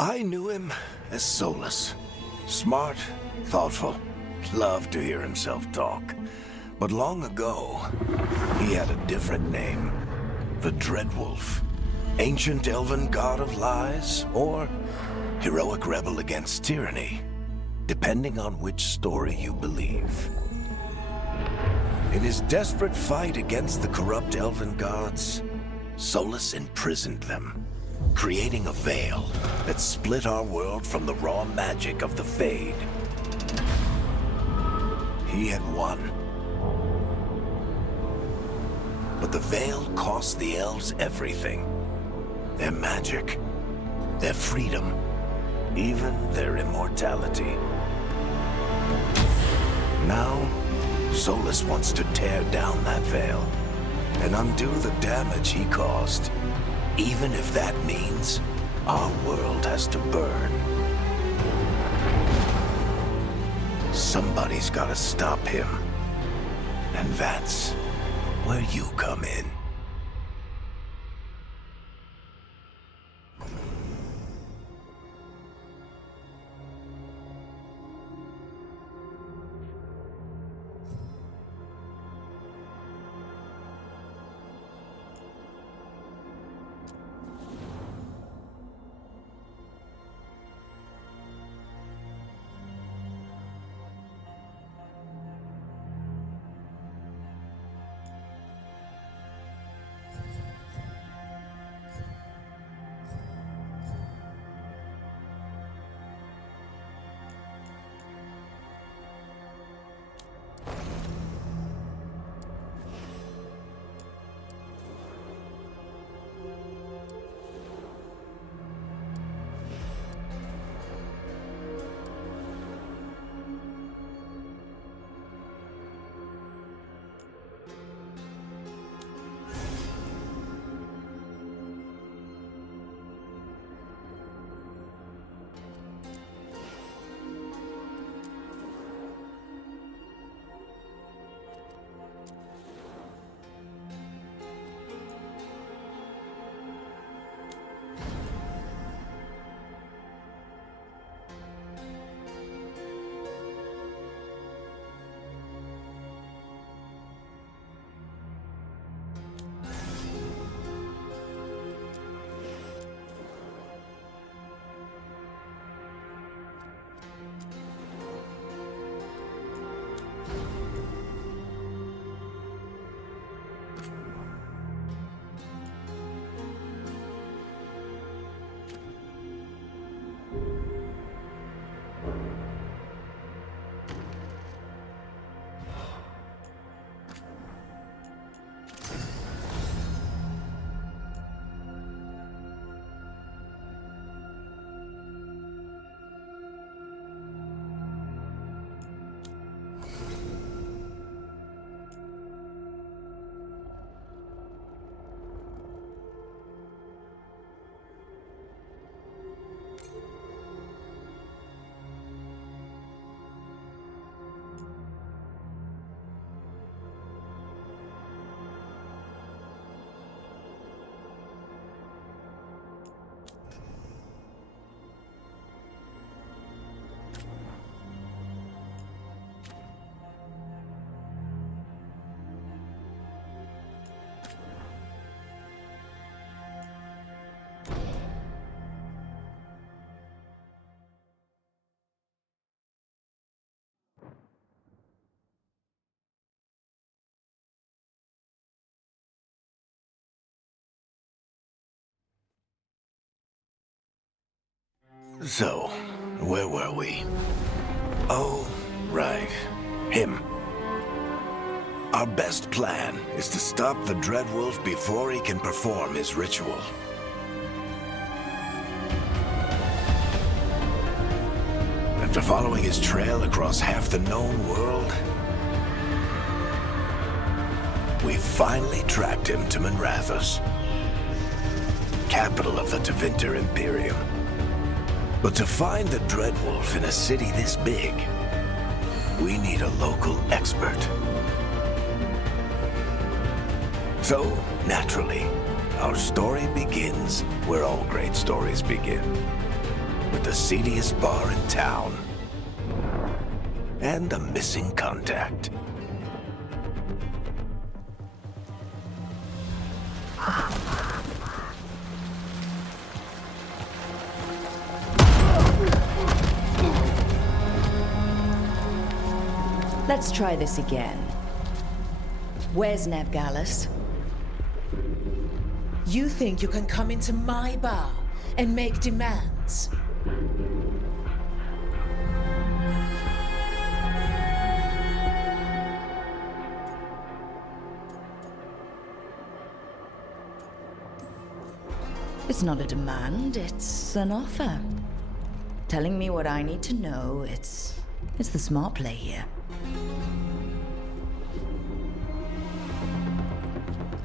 I knew him as Solus. Smart, thoughtful, loved to hear himself talk. But long ago, he had a different name. The Dreadwolf. Ancient elven god of lies, or heroic rebel against tyranny, depending on which story you believe. In his desperate fight against the corrupt elven gods, Solus imprisoned them, creating a veil that split our world from the raw magic of the Fade. He had won. But the veil cost the elves everything. Their magic, their freedom, even their immortality. Now, Solus wants to tear down that veil and undo the damage he caused, even if that means our world has to burn. Somebody's gotta stop him, and that's where you come in. So, where were we? Oh, right. Him. Our best plan is to stop the Dreadwolf before he can perform his ritual. After following his trail across half the known world, we finally tracked him to Minrathous, capital of the Tevinter Imperium. But to find the Dreadwolf in a city this big, we need a local expert. So, naturally, our story begins where all great stories begin. with the seediest bar in town. And a missing contact. Let's try this again. Where's Nevgalis? You think you can come into my bar and make demands? It's not a demand, it's an offer. Telling me what I need to know, it's the smart play here.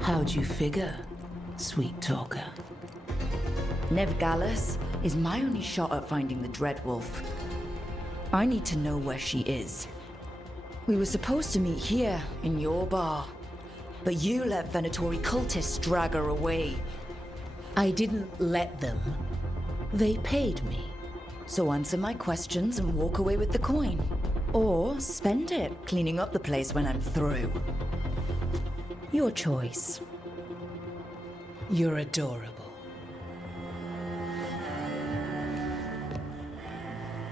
How'd you figure, sweet talker? Nevgalis is my only shot at finding the Dreadwolf. I need to know where she is. We were supposed to meet here, in your bar. But you let Venatori cultists drag her away. I didn't let them. They paid me. So answer my questions and walk away with the coin. Or spend it cleaning up the place when I'm through. Your choice. You're adorable.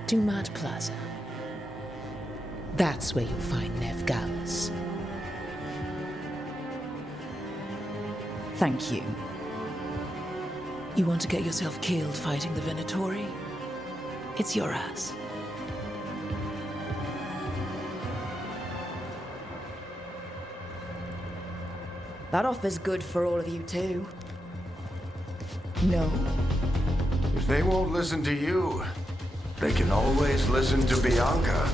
Dumad Plaza. That's where you'll find Nevgalis. Thank you. You want to get yourself killed fighting the Venatori? It's your ass. That offer's good for all of you too. No? If they won't listen to you, they can always listen to Bianca.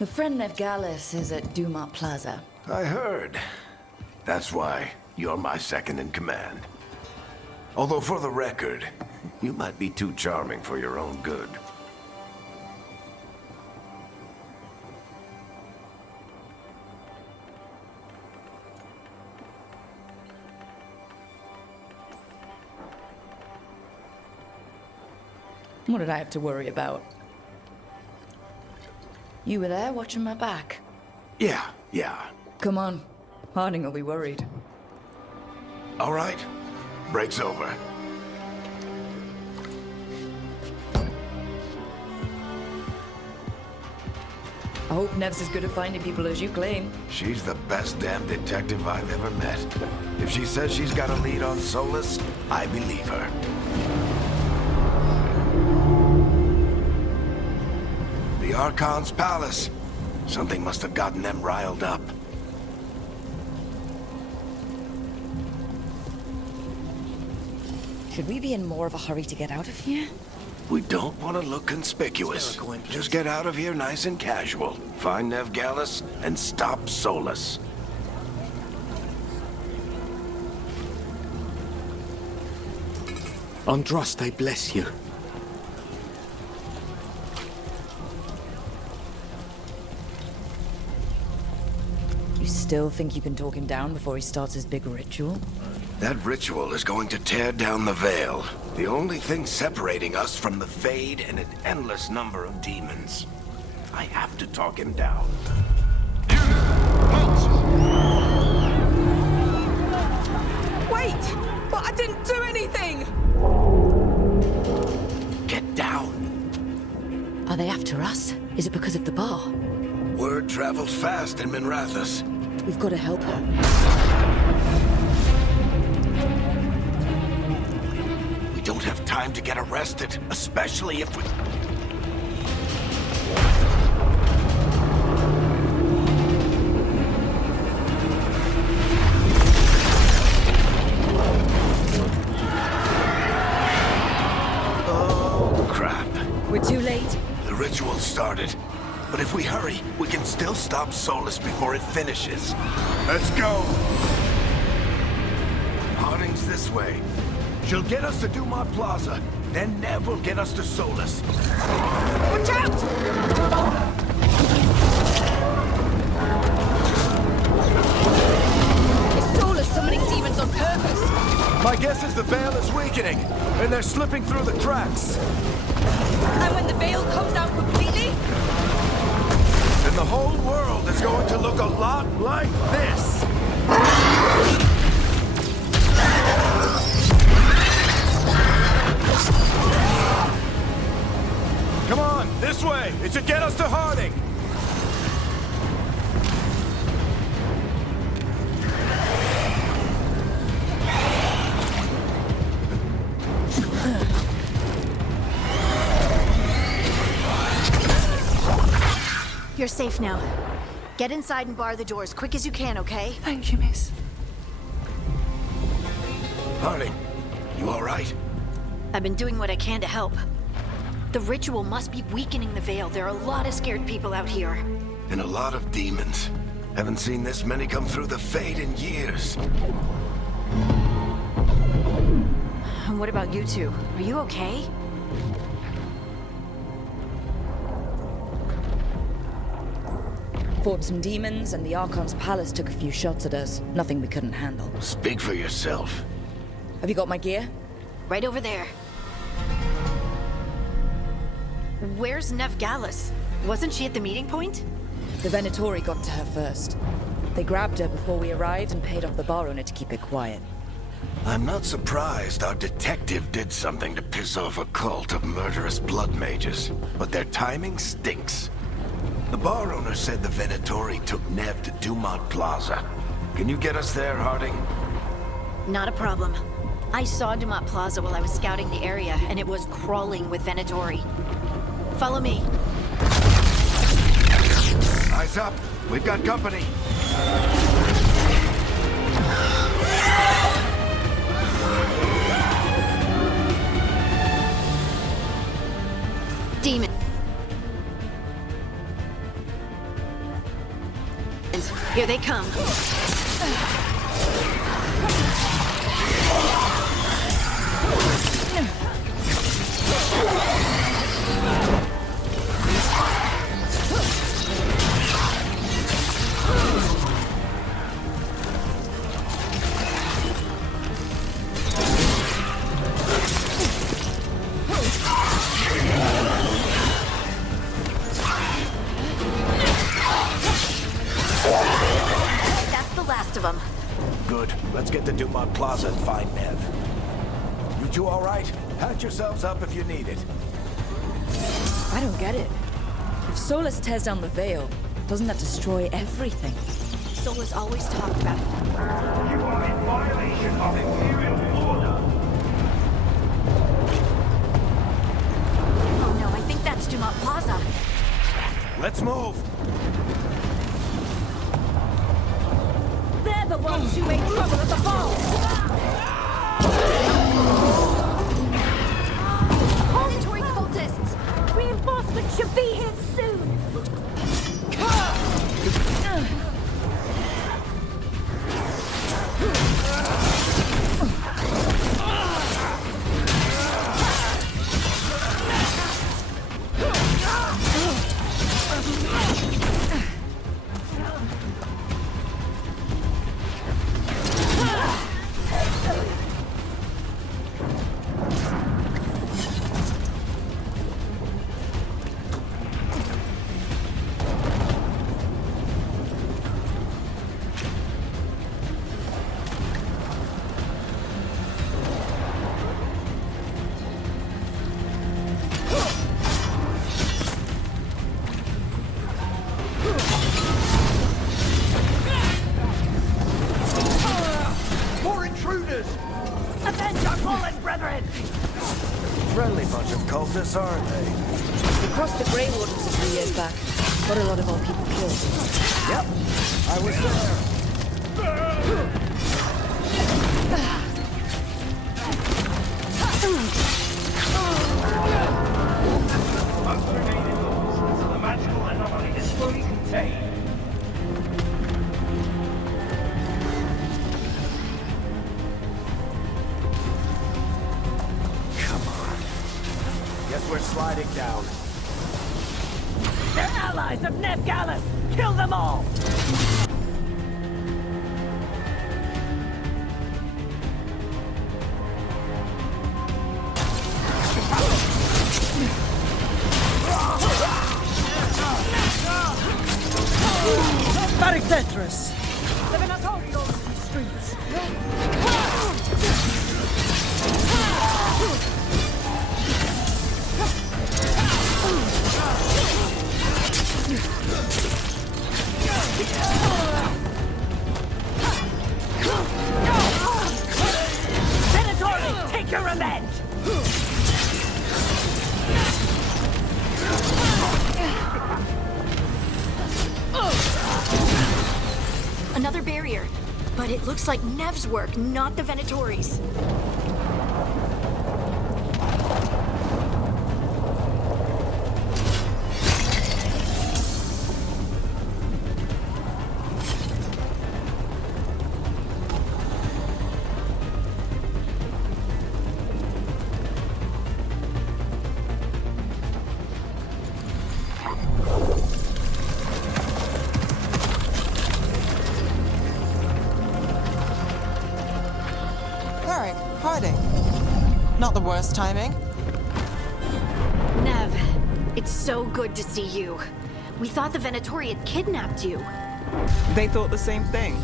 Your friend Nevgalis is at Dumat Plaza. I heard. That's why you're my second in command. Although for the record, you might be too charming for your own good. What did I have to worry about? You were there watching my back. Yeah. Come on. Harding will be worried. All right. Break's over. I hope Nev's as good at finding people as you claim. She's the best damn detective I've ever met. If she says she's got a lead on Solus, I believe her. The Archon's palace. Something must have gotten them riled up. Should we be in more of a hurry to get out of here? We don't want to look conspicuous. Just get out of here nice and casual. Find Nevgalis and stop Solus. Andraste bless you. You still think you can talk him down before he starts his big ritual? That ritual is going to tear down the veil. The only thing separating us from the Fade and an endless number of demons. I have to talk him down. Wait! But I didn't do anything! Get down. Are they after us? Is it because of the bar? Word travels fast in Minrathous. We've got to help her. We don't have time to get arrested, especially if we... Oh, crap. We're too late. The ritual started. But if we hurry, we can still stop Solus before it finishes. Let's go! Harding's this way. She'll get us to Dumat Plaza. Then Nev will get us to Solus. Watch out! weakening, and they're slipping through the cracks. And when the veil comes down completely? And the whole world is going to look a lot like this. Come on, this way. It should get us to Harding. You're safe now. Get inside and bar the door as quick as you can, okay? Thank you, miss. Harding, you all right? I've been doing what I can to help. The ritual must be weakening the veil. There are a lot of scared people out here. And a lot of demons. Haven't seen this many come through the Fade in years. And what about you two? Are you okay? Fought some demons, and the Archon's palace took a few shots at us. Nothing we couldn't handle. Speak for yourself. Have you got my gear? Right over there. Where's Nev Gallus? Wasn't she at the meeting point? The Venatori got to her first. They grabbed her before we arrived and paid off the bar owner to keep it quiet. I'm not surprised our detective did something to piss off a cult of murderous blood mages, but their timing stinks. The bar owner said the Venatori took Nev to Dumont Plaza. Can you get us there, Harding? Not a problem. I saw Dumont Plaza while I was scouting the area, and it was crawling with Venatori. Follow me. Eyes up. We've got company. Demons. Here they come. That's the last of them. Good. Let's get to Dumont Plaza and find Nev. You two all right? Patch yourselves up if you need it. I don't get it. If Solus tears down the veil, doesn't that destroy everything? Solus always talked about You are in violation of Imperial order. Oh no, I think that's Dumont Plaza. Let's move. They're the ones who made trouble at the ball! Auditory cultists! Reinforcements should be here soon! More intruders! Avenge our fallen brethren! Friendly bunch of cultists, aren't they? We crossed the Grey Wardens a few years back. Got a lot of our people killed. Yep. I was there. Unterminated laws until the magical anomaly is fully contained. Come on. Guess we're sliding down. They're allies of Nev Gallus! Kill them all! Tetris. The Venatori on the streets. Venatori, take your revenge! Another barrier. But it looks like Nev's work, not the Venatori's. Not the worst timing. Nev, it's so good to see you. We thought the Venatori had kidnapped you. They thought the same thing.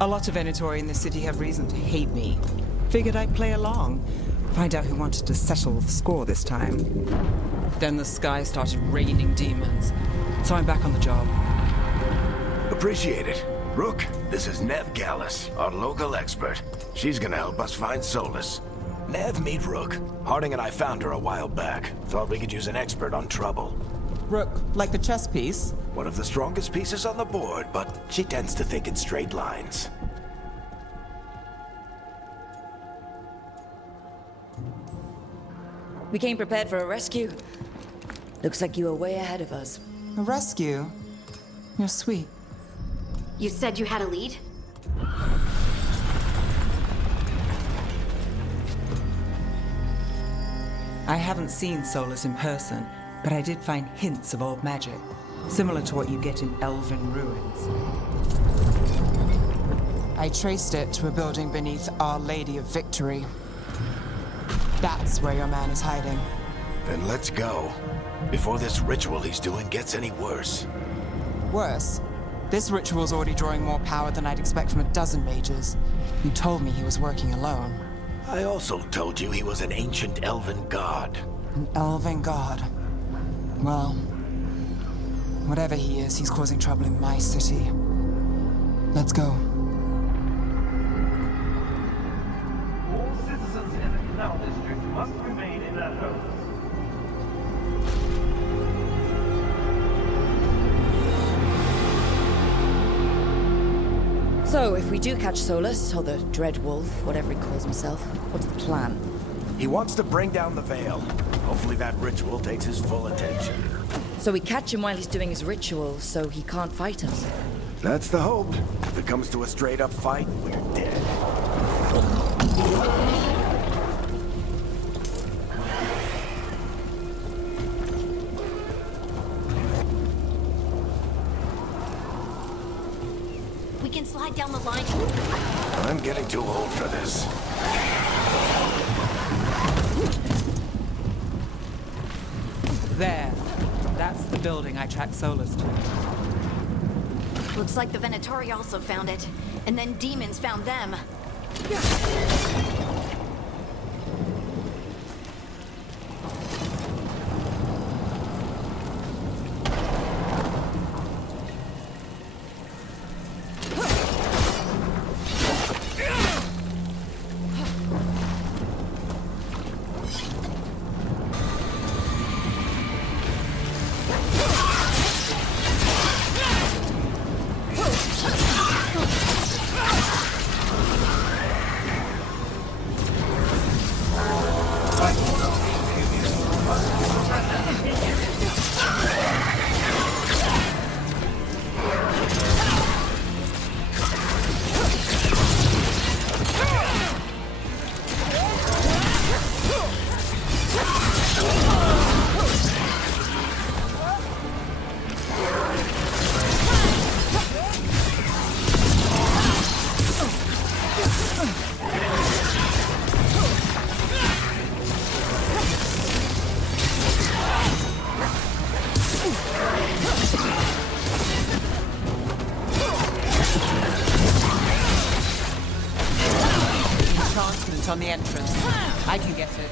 A lot of Venatori in this city have reason to hate me. Figured I'd play along, find out who wanted to settle the score this time. Then the sky started raining demons, so I'm back on the job. Appreciate it. Rook, this is Nev Gallus, our local expert. She's gonna help us find solace. Nev, meet Rook. Harding and I found her a while back. Thought we could use an expert on trouble. Rook, like the chess piece? One of the strongest pieces on the board, but she tends to think in straight lines. We came prepared for a rescue. Looks like you were way ahead of us. A rescue? You're sweet. You said you had a lead? I haven't seen Solus in person, but I did find hints of old magic, similar to what you get in elven ruins. I traced it to a building beneath Our Lady of Victory. That's where your man is hiding. Then let's go. Before this ritual he's doing gets any worse. Worse, this ritual's already drawing more power than I'd expect from a dozen mages. You told me he was working alone. I also told you he was an ancient elven god. An elven god. Well, whatever he is, he's causing trouble in my city. Let's go. All citizens in the canal district must remain in their homes. So, if we do catch Solus, or the Dread Wolf, whatever he calls himself, what's the plan? He wants to bring down the veil. Hopefully that ritual takes his full attention. So we catch him while he's doing his ritual, so he can't fight us. That's the hope. If it comes to a straight-up fight, we're dead. We can slide down the line. I'm getting too old for this. There. That's the building I tracked Solus to. Looks like the Venatori also found it. And then demons found them. on the entrance. I can get it.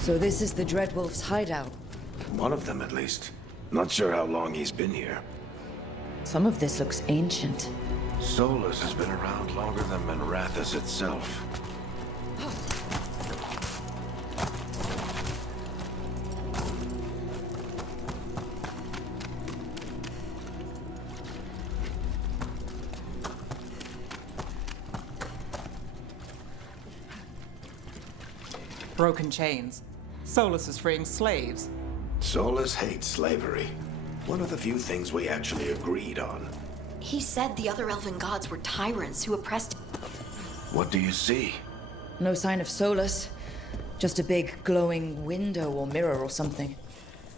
So this is the Dreadwolf's hideout. One of them, at least. Not sure how long he's been here. Some of this looks ancient. Solus has been around longer than Minrathous itself. Broken chains. Solus is freeing slaves. Solus hates slavery. One of the few things we actually agreed on. He said the other elven gods were tyrants who oppressed. What do you see? No sign of Solus. Just a big glowing window or mirror or something.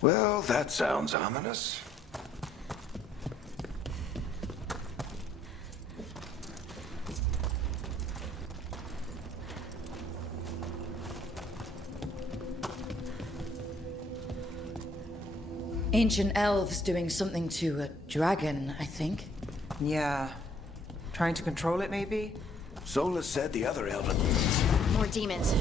Well, that sounds ominous. Ancient elves doing something to a dragon, I think. Yeah. Trying to control it, maybe? Solus said the other elven... More demons.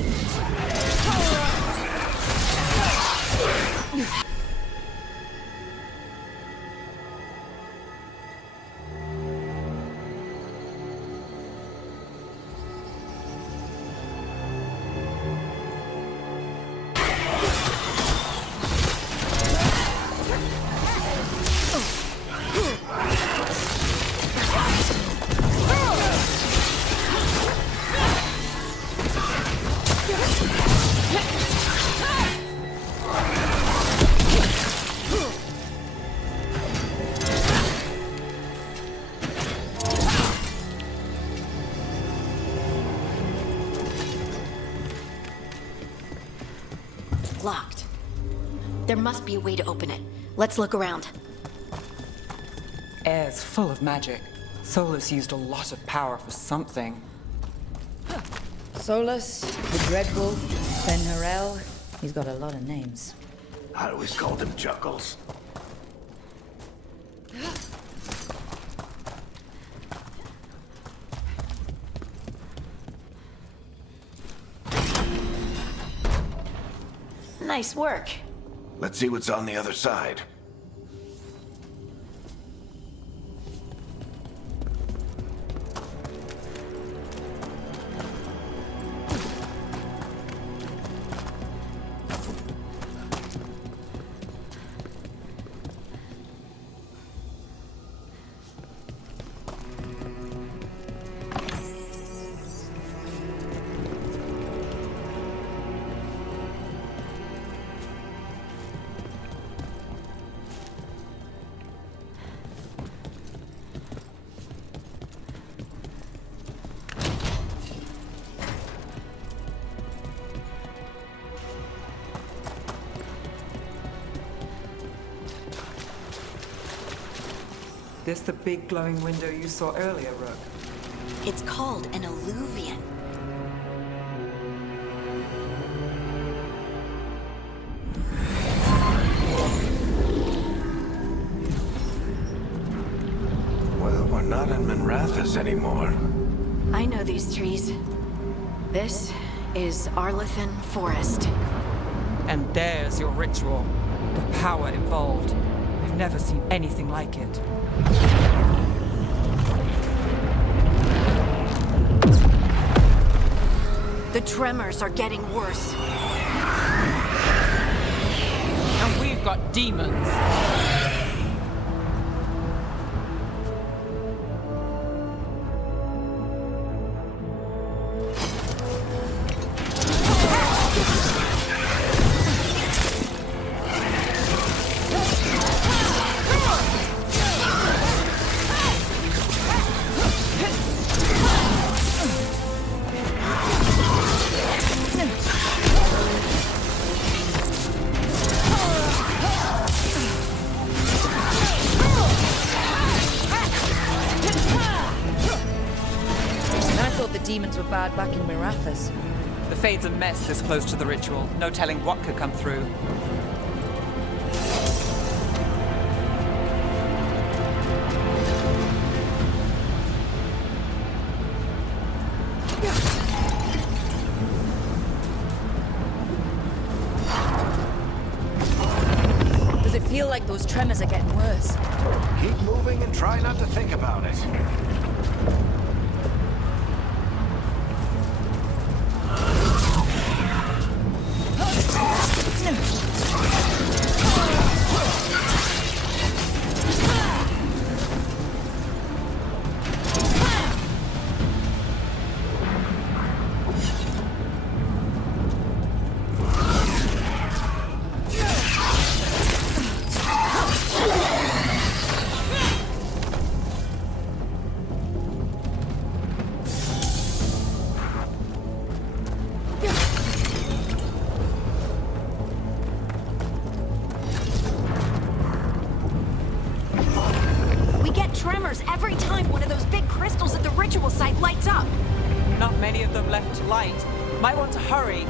Locked. There must be a way to open it. Let's look around. Air's full of magic. Solus used a lot of power for something. Solus, the Dreadwolf, Ben-Harel. He's got a lot of names. I always called him Chuckles. Nice work. Let's see what's on the other side. This the big glowing window you saw earlier, Rook? It's called an alluvian. Well, we're not in Minrathous anymore. I know these trees. This is Arlethan Forest. And there's your ritual. The power involved. I've never seen anything like it. The tremors are getting worse. And we've got demons. demons were bad back in Mirathas. The Fade's a mess this close to the ritual. No telling what could come through. Does it feel like those tremors are getting worse? Keep moving and try not to think about it. Tremors every time one of those big crystals at the ritual site lights up. Not many of them left to light. Might want to hurry.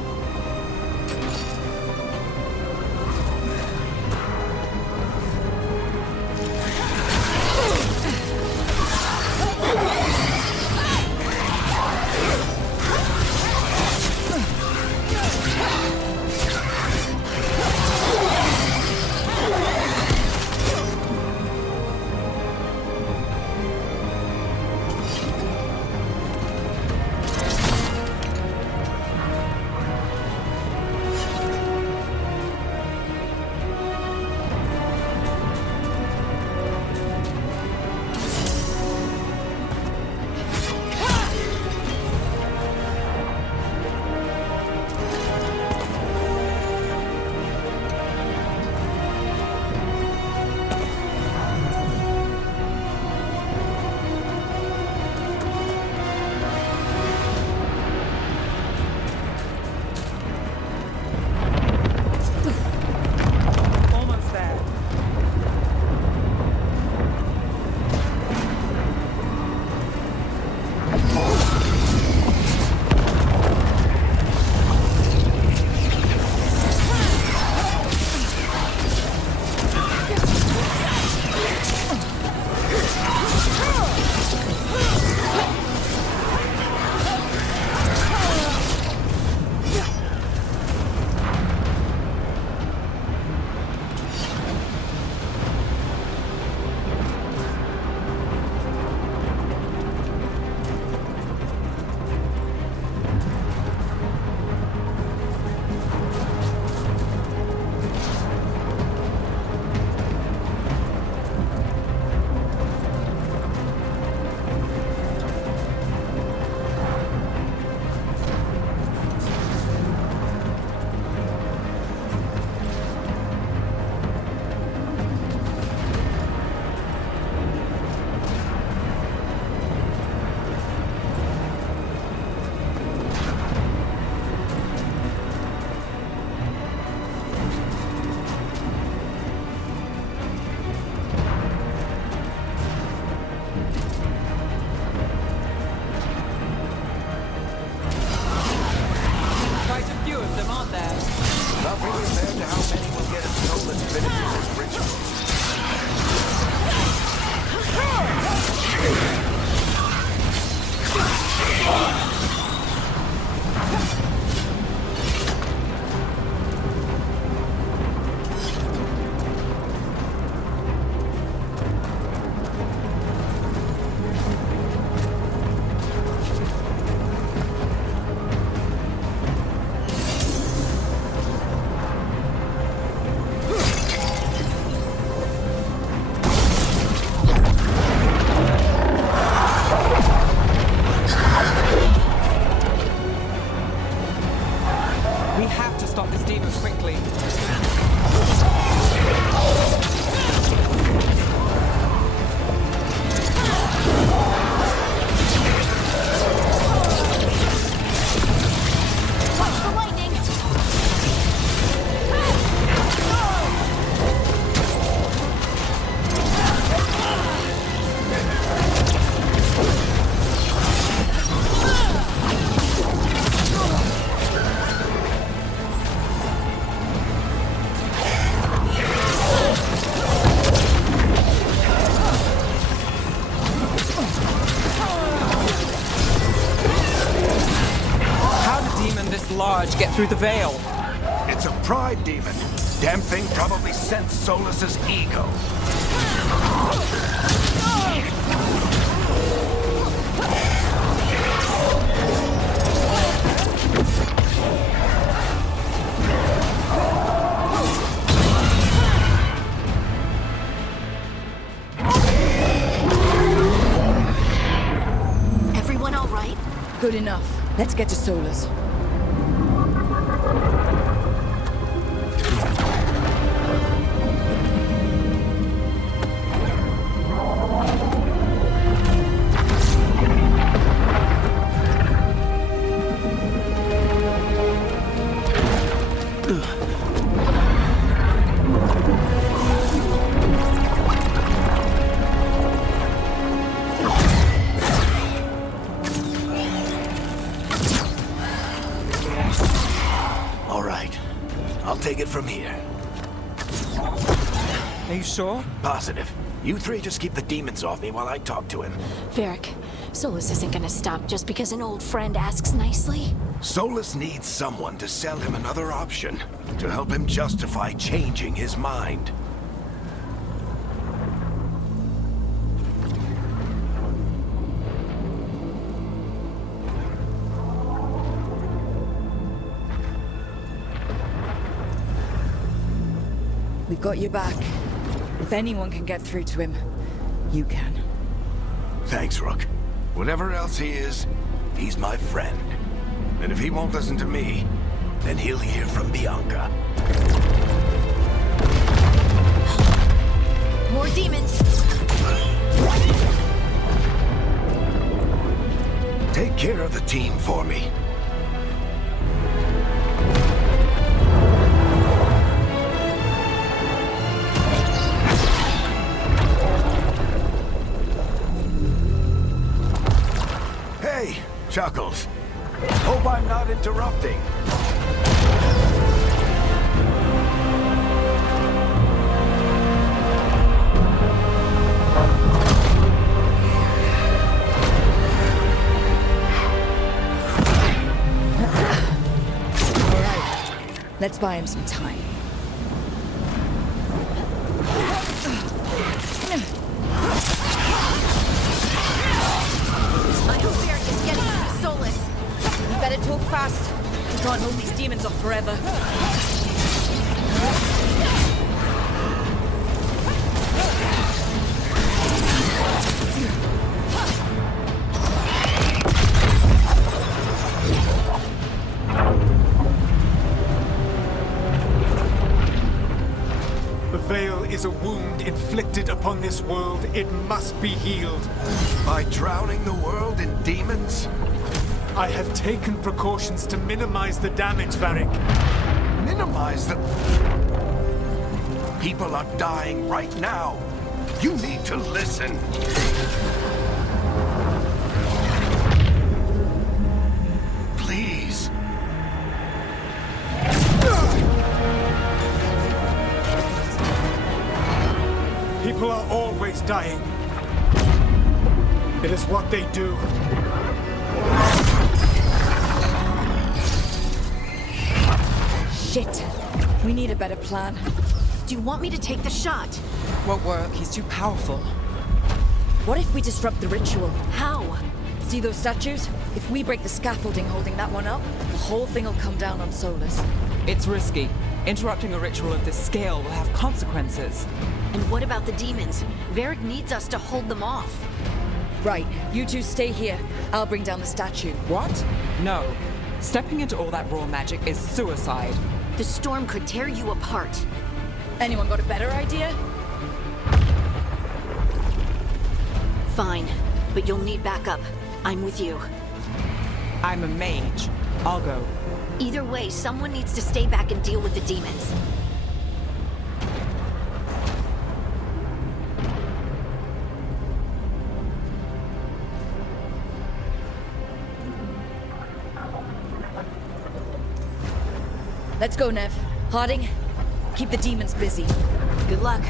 large get through the veil? It's a pride demon. Damn thing probably sensed Solus's ego. Everyone all right? Good enough. Let's get to Solus. All right. I'll take it from here. Are you sure? Positive. You three just keep the demons off me while I talk to him. Varric, Solus isn't gonna stop just because an old friend asks nicely. Solus needs someone to sell him another option, to help him justify changing his mind. We've got your back. If anyone can get through to him, you can. Thanks, Rook. Whatever else he is, he's my friend. And if he won't listen to me, then he'll hear from Bianca. More demons! Take care of the team for me. Hey, Chuckles. Hope I'm not interrupting. Let's buy him some time. I hope Varric is getting through Solus. You better talk fast. We can't hold these demons off forever. The veil is a wound inflicted upon this world. It must be healed. By drowning the world in demons? I have taken precautions to minimize the damage, Varric. Minimize the... People are dying right now. You need to listen. Please. People are always dying. It is what they do. Shit. We need a better plan. Do you want me to take the shot? Won't work. He's too powerful. What if we disrupt the ritual? How? See those statues? If we break the scaffolding holding that one up, the whole thing will come down on Solus. It's risky. Interrupting a ritual of this scale will have consequences. And what about the demons? Varric needs us to hold them off. Right, you two stay here. I'll bring down the statue. What? No. Stepping into all that raw magic is suicide. The storm could tear you apart. Anyone got a better idea? Fine, but you'll need backup. I'm with you. I'm a mage. I'll go. Either way, someone needs to stay back and deal with the demons. Let's go, Nev. Harding, keep the demons busy. Good luck.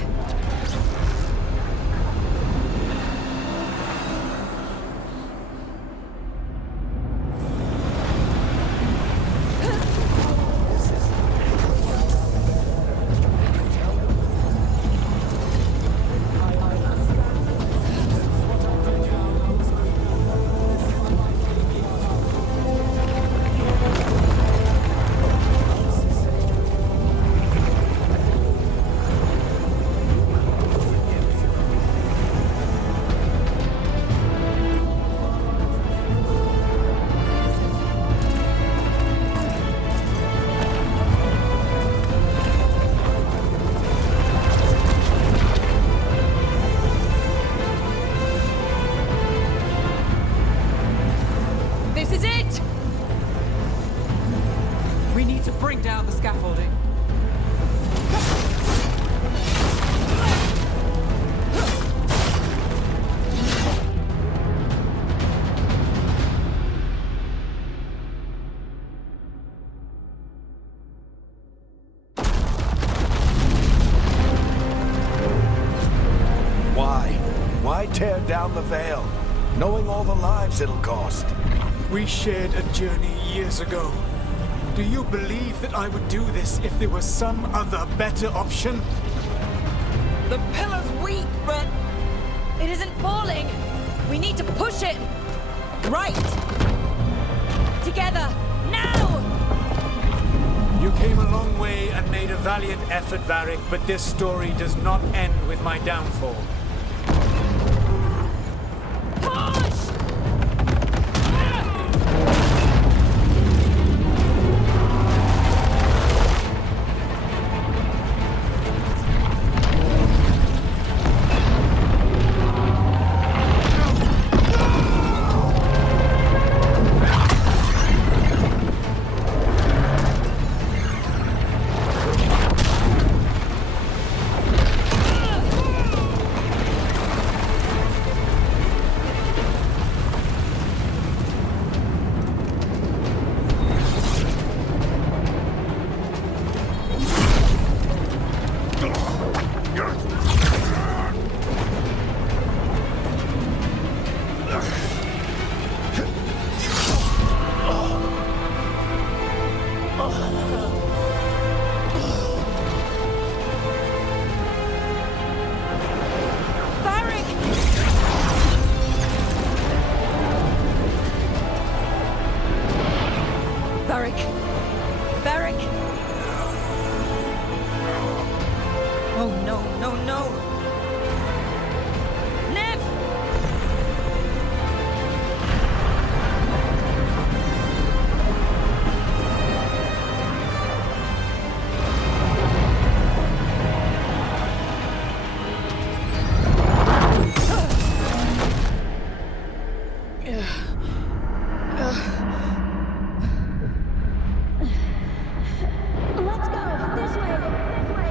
burn down the Veil, knowing all the lives it'll cost. We shared a journey years ago. Do you believe that I would do this if there was some other better option? The pillar's weak, but it isn't falling. We need to push it. Right. Together, now! You came a long way and made a valiant effort, Varric, but this story does not end with my downfall. Push! Varric! Oh no, no, no! Nev! Let's go! This way! This way!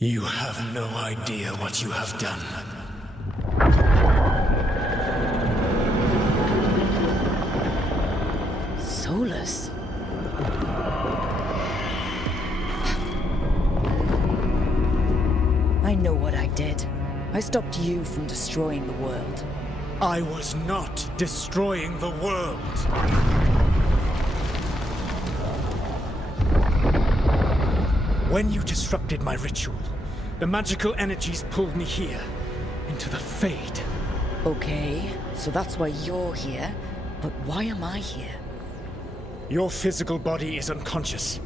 You have no idea what you have done. Solus? I know what I did. I stopped you from destroying the world. I was not destroying the world. When you disrupted my ritual, the magical energies pulled me here, into the Fade. Okay, so that's why you're here. But why am I here? Your physical body is unconscious,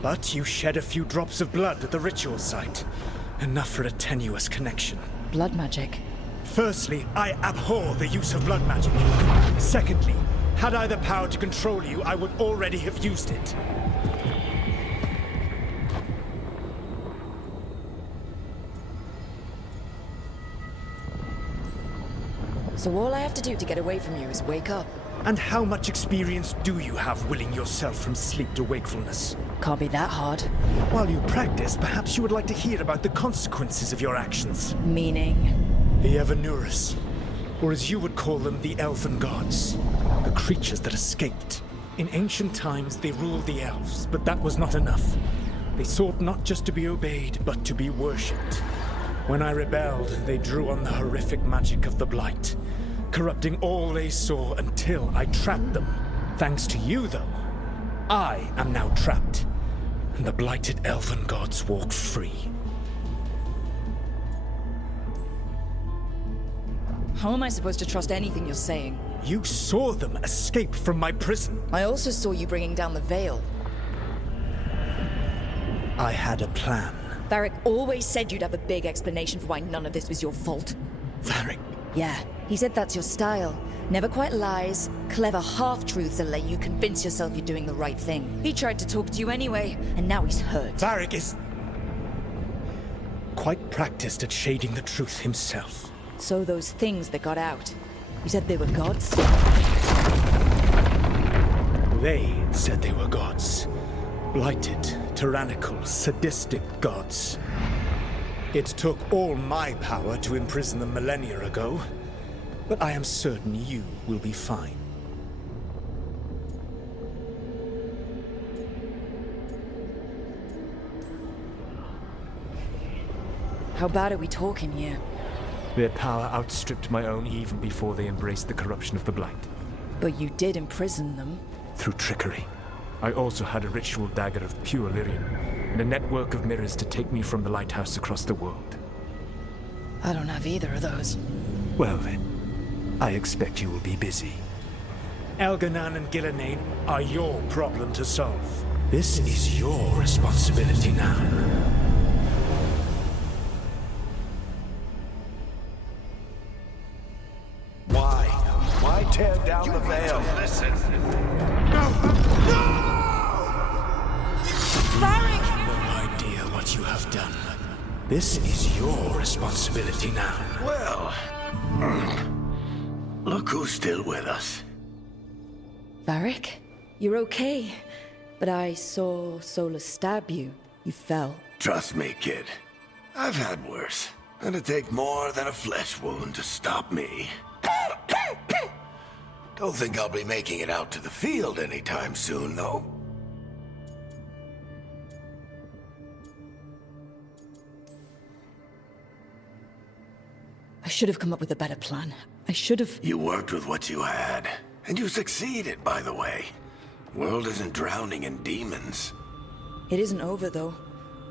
but you shed a few drops of blood at the ritual site. Enough for a tenuous connection. Blood magic. Firstly, I abhor the use of blood magic. Secondly, had I the power to control you, I would already have used it. So all I have to do to get away from you is wake up. And how much experience do you have willing yourself from sleep to wakefulness? Can't be that hard. While you practice, perhaps you would like to hear about the consequences of your actions. Meaning? The Evanurus, or as you would call them, the Elven Gods. The creatures that escaped. In ancient times, they ruled the elves, but that was not enough. They sought not just to be obeyed, but to be worshipped. When I rebelled, they drew on the horrific magic of the Blight, corrupting all they saw until I trapped them. Thanks to you, though, I am now trapped, and the blighted Elven Gods walk free. How am I supposed to trust anything you're saying? You saw them escape from my prison. I also saw you bringing down the Veil. I had a plan. Varric always said you'd have a big explanation for why none of this was your fault. Varric. Yeah, he said that's your style. Never quite lies, clever half-truths that let you convince yourself you're doing the right thing. He tried to talk to you anyway, and now he's hurt. Varric is quite practiced at shading the truth himself. So those things that got out, you said they were gods? They said they were gods. Blighted, tyrannical, sadistic gods. It took all my power to imprison them millennia ago, but I am certain you will be fine. How bad are we talking here? Their power outstripped my own even before they embraced the corruption of the Blight. But you did imprison them. Through trickery. I also had a ritual dagger of pure lyrium, and a network of mirrors to take me from the lighthouse across the world. I don't have either of those. Well then, I expect you will be busy. Elganan and Gillenane are your problem to solve. This is your responsibility now. Why tear down the veil? Listen. No idea what you have done. This is your responsibility now. Well, look who's still with us. Varric, you're okay. But I saw Solus stab you. You fell. Trust me, kid. I've had worse. It'd take more than a flesh wound to stop me. Don't think I'll be making it out to the field anytime soon, though. I should have come up with a better plan. I should have... You worked with what you had, and you succeeded, by the way. World isn't drowning in demons. It isn't over, though.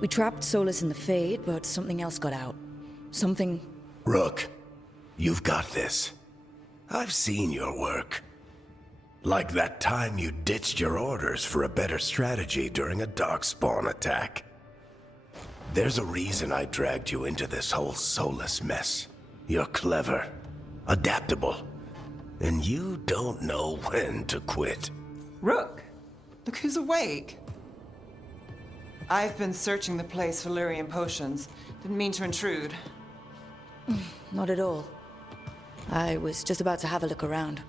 We trapped Solus in the Fade, but something else got out. Something... Rook, you've got this. I've seen your work. Like that time you ditched your orders for a better strategy during a darkspawn attack. There's a reason I dragged you into this whole Solus mess. You're clever, adaptable, and you don't know when to quit. Rook, look who's awake. I've been searching the place for lyrium potions. Didn't mean to intrude. Not at all. I was just about to have a look around.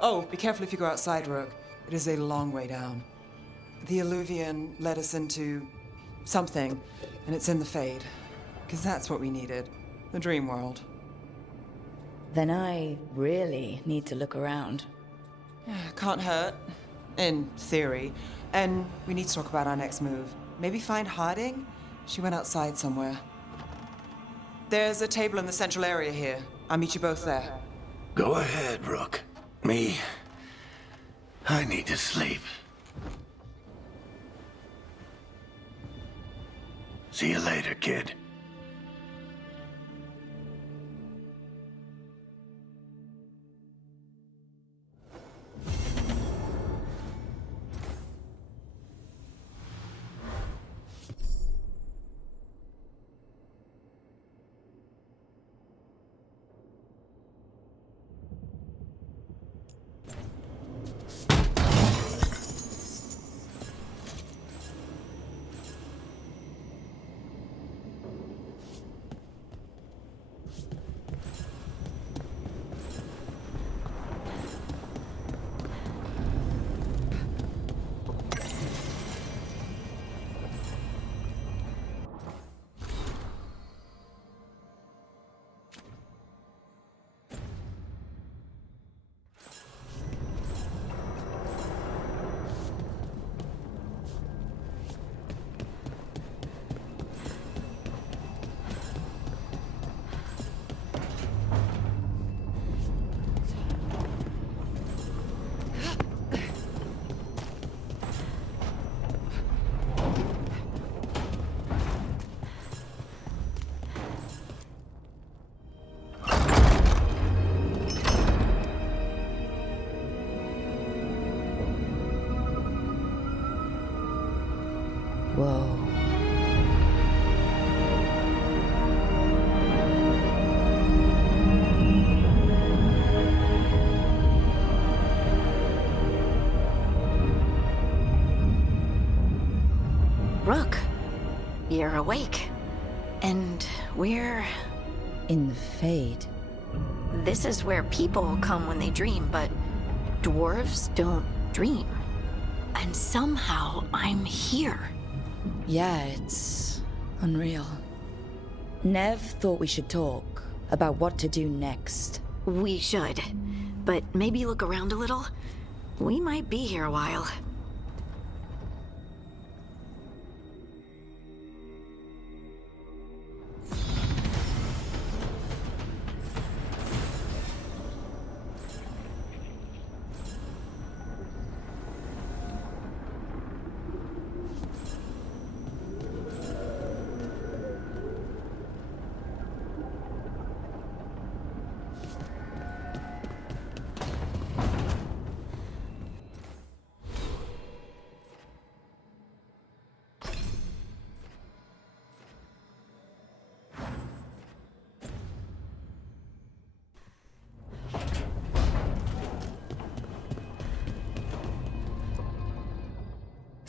Oh, be careful if you go outside, Rook. It is a long way down. The Alluvian led us into something, and it's in the Fade. Because that's what we needed. The dream world. Then I really need to look around. Can't hurt. In theory. And we need to talk about our next move. Maybe find Harding? She went outside somewhere. There's a table in the central area here. I'll meet you both there. Go ahead, Rook. I need to sleep. See you later, kid. Whoa. We're awake. And we're... In the Fade. This is where people come when they dream, but dwarves don't dream. And somehow I'm here. Yeah, it's unreal. Nev thought we should talk about what to do next. We should. But maybe look around a little. We might be here a while.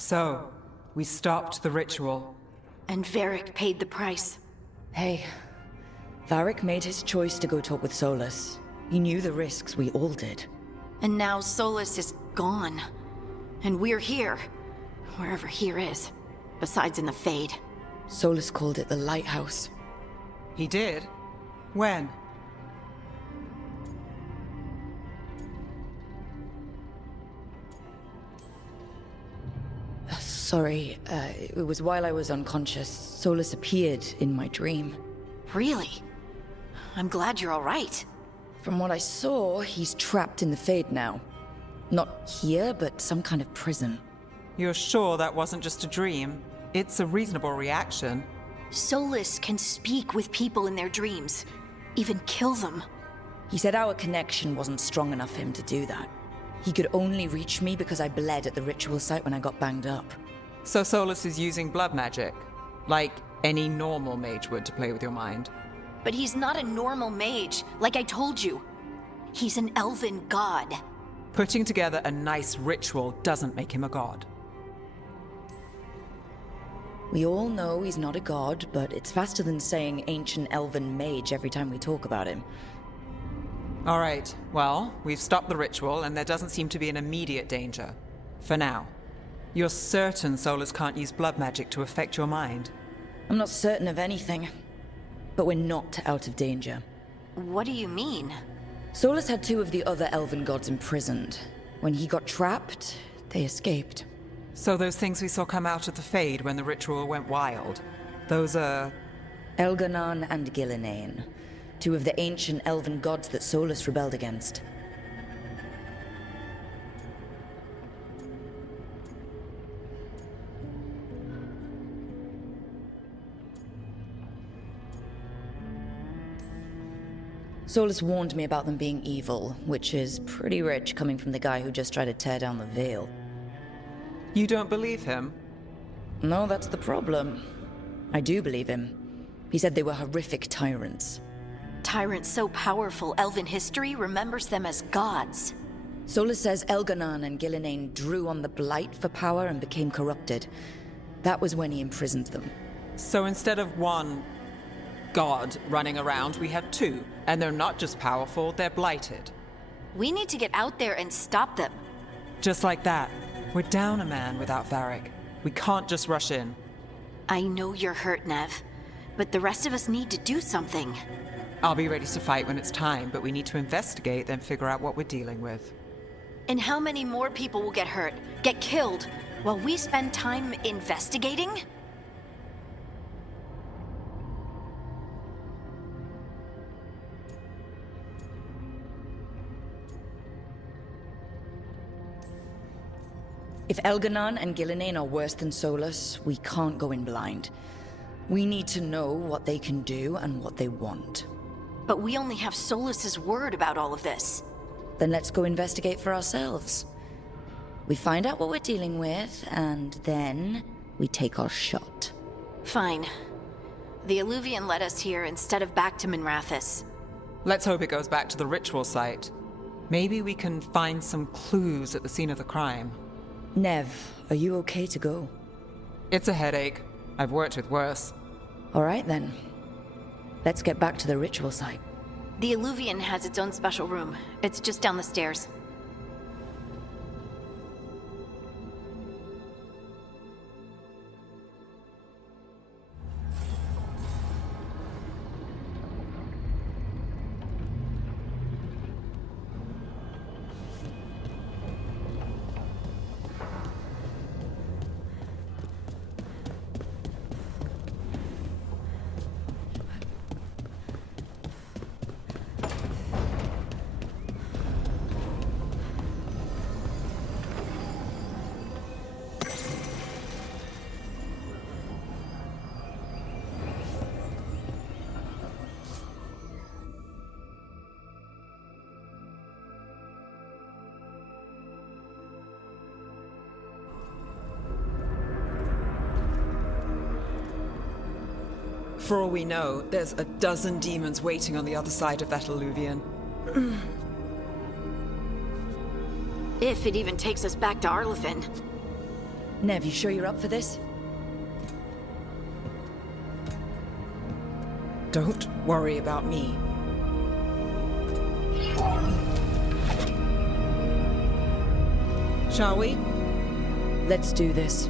So, we stopped the ritual. And Varric paid the price. Hey, Varric made his choice to go talk with Solus. He knew the risks, we all did. And now Solus is gone. And we're here. Wherever here is. Besides in the Fade. Solus called it the Lighthouse. He did? When? Sorry, it was while I was unconscious. Solus appeared in my dream. Really? I'm glad you're all right. From what I saw, he's trapped in the Fade now. Not here, but some kind of prison. You're sure that wasn't just a dream? It's a reasonable reaction. Solus can speak with people in their dreams. Even kill them. He said our connection wasn't strong enough for him to do that. He could only reach me because I bled at the ritual site when I got banged up. So Solus is using blood magic? Like any normal mage would to play with your mind? But he's not a normal mage, like I told you. He's an elven god. Putting together a nice ritual doesn't make him a god. We all know he's not a god, but it's faster than saying ancient elven mage every time we talk about him. All right, well, we've stopped the ritual and there doesn't seem to be an immediate danger. For now. You're certain Solus can't use blood magic to affect your mind? I'm not certain of anything, but we're not out of danger. What do you mean? Solus had two of the other elven gods imprisoned. When he got trapped, they escaped. So those things we saw come out of the Fade when the ritual went wild, those are... Elganon and Gillinane, two of the ancient elven gods that Solus rebelled against. Solus warned me about them being evil, which is pretty rich coming from the guy who just tried to tear down the veil. You don't believe him? No, that's the problem. I do believe him. He said they were horrific tyrants. Tyrants so powerful, elven history remembers them as gods. Solus says Elganon and Gillinane drew on the Blight for power and became corrupted. That was when he imprisoned them. So instead of one god running around, we have two. And they're not just powerful, they're blighted. We need to get out there and stop them. Just like that. We're down a man without Varric. We can't just rush in. I know you're hurt, Nev, but the rest of us need to do something. I'll be ready to fight when it's time, but we need to investigate, then figure out what we're dealing with. And how many more people will get hurt, get killed, while we spend time investigating? If Elganon and Gillinane are worse than Solus, we can't go in blind. We need to know what they can do and what they want. But we only have Solus's word about all of this. Then let's go investigate for ourselves. We find out what we're dealing with, and then we take our shot. Fine. The Illuvian led us here instead of back to Minrathous. Let's hope it goes back to the ritual site. Maybe we can find some clues at the scene of the crime. Nev, are you okay to go? It's a headache. I've worked with worse. All right then. Let's get back to the ritual site. The Alluvian has its own special room. It's just down the stairs. For all we know, there's a dozen demons waiting on the other side of that Alluvian. If it even takes us back to Arlithin. Nev, you sure you're up for this? Don't worry about me. Shall we? Let's do this.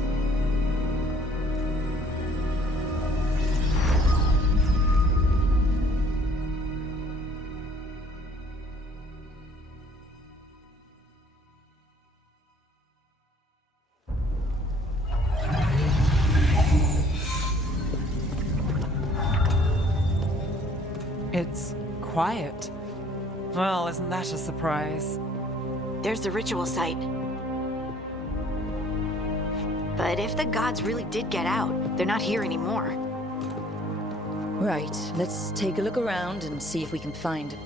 It's quiet. Well, isn't that a surprise? There's the ritual site. But if the gods really did get out, they're not here anymore. Right, let's take a look around and see if we can find it.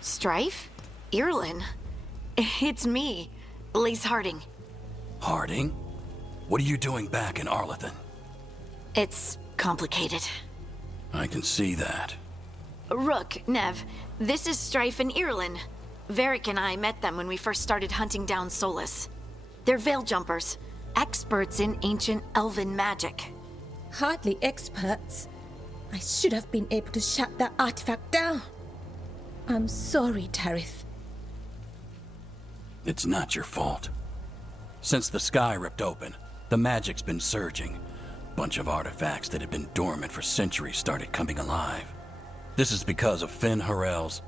Strife? Irlin? It's me, Lace Harding. Harding? What are you doing back in Arlithin? It's complicated. I can see that. Rook, Nev, this is Strife and Irlin. Varric and I met them when we first started hunting down Solus. They're veil jumpers, experts in ancient elven magic. Hardly experts. I should have been able to shut that artifact down. I'm sorry, Tarith. It's not your fault. Since the sky ripped open, the magic's been surging. Bunch of artifacts that had been dormant for centuries started coming alive. This is because of Finn Harel's,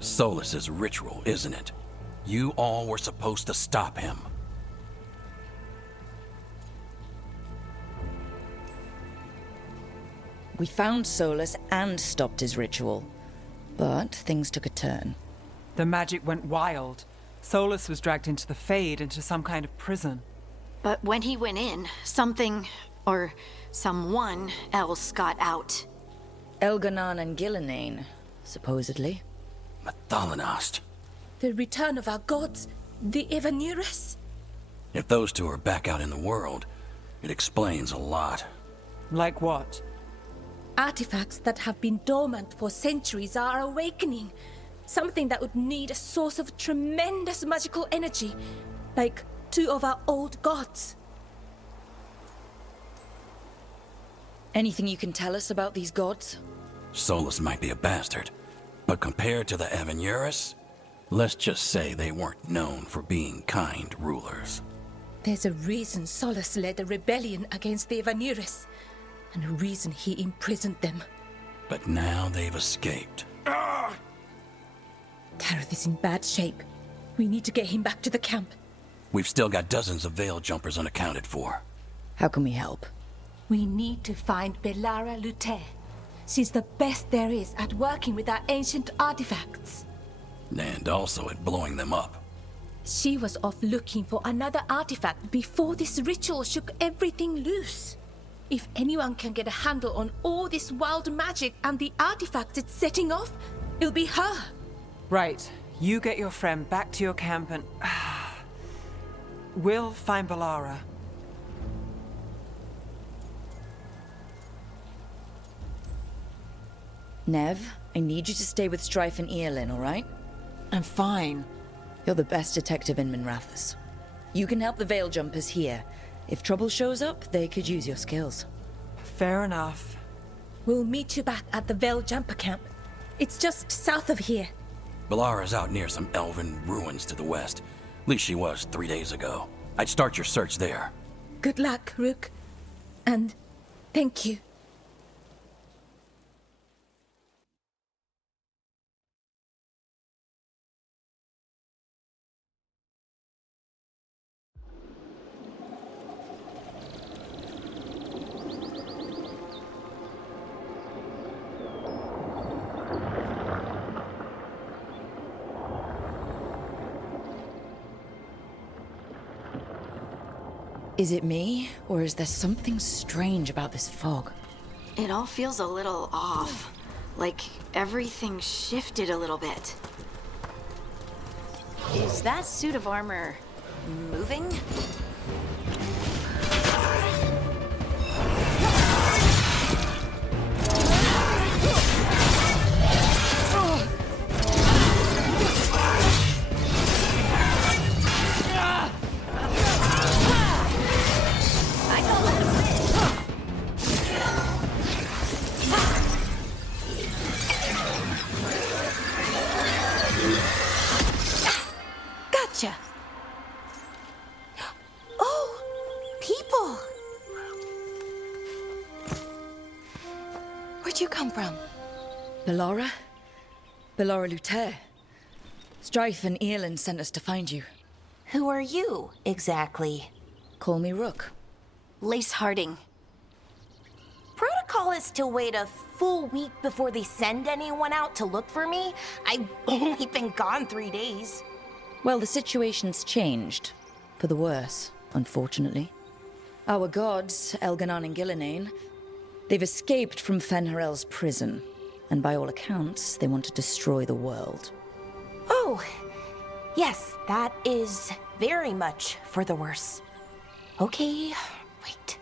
Solus's ritual, isn't it? You all were supposed to stop him. We found Solus and stopped his ritual, but things took a turn. The magic went wild. Solus was dragged into the Fade, into some kind of prison. But when he went in, something, or someone else got out. Elganan and Gillenane, supposedly. Mathalanost. The return of our gods, the Evanurus. If those two are back out in the world, it explains a lot. Like what? Artifacts that have been dormant for centuries are awakening. Something that would need a source of tremendous magical energy, like two of our old gods. Anything you can tell us about these gods? Solus might be a bastard, but compared to the Evanurus, let's just say they weren't known for being kind rulers. There's a reason Solus led a rebellion against the Evanurus, and a reason he imprisoned them. But now they've escaped. Gareth is in bad shape. We need to get him back to the camp. We've still got dozens of veil jumpers unaccounted for. How can we help? We need to find Belara Lute. She's the best there is at working with our ancient artifacts. And also at blowing them up. She was off looking for another artifact before this ritual shook everything loose. If anyone can get a handle on all this wild magic and the artifacts it's setting off, it'll be her. Right. You get your friend back to your camp and... we'll find Belara. Nev, I need you to stay with Strife and Eolin, all right? I'm fine. You're the best detective in Minrathous. You can help the Veil Jumpers here. If trouble shows up, they could use your skills. Fair enough. We'll meet you back at the Veil Jumper camp. It's just south of here. Belara's out near some elven ruins to the west. At least she was 3 days ago. I'd start your search there. Good luck, Rook. And thank you. Is it me, or is there something strange about this fog? It all feels a little off. Like everything shifted a little bit. Is that suit of armor moving? Where'd you come from? Belara? Belara Lute. Strife and Eolin sent us to find you. Who are you, exactly? Call me Rook. Lace Harding. Protocol is to wait a full week before they send anyone out to look for me. I've only been gone 3 days. Well, the situation's changed. For the worse, unfortunately. Our gods, Elganon and Gillinane, they've escaped from Fenharel's prison. And by all accounts, they want to destroy the world. Oh, yes, that is very much for the worse. Okay, wait.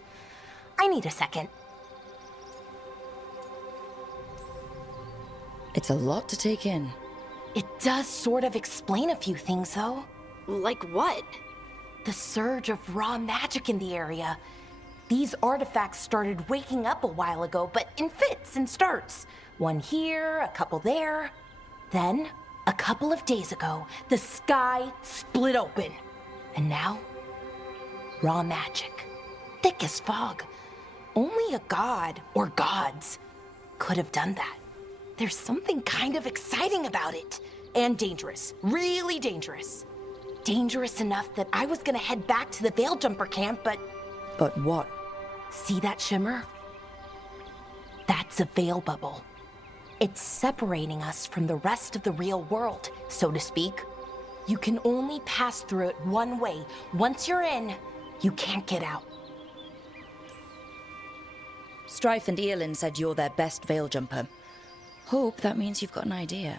I need a second. It's a lot to take in. It does sort of explain a few things, though. Like what? The surge of raw magic in the area. These artifacts started waking up a while ago, but in fits and starts. One here, a couple there. Then, a couple of days ago, the sky split open. And now, raw magic. Thick as fog. Only a god, or gods, could have done that. There's something kind of exciting about it. And dangerous. Really dangerous. Dangerous enough that I was gonna head back to the Veil Jumper camp, but... But what? See that shimmer? That's a veil bubble. It's separating us from the rest of the real world, so to speak. You can only pass through it one way. Once you're in, you can't get out. Strife and Eolin said you're their best Veil Jumper. Hope that means you've got an idea.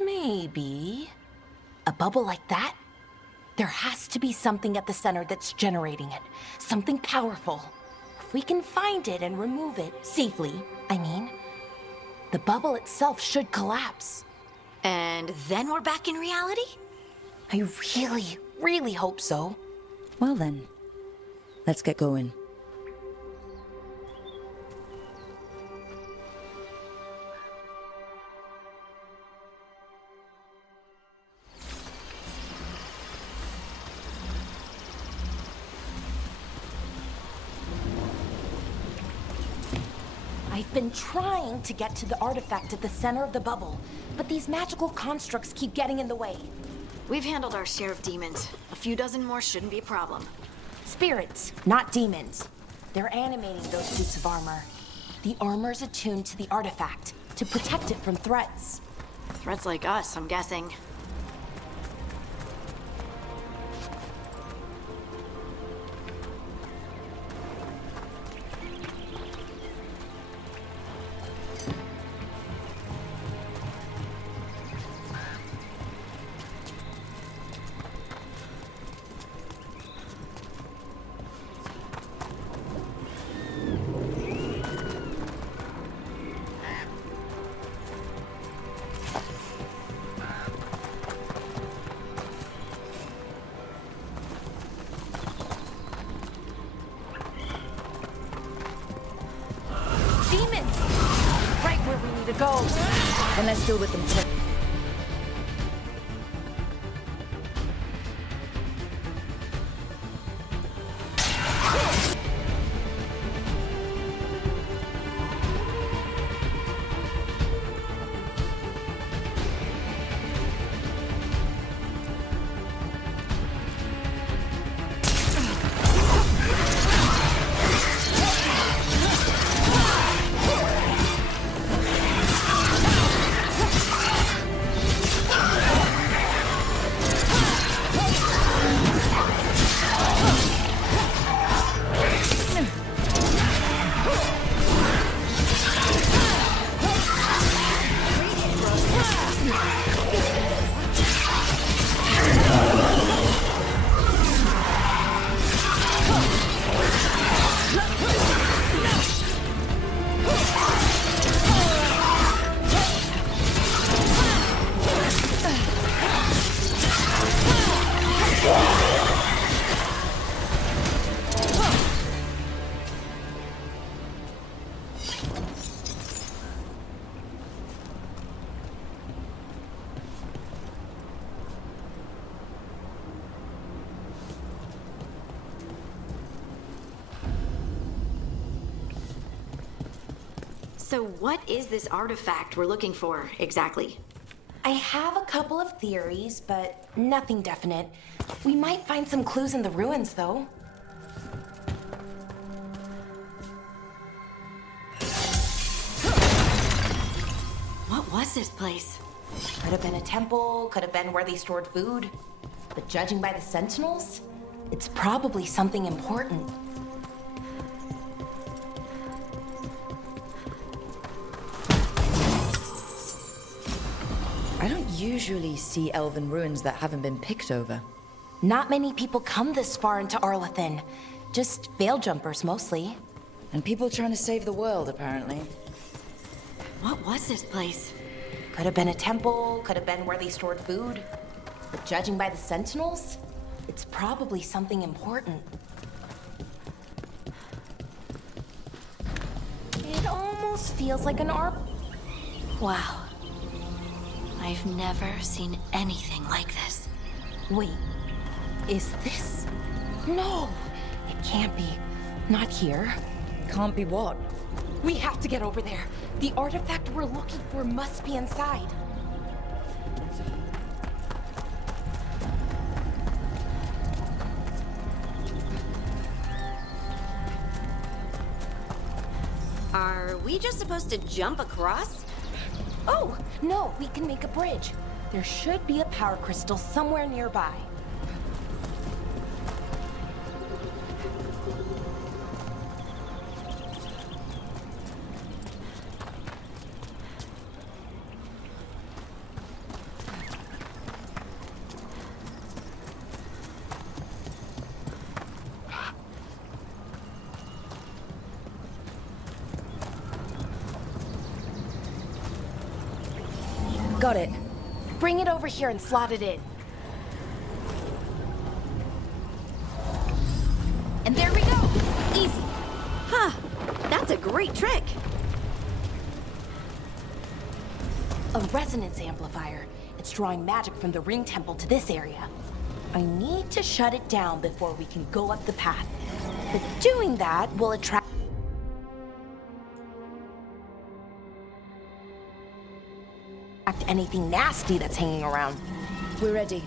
Maybe. A bubble like that? There has to be something at the center that's generating it. Something powerful. If we can find it and remove it, safely, I mean, the bubble itself should collapse. And then we're back in reality? I really, really hope so. Well then, let's get going. I I've been trying to get to the artifact at the center of the bubble, but these magical constructs keep getting in the way. We've handled our share of demons. A few dozen more shouldn't be a problem. Spirits, not demons. They're animating those suits of armor. The armor's attuned to the artifact to protect it from threats. Threats like us, I'm guessing. Go. Then let's deal with them quick. So what is this artifact we're looking for, exactly? I have a couple of theories, but nothing definite. We might find some clues in the ruins, though. What was this place? Could have been a temple, could have been where they stored food. But judging by the sentinels, it's probably something important. I don't usually see elven ruins that haven't been picked over. Not many people come this far into Arlathan. Just veil jumpers, mostly. And people trying to save the world, apparently. What was this place? Could have been a temple, could have been where they stored food. But judging by the sentinels, it's probably something important. It almost feels like an Wow. I've never seen anything like this. Wait, is this? No, it can't be. Not here. Can't be what? We have to get over there. The artifact we're looking for must be inside. Are we just supposed to jump across? Oh, no, we can make a bridge. There should be a power crystal somewhere nearby. Got it. Bring it over here and slot it in. And there we go. Easy. Huh. That's a great trick. A resonance amplifier. It's drawing magic from the ring temple to this area. I need to shut it down before we can go up the path. But doing that will attract... detect anything nasty that's hanging around. We're ready.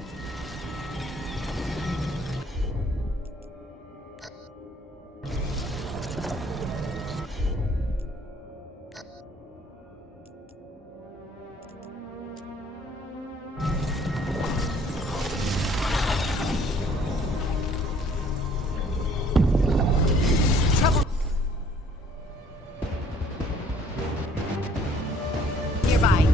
Nearby.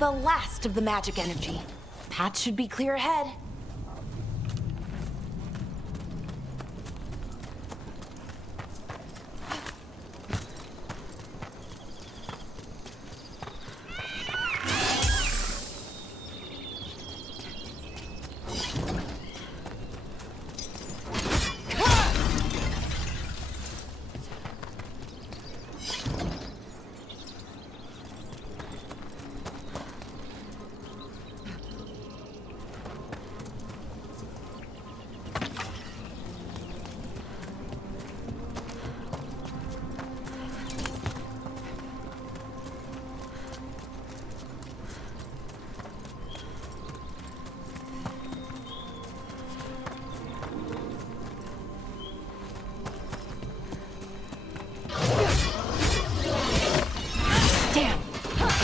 The last of the magic energy. Path should be clear ahead.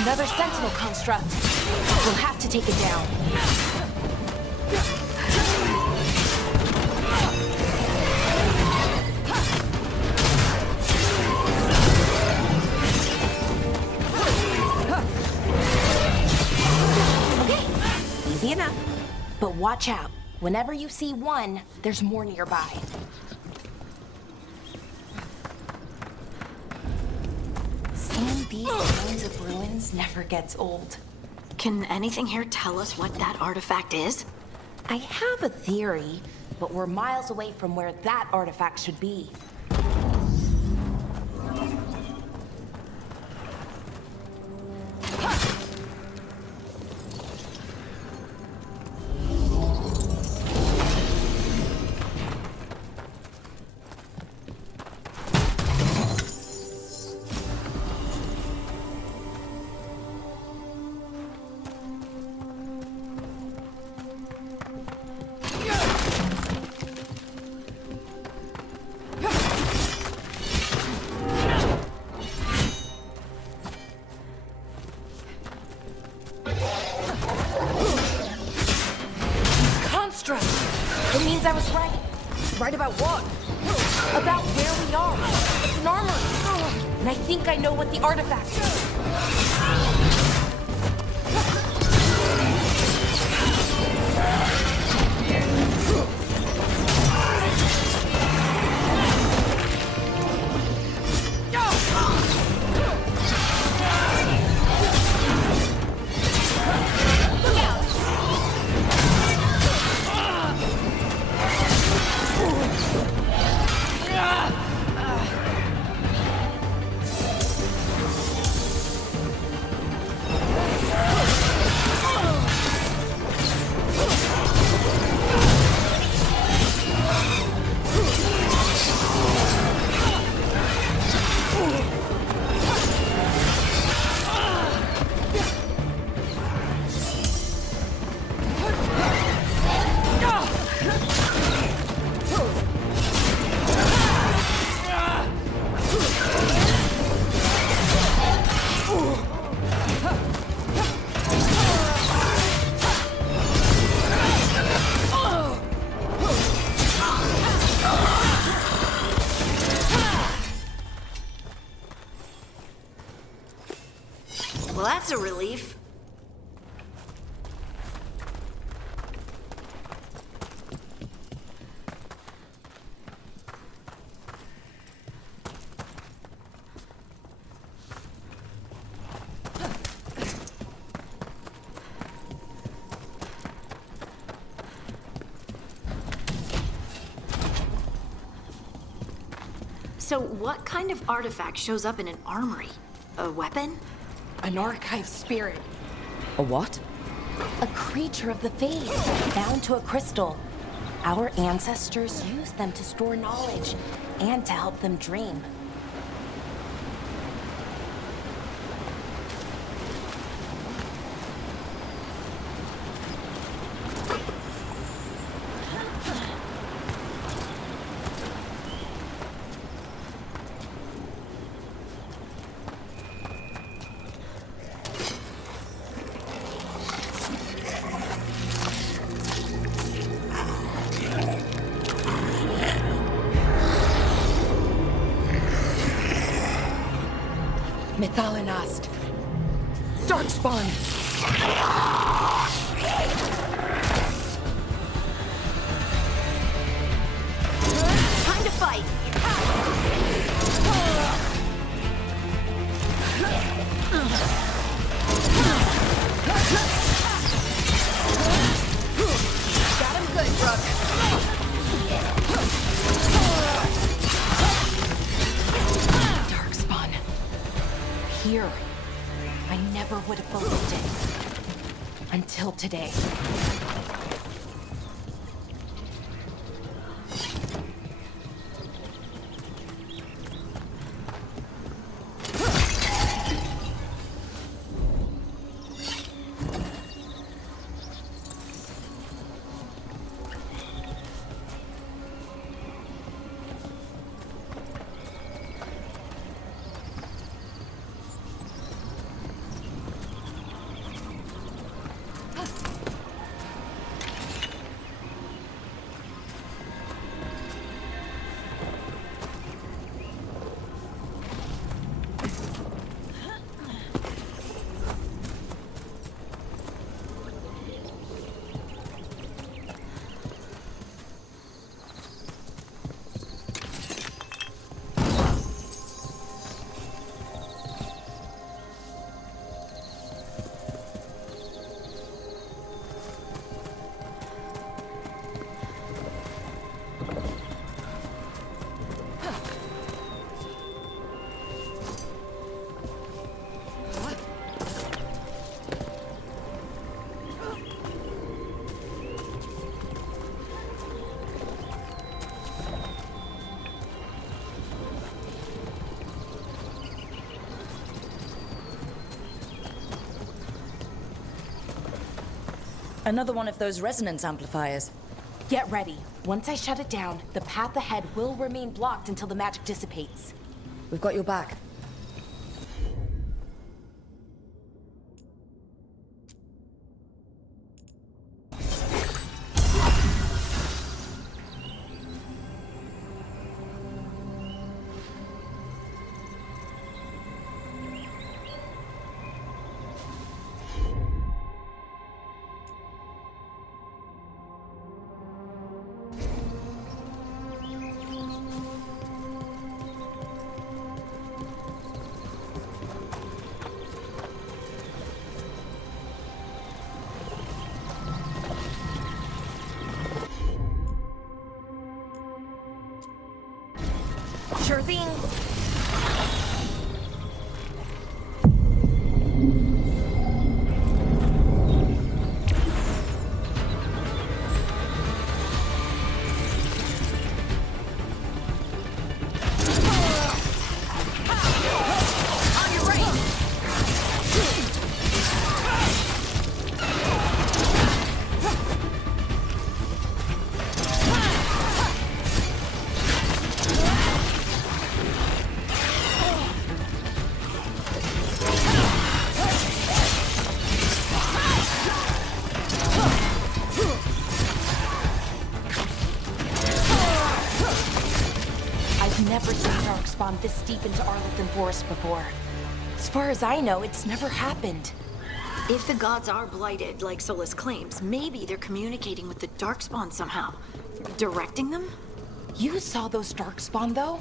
Another sentinel construct. We'll have to take it down. Okay, easy enough. But watch out. Whenever you see one, there's more nearby. These kinds of ruins never gets old. Can anything here tell us what that artifact is? I have a theory, but we're miles away from where that artifact should be. It means I was right. Right about what? About where we are. It's an armory. And I think I know what the artifact is. Well, that's a relief. So what kind of artifact shows up in an armory? A weapon? An archive spirit. A what? A creature of the faith, bound to a crystal. Our ancestors used them to store knowledge and to help them dream. Methalinast. Darkspawn. Time to fight. Got him good, Brooke. Darkspawn. Here. I never would have believed it. Until today. Another one of those resonance amplifiers. Get ready. Once I shut it down, the path ahead will remain blocked until the magic dissipates. We've got your back. Sure thing. Never seen Darkspawn this deep into Arlington Forest before. As far as I know, it's never happened. If the gods are blighted, like Solus claims, maybe they're communicating with the Darkspawn somehow. Directing them? You saw those Darkspawn, though?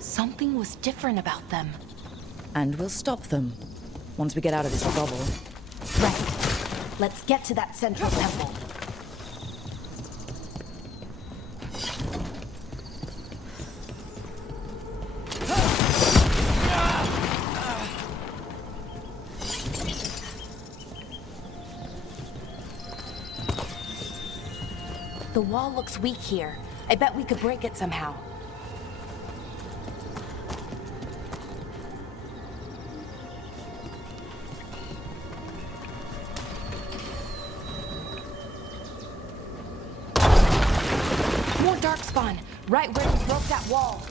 Something was different about them. And we'll stop them once we get out of this bubble. Right. Let's get to that central temple. The wall looks weak here. I bet we could break it somehow. More Darkspawn, right where we broke that wall.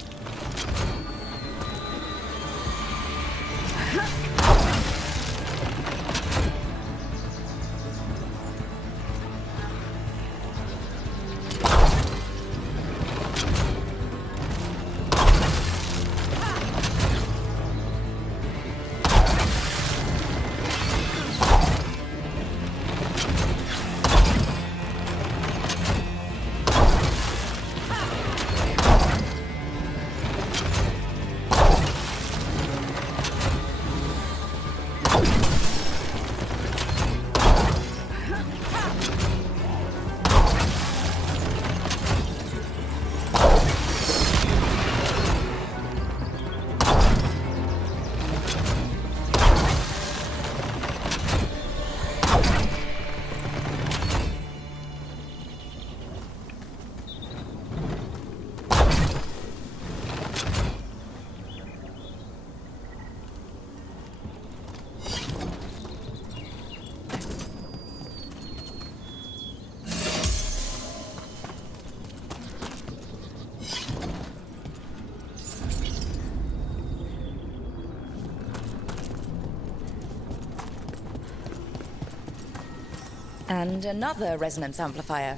And another resonance amplifier.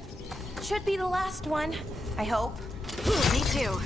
Should be the last one, I hope. Me too.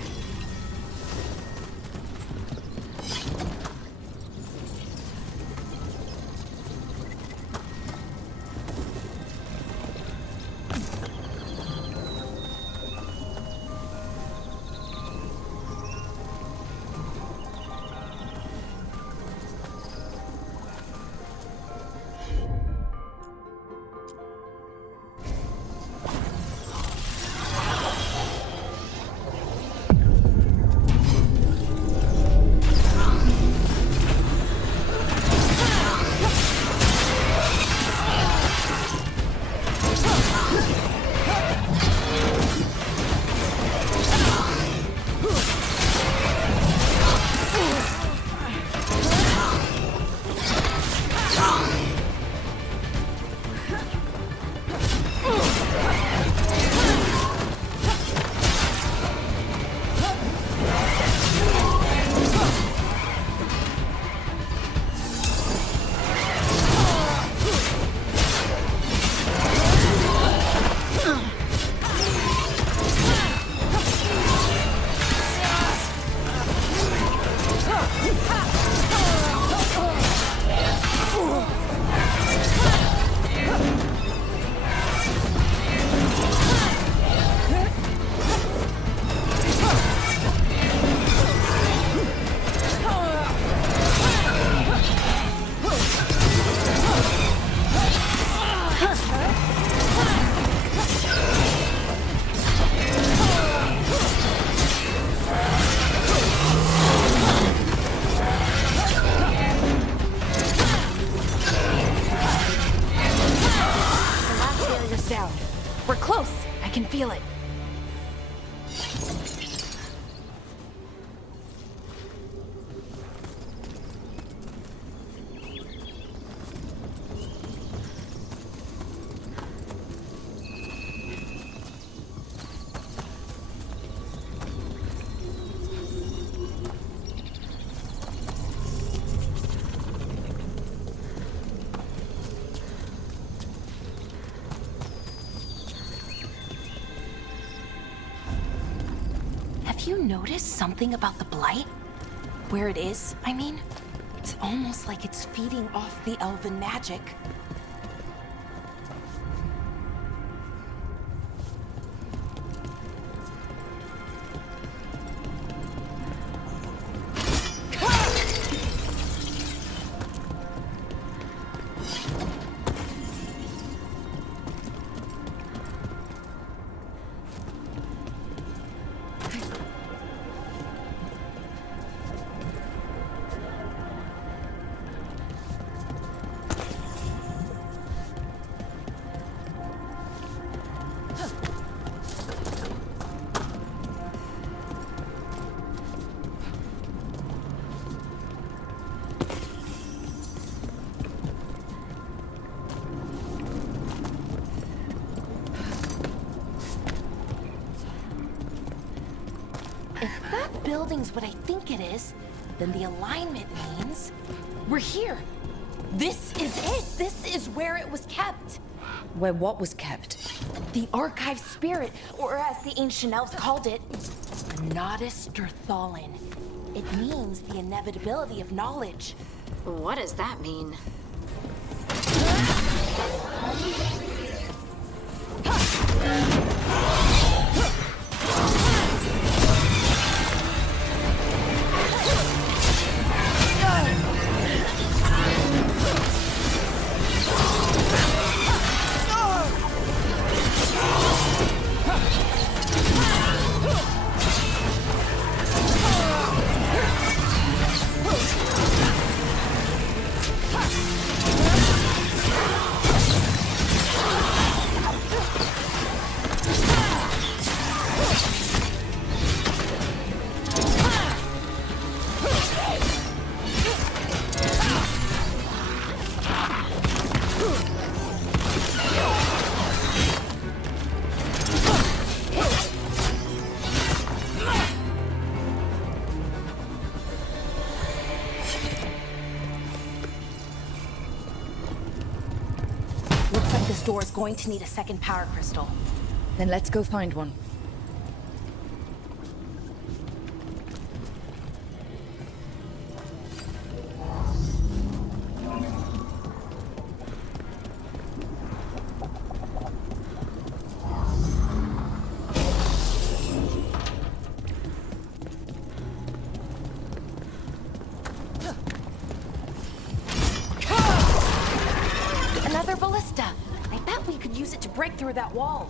We're close. I can feel it. Have you noticed something about the blight? Where it is, I mean? It's almost like it's feeding off the elven magic. Building's what I think it is, then the alignment means we're here. This is it. This is where it was kept. Where what was kept? The archive spirit, or as the ancient elves called it, Nodis Derthalin. It means the inevitability of knowledge. What does that mean? This door is going to need a second power crystal. Then let's go find one. Another ballista. I bet we could use it to break through that wall.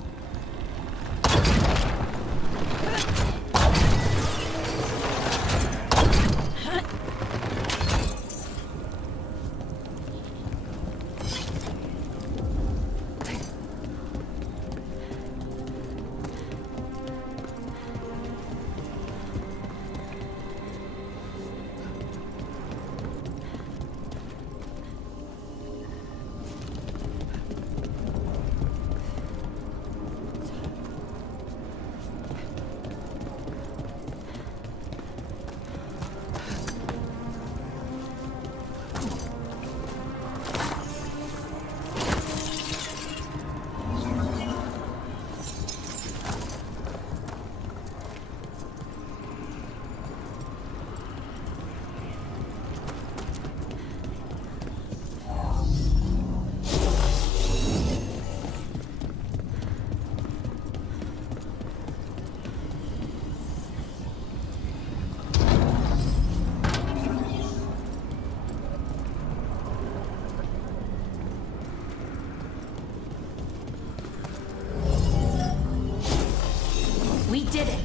We did it.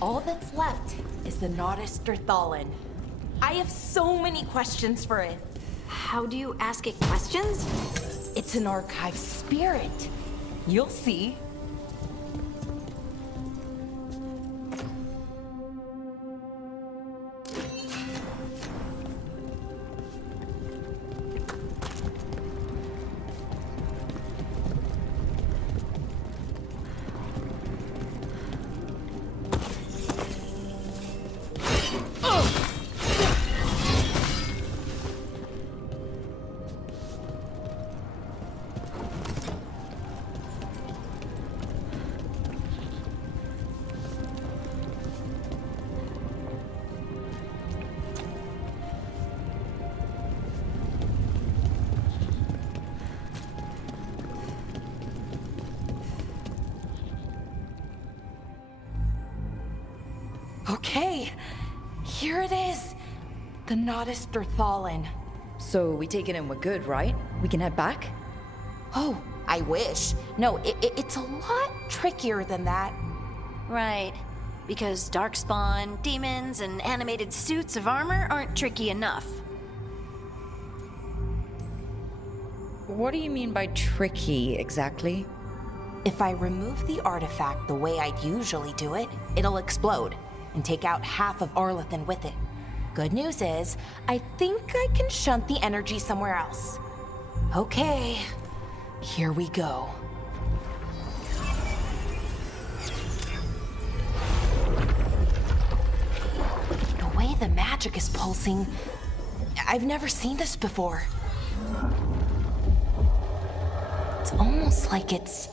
All that's left is the Nodis Derthalin. I have so many questions for it. How do you ask it questions? It's an archive spirit. You'll see. here it is. The Nodus Derthalin. So we take it and we're good, right? We can head back? Oh, I wish. No, it's a lot trickier than that. Right. Because darkspawn, demons, and animated suits of armor aren't tricky enough. What do you mean by tricky, exactly? If I remove the artifact the way I'd usually do it, it'll explode and take out half of Arlathan with it. Good news is, I think I can shunt the energy somewhere else. Okay, here we go. The way the magic is pulsing, I've never seen this before. It's almost like it's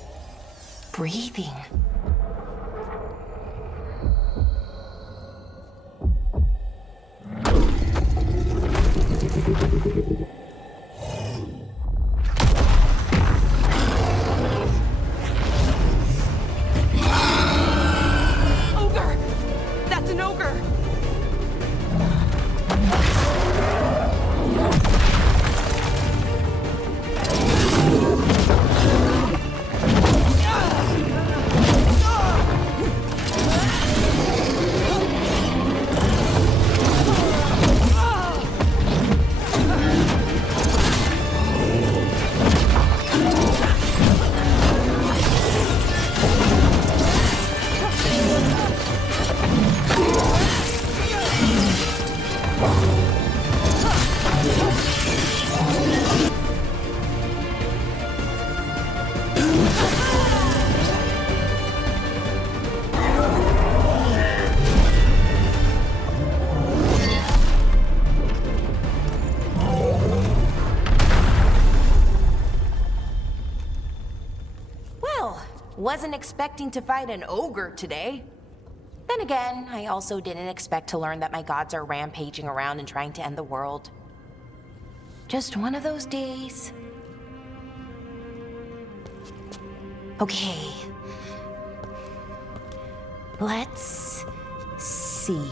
breathing. Ogre! That's an ogre! Wasn't expecting to fight an ogre today. Then again, I also didn't expect to learn that my gods are rampaging around and trying to end the world. Just one of those days. Okay. Let's see.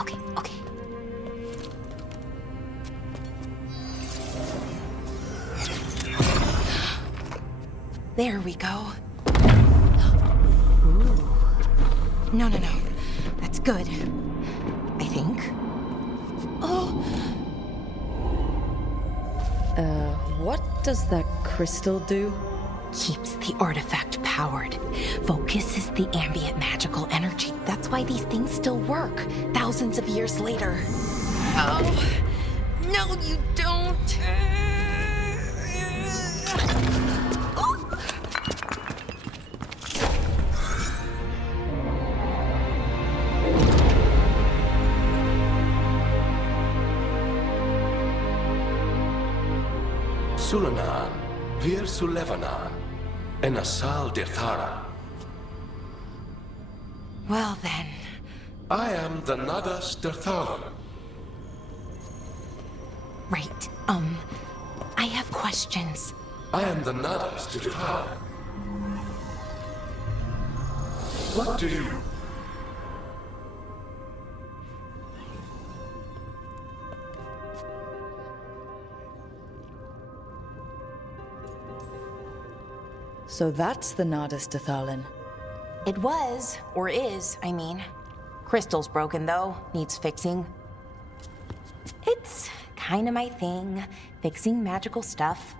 Okay. There we go. Ooh. No. That's good. I think. Oh. What does that crystal do? Keeps the artifact powered. Focuses the ambient magical energy. That's why these things still work, thousands of years later. Oh. No, you don't. Sulanan, Vir Sulevanan, and Asal Dirthara. Well then. I am the Nadas Dirthalan. Right, I have questions. I am the Nadas Dirthalan. What do you... So that's the Nodus Derthalin. It was, or is, I mean. Crystal's broken though, needs fixing. It's kinda my thing, fixing magical stuff.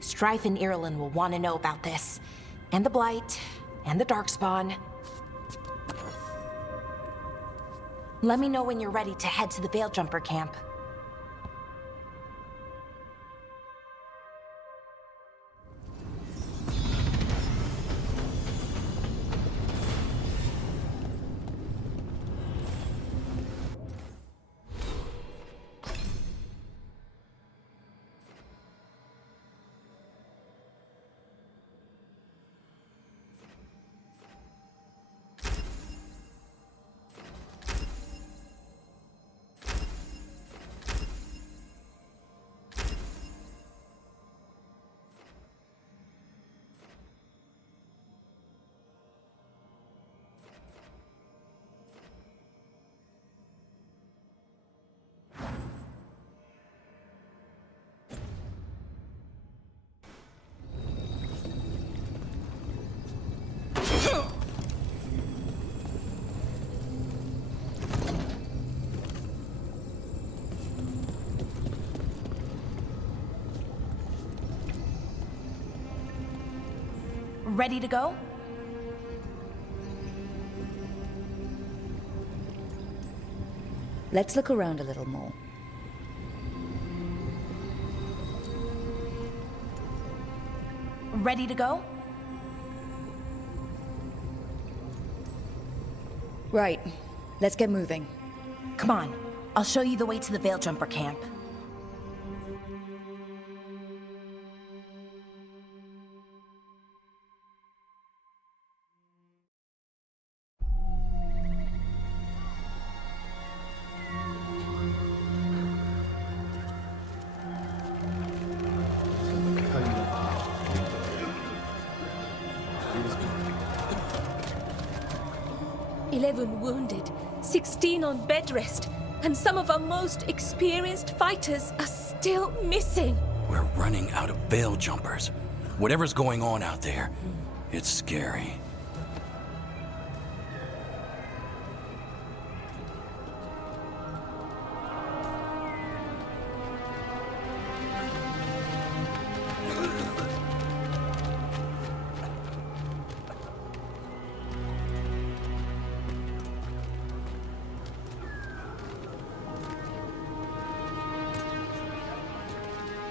Strife and Ireland will want to know about this. And the Blight, and the Darkspawn. Let me know when you're ready to head to the Veil Jumper camp. Ready to go? Let's look around a little more. Ready to go? Right. Let's get moving. Come on. I'll show you the way to the Veil Jumper camp. "11 wounded, 16 on bed rest, and some of our most experienced fighters are still missing." We're running out of Veil Jumpers. Whatever's going on out there, it's scary.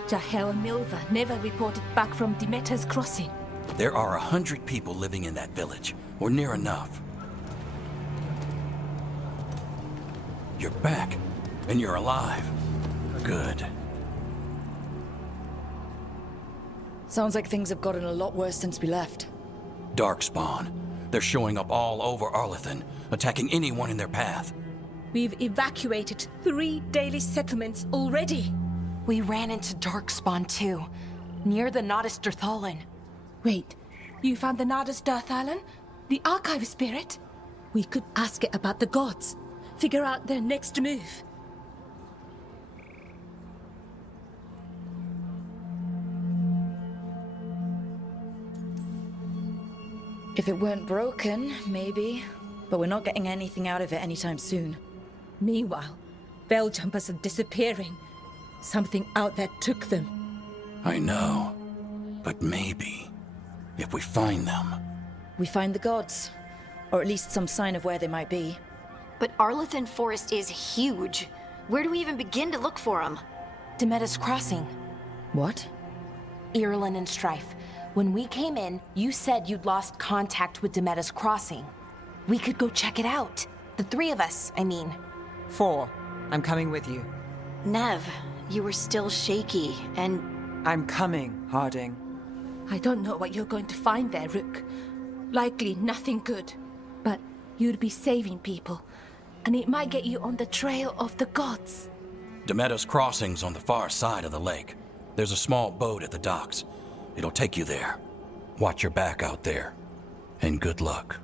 Jahel and Milva never reported back from Demeter's crossing. There are 100 people living in that village, or near enough. You're back, and you're alive. Good. Sounds like things have gotten a lot worse since we left. Darkspawn. They're showing up all over Arlethan, attacking anyone in their path. We've evacuated 3 daily settlements already. We ran into Darkspawn too, near the Nodus Dirthalan. Wait, you found the Nodus Dirthalan? The archive spirit? We could ask it about the gods. Figure out their next move. If it weren't broken, maybe. But we're not getting anything out of it anytime soon. Meanwhile, Veil Jumpers are disappearing. Something out there took them. I know. But maybe, if we find them... We find the gods. Or at least some sign of where they might be. But Arlethan Forest is huge. Where do we even begin to look for them? Demeter's crossing. What? Irulan and Strife. When we came in, you said you'd lost contact with Demeter's crossing. We could go check it out. The 3 of us, I mean. 4. I'm coming with you. Nev, you were still shaky, and... I'm coming, Harding. I don't know what you're going to find there, Rook. Likely nothing good. But you'd be saving people. And it might get you on the trail of the gods. Demeter's crossing's on the far side of the lake. There's a small boat at the docks. It'll take you there. Watch your back out there. And good luck.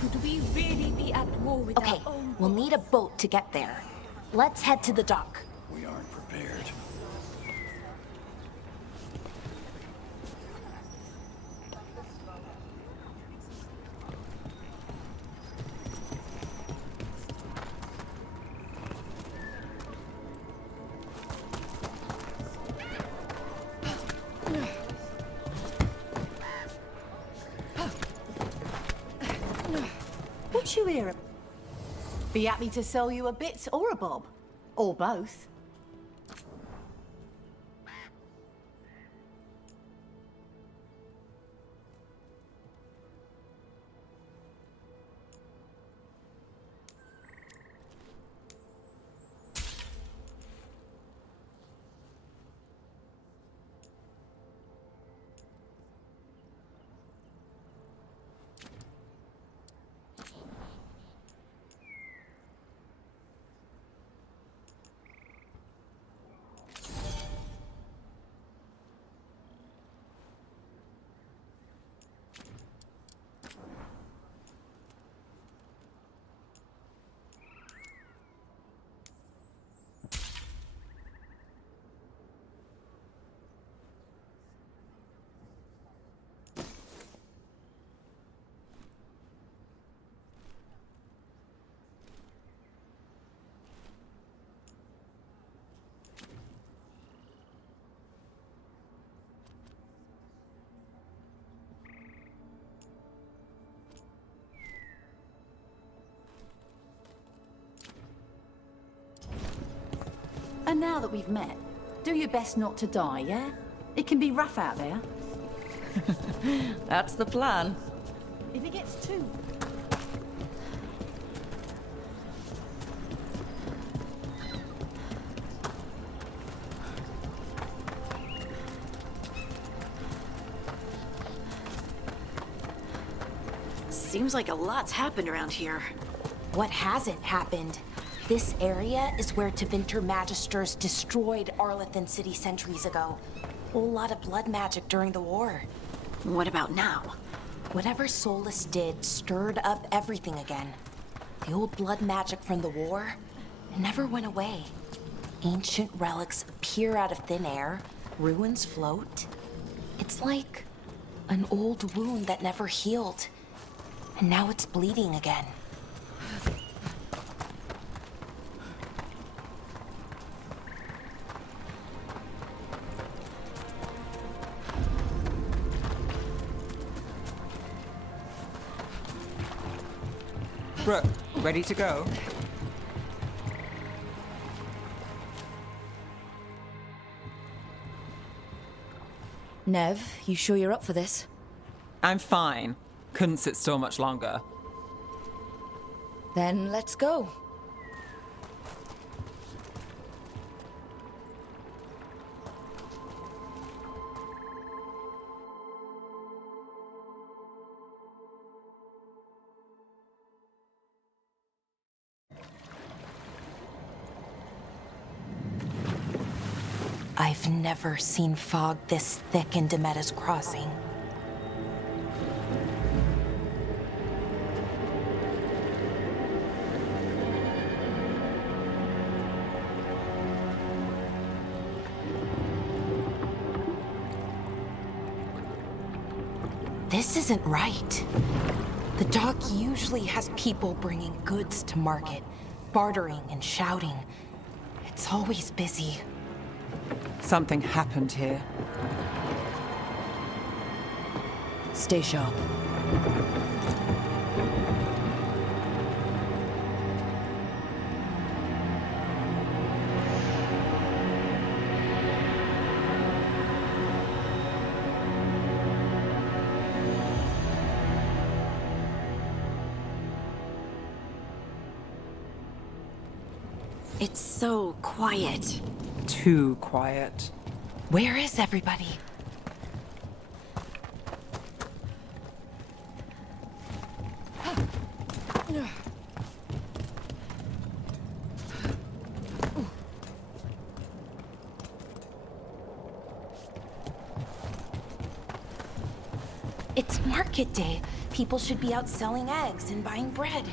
Could we really be at war with Okay, our own we'll need a boat to get there. Let's head to the dock. We aren't prepared. What you hear? Be happy to sell you a bit or a bob? Or both. now that we've met, do your best not to die, yeah? It can be rough out there. That's the plan. If it gets too... Seems like a lot's happened around here. What hasn't happened? This area is where Tevinter Magisters destroyed Arlethan City centuries ago. Whole lot of blood magic during the war. What about now? Whatever Solus did stirred up everything again. The old blood magic from the war, it never went away. Ancient relics appear out of thin air, ruins float. It's like an old wound that never healed. And now it's bleeding again. Brooke, ready to go? Nev, you sure you're up for this? I'm fine. Couldn't sit still much longer. Then let's go. I've never seen fog this thick in Demetta's Crossing. This isn't right. The dock usually has people bringing goods to market, bartering and shouting. It's always busy. Something happened here. Stay sharp. It's so quiet. Too quiet. Where is everybody? It's market day. People should be out selling eggs and buying bread.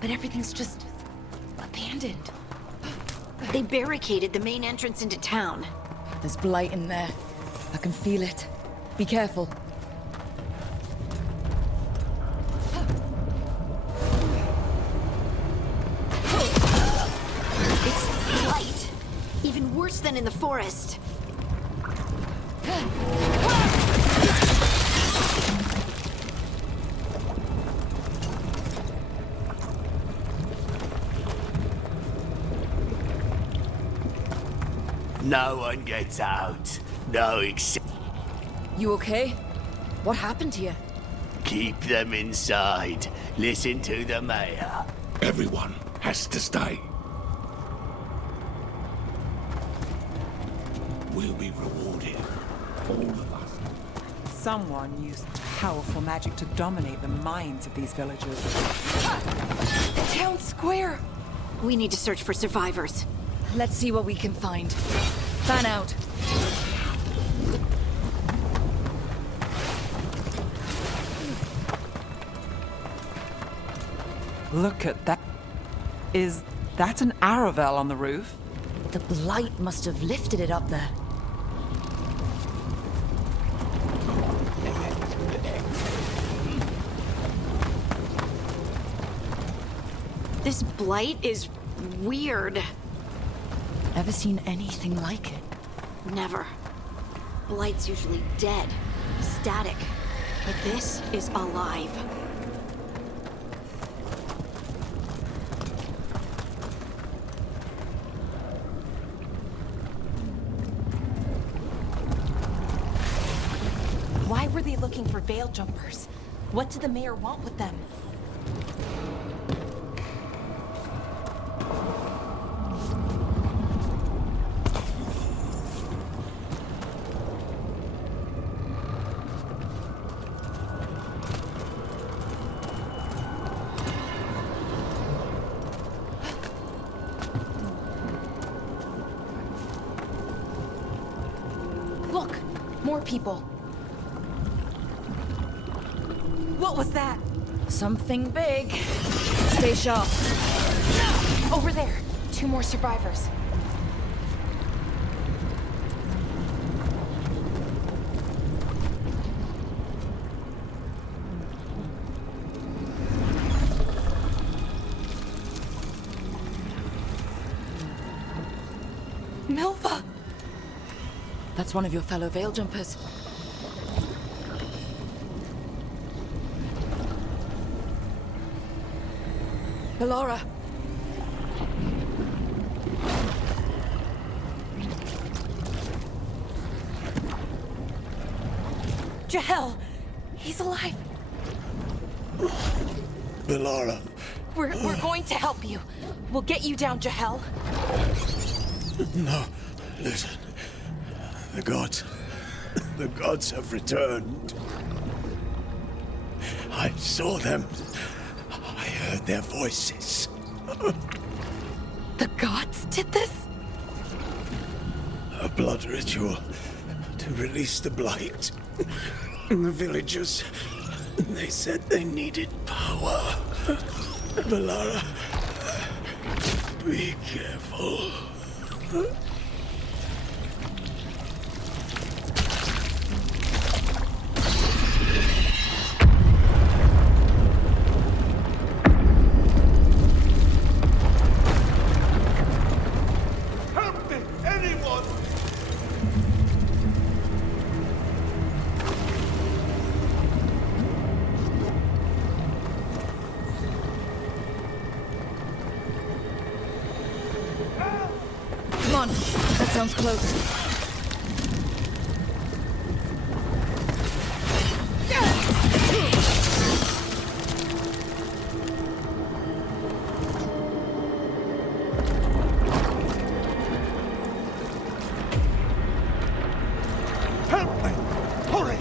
But everything's just abandoned. They barricaded the main entrance into town. There's blight in there. I can feel it. Be careful. It's blight. Even worse than in the forest. No one gets out. No except... You okay? What happened here? Keep them inside. Listen to the mayor. Everyone has to stay. We'll be rewarded. All of us. Someone used powerful magic to dominate the minds of these villagers. The town square! We need to search for survivors. Let's see what we can find. Fan out. Look at that. Is that an Aravel on the roof? The blight must have lifted it up there. This blight is weird. Ever seen anything like it? Never. Blight's usually dead, static. But this is alive. Why were they looking for veil jumpers? What did the mayor want with them? Look, more people. What was that? Something big. Stay sharp. Over there. 2 more survivors. Milva! That's one of your fellow veil jumpers. Laura. Jahel! He's alive! Velara. We're going to help you. We'll get you down, Jahel. No, listen. The gods have returned. I saw them. I heard their voices. The gods did this? A blood ritual to release the blight. And the villagers, they said they needed power. Velara, be careful. Come on, that sounds close. Help me! Hurry!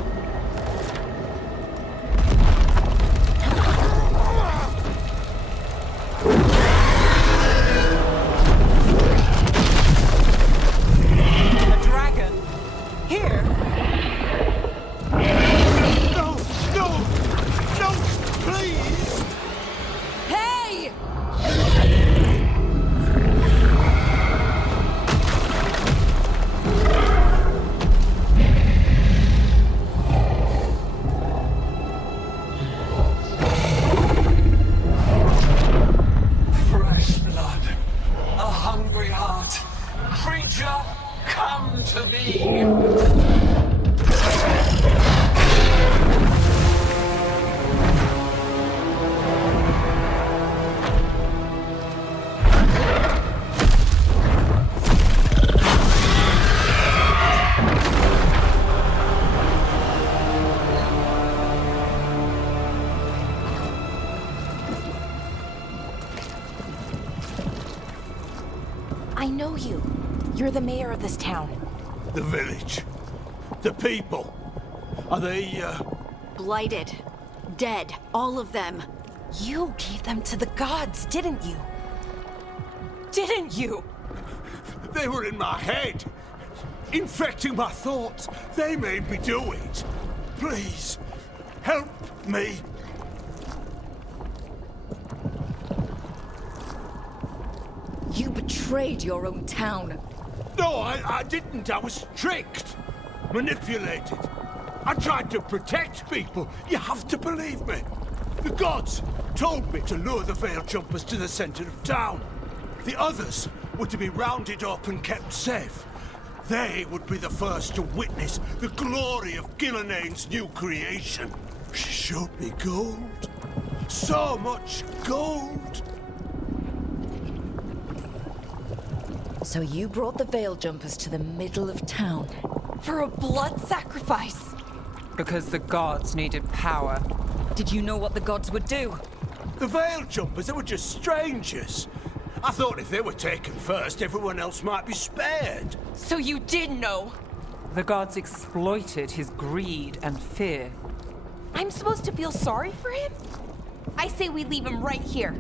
I know you. You're the mayor of this town. The village. The people. Are they, Blighted. Dead. All of them. You gave them to the gods, didn't you? Didn't you? They were in my head. Infecting my thoughts. They made me do it. Please, help me. You betrayed your own town. No, I didn't. I was tricked. Manipulated. I tried to protect people. You have to believe me. The gods told me to lure the veil jumpers to the center of town. The others were to be rounded up and kept safe. They would be the first to witness the glory of Gilnenane's new creation. She showed me gold. So much gold. So you brought the veil jumpers to the middle of town. For a blood sacrifice. Because the gods needed power. Did you know what the gods would do? The veil jumpers, they were just strangers. I thought if they were taken first, everyone else might be spared. So you did know? The gods exploited his greed and fear. I'm supposed to feel sorry for him? I say we leave him right here.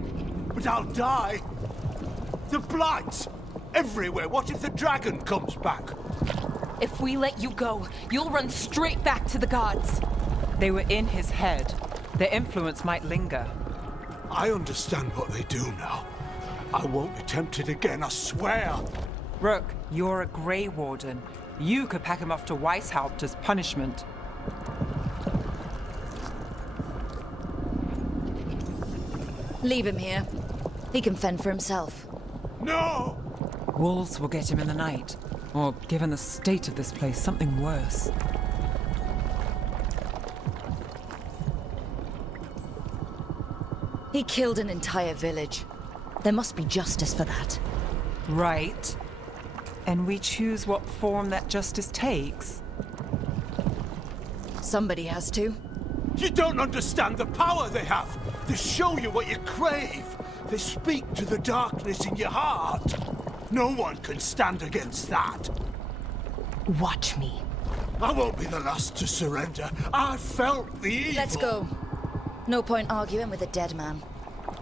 But I'll die. The blights everywhere. What if the dragon comes back? If we let you go, you'll run straight back to the gods. They were in his head. Their influence might linger. I understand what they do now. I won't be tempted again, I swear. Rook, you're a Grey Warden. You could pack him off to Weishaupt as punishment. Leave him here. He can fend for himself. No! Wolves will get him in the night. Or, given the state of this place, something worse. He killed an entire village. There must be justice for that. Right. And we choose what form that justice takes. Somebody has to. You don't understand the power they have. They show you what you crave. They speak to the darkness in your heart. No one can stand against that. Watch me. I won't be the last to surrender. I felt the evil. Let's go. No point arguing with a dead man.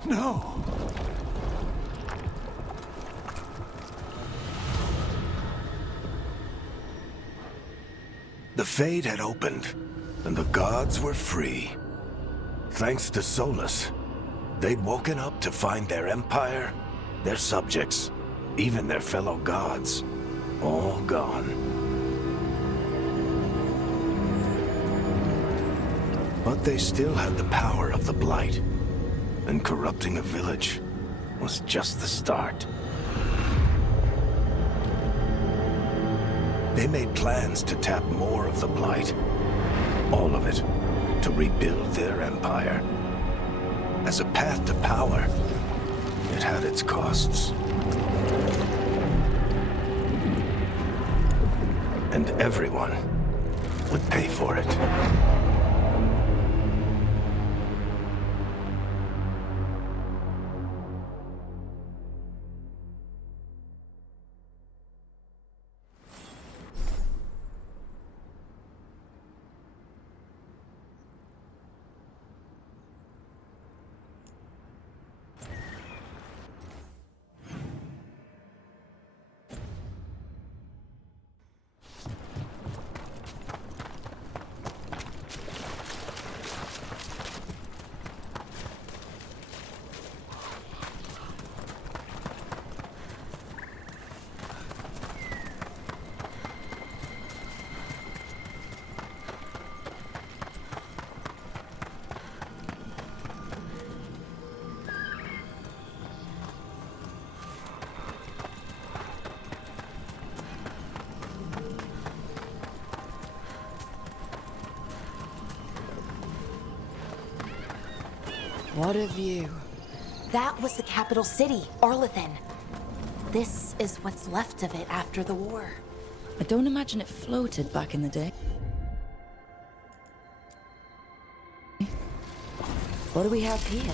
No. The Fade had opened, and the gods were free. Thanks to Solus, they'd woken up to find their empire, their subjects, even their fellow gods, all gone. But they still had the power of the Blight, and corrupting a village was just the start. They made plans to tap more of the Blight, all of it, to rebuild their empire. As a path to power, it had its costs. And everyone would pay for it. What a view. That was the capital city, Arlethan. This is what's left of it after the war. I don't imagine it floated back in the day. What do we have here?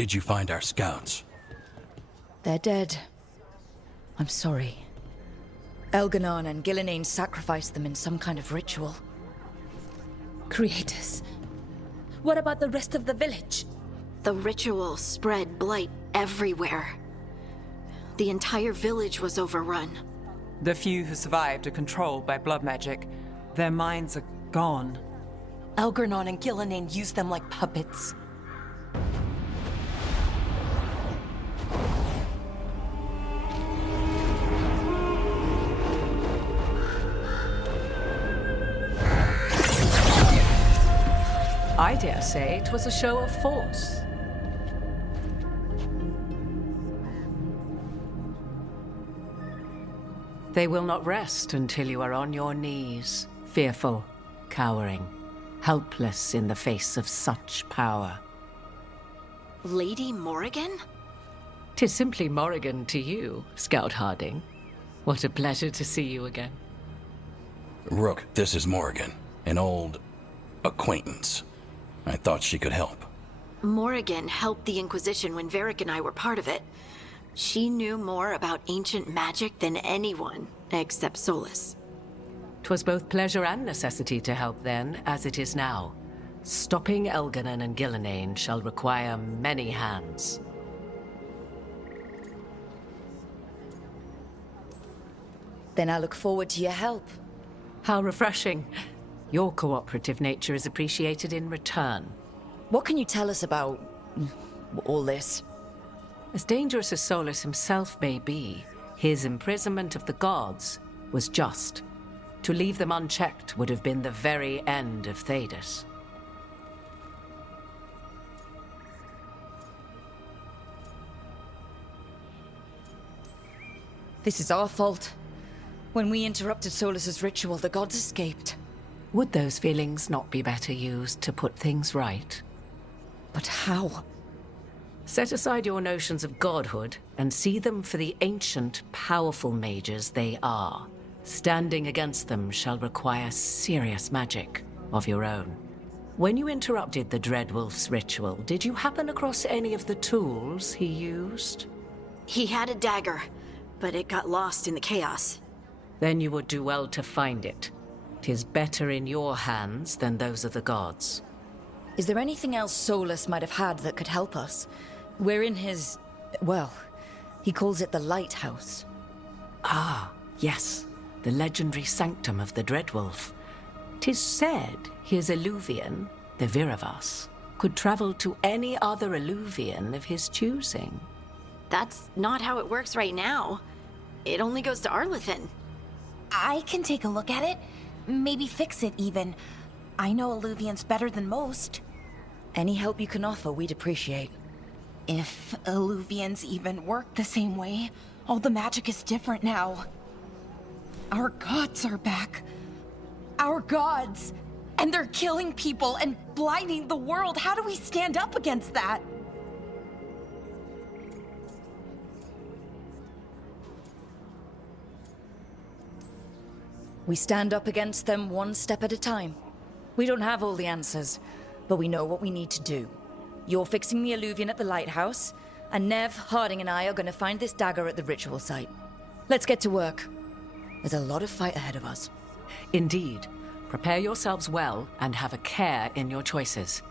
Did you find our scouts? They're dead. I'm sorry. Elganon and Gillenane sacrificed them in some kind of ritual. Creators. What about the rest of the village? The ritual spread blight everywhere. The entire village was overrun. The few who survived are controlled by blood magic. Their minds are gone. Algernon and Gillinan used them like puppets. I dare say it was a show of force. They will not rest until you are on your knees, fearful, cowering, helpless in the face of such power. Lady Morrigan? 'Tis simply Morrigan to you, Scout Harding. What a pleasure to see you again. Rook, this is Morrigan, an old acquaintance. I thought she could help. Morrigan helped the Inquisition when Varric and I were part of it. She knew more about ancient magic than anyone, except Solus. 'Twas both pleasure and necessity to help then, as it is now. Stopping Elganon and Gillinan shall require many hands. Then I look forward to your help. How refreshing. Your cooperative nature is appreciated in return. What can you tell us about all this? As dangerous as Solus himself may be, his imprisonment of the gods was just. To leave them unchecked would have been the very end of Thedas. This is our fault. When we interrupted Solus's ritual, the gods escaped. Would those feelings not be better used to put things right? But how? Set aside your notions of godhood and see them for the ancient, powerful mages they are. Standing against them shall require serious magic of your own. When you interrupted the Dreadwolf's ritual, did you happen across any of the tools he used? He had a dagger, but it got lost in the chaos. Then you would do well to find it. 'Tis better in your hands than those of the gods. Is there anything else Solus might have had that could help us? We're in his... well, he calls it the Lighthouse. Ah, yes. The legendary sanctum of the Dreadwolf. 'Tis said his Illuvian, the Viravas, could travel to any other Illuvian of his choosing. That's not how it works right now. It only goes to Arlethan. I can take a look at it. Maybe fix it, even. I know Illuvians better than most. Any help you can offer, we'd appreciate. If Illuvians even work the same way, all the magic is different now. Our gods are back. Our gods! And they're killing people and blinding the world. How do we stand up against that? We stand up against them one step at a time. We don't have all the answers, but we know what we need to do. You're fixing the Illuvian at the lighthouse, and Nev, Harding, and I are going to find this dagger at the ritual site. Let's get to work. There's a lot of fight ahead of us. Indeed. Prepare yourselves well and have a care in your choices.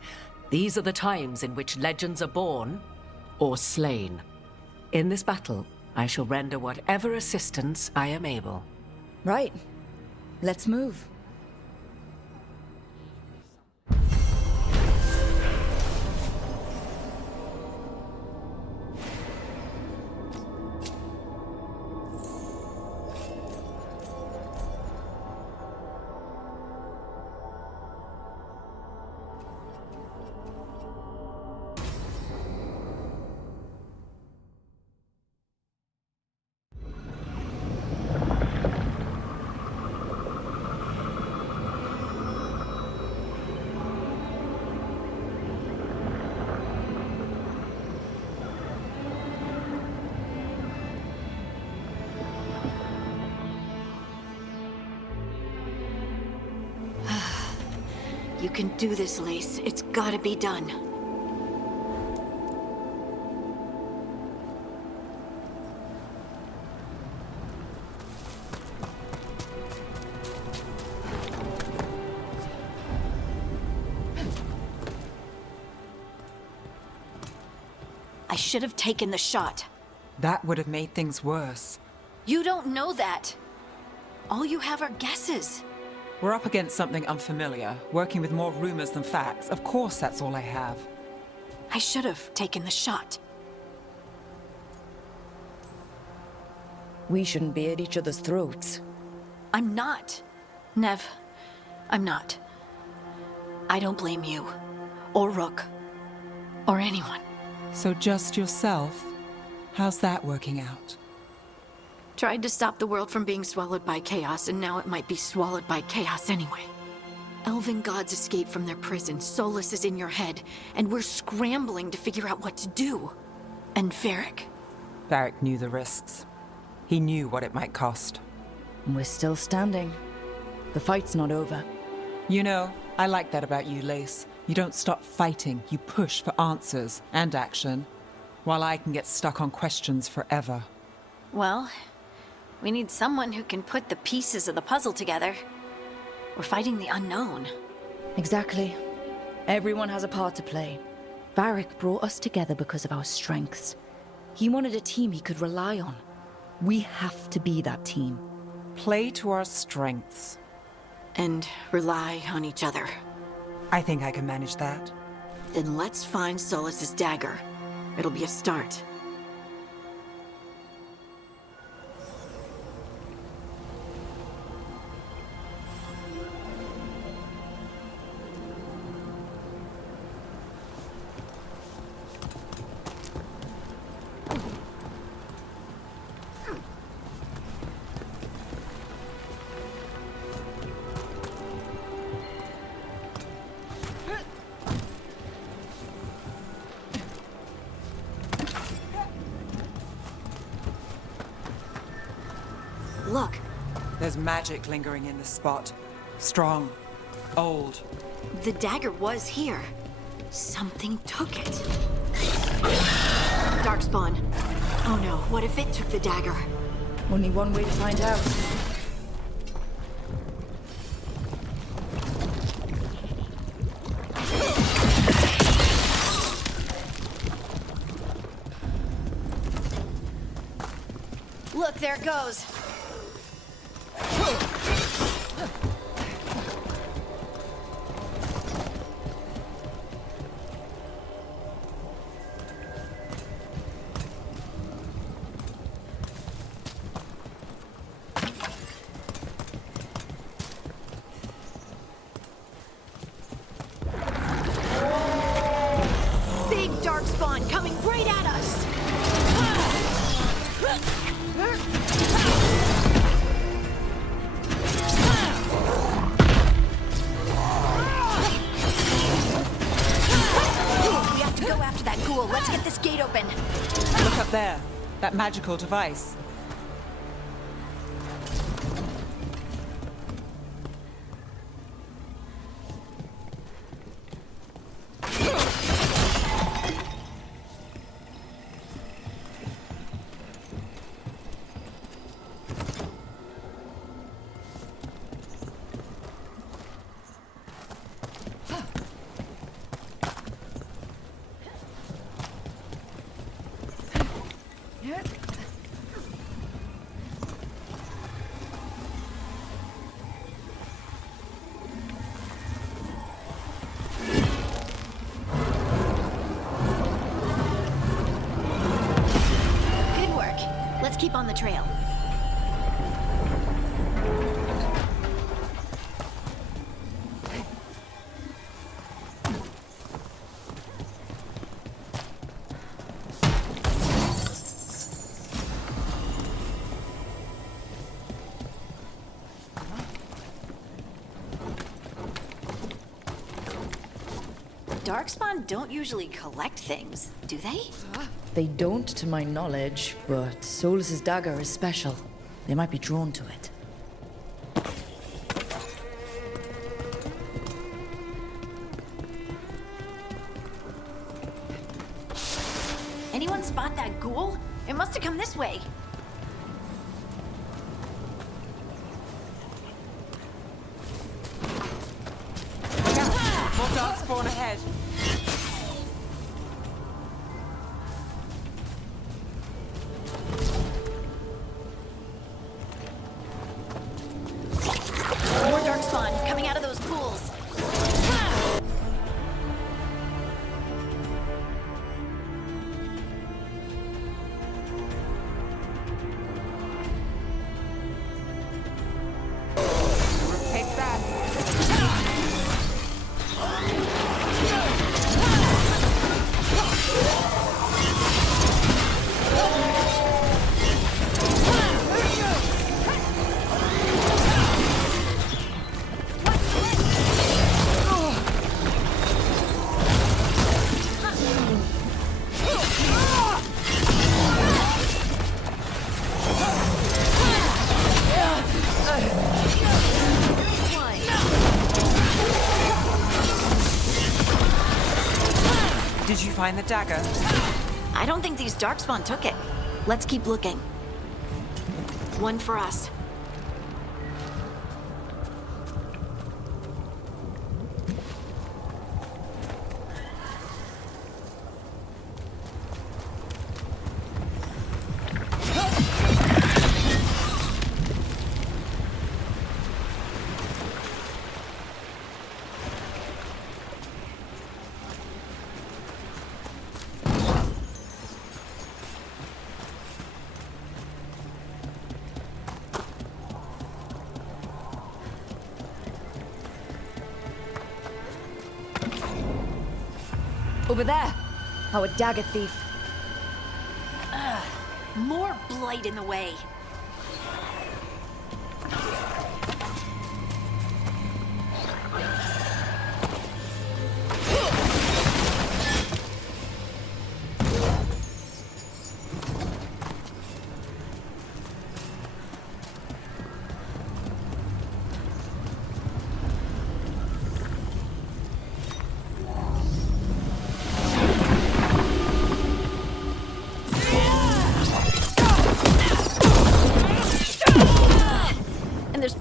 These are the times in which legends are born or slain. In this battle, I shall render whatever assistance I am able. Right. Let's move. You can do this, Lace. It's gotta be done. I should have taken the shot. That would have made things worse. You don't know that. All you have are guesses. We're up against something unfamiliar, working with more rumors than facts. Of course that's all I have. I should have taken the shot. We shouldn't be at each other's throats. I'm not. Nev, I'm not. I don't blame you, or Rook, or anyone. So just yourself? How's that working out? Tried to stop the world from being swallowed by chaos, and now it might be swallowed by chaos anyway. Elven gods escaped from their prison, Solus is in your head, and we're scrambling to figure out what to do. And Varric. Varric knew the risks. He knew what it might cost. And we're still standing. The fight's not over. You know, I like that about you, Lace. You don't stop fighting, you push for answers and action, while I can get stuck on questions forever. Well, we need someone who can put the pieces of the puzzle together. We're fighting the unknown. Exactly. Everyone has a part to play. Varric brought us together because of our strengths. He wanted a team he could rely on. We have to be that team. Play to our strengths. And rely on each other. I think I can manage that. Then let's find Solus's dagger. It'll be a start. Look. There's magic lingering in this spot. Strong. Old. The dagger was here. Something took it. Darkspawn. Oh no, what if it took the dagger? Only one way to find out. Look, there it goes. Big darkspawn coming right at us. We have to go after that ghoul. Let's get this gate open. Look up there. That magical device. Good work. Let's keep on the trail. Darkspawn don't usually collect things, do they? They don't, to my knowledge, but Solus's dagger is special. They might be drawn to it. Anyone spot that ghoul? It must have come this way. More darkspawn ahead. More darkspawn. Did you find the dagger? I don't think these darkspawn took it. Let's keep looking. One for us. Over there, our dagger thief. More blight in the way.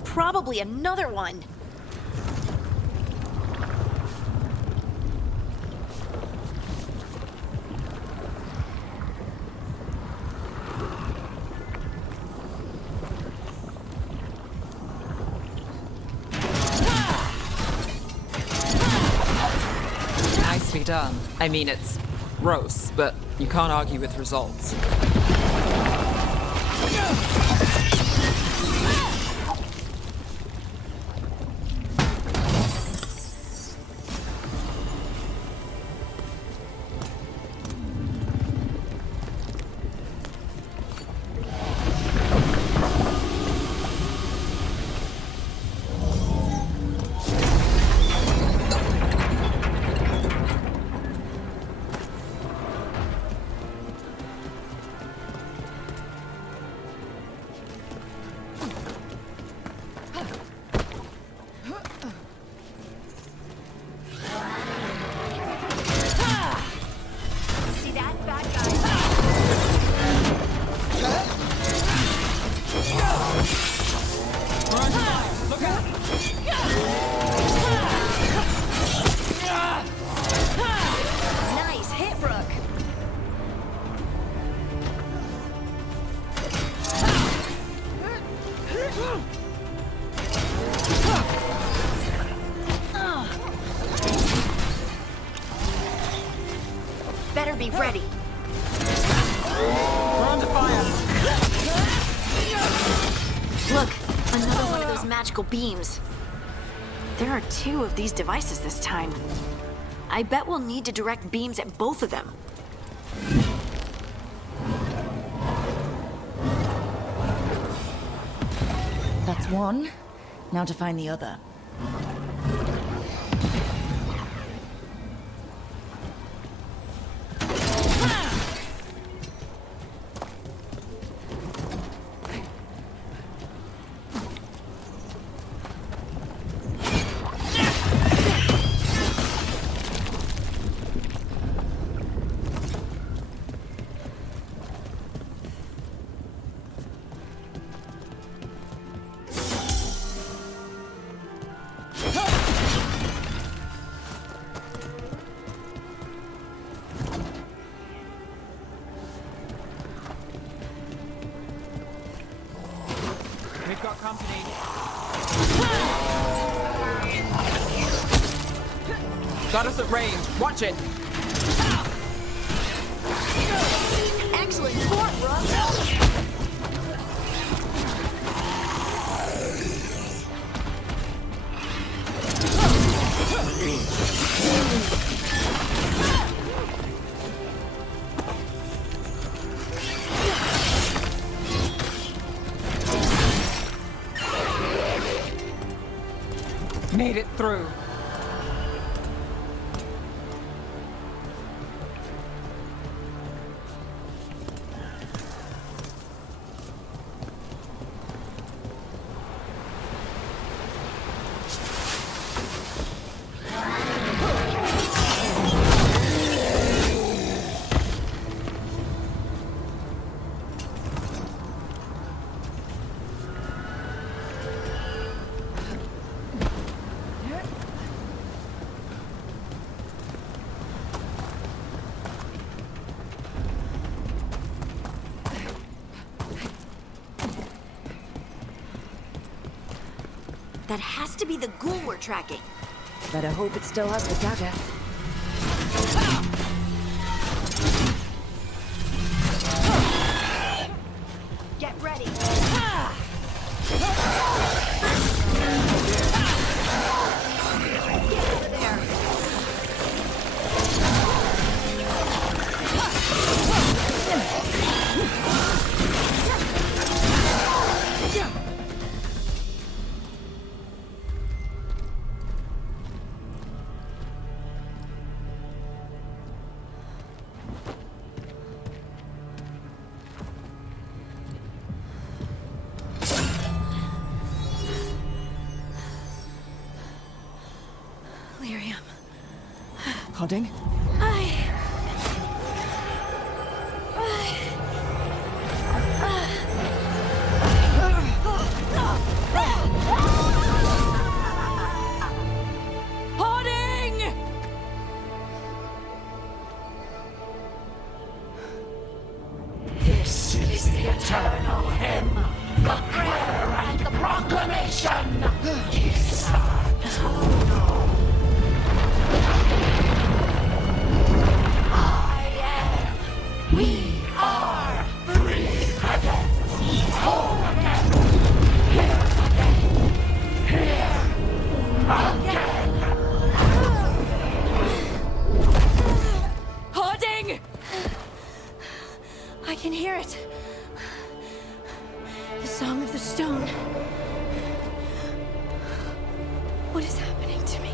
Probably another one. Nicely done. I mean, it's gross, but you can't argue with results. Better be ready. We're under fire. Look, another one of those magical beams. There are two of these devices this time. I bet we'll need to direct beams at both of them. That's one. Now to find the other. We've got company. Got us at range. Watch it. Excellent sport, bro. Made it through. That has to be the ghoul we're tracking. Better hope it still has the dagger. Get ready. Holding? This is the eternal hymn, the prayer and the proclamation. Is we are free again, whole again, here again. Holding! I can hear it. The song of the stone. What is happening to me?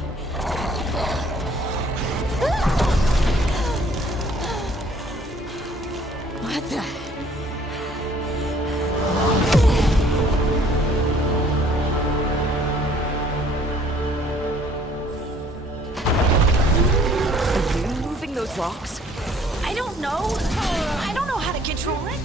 What the? Are you moving those rocks? I don't know. I don't know how to control it.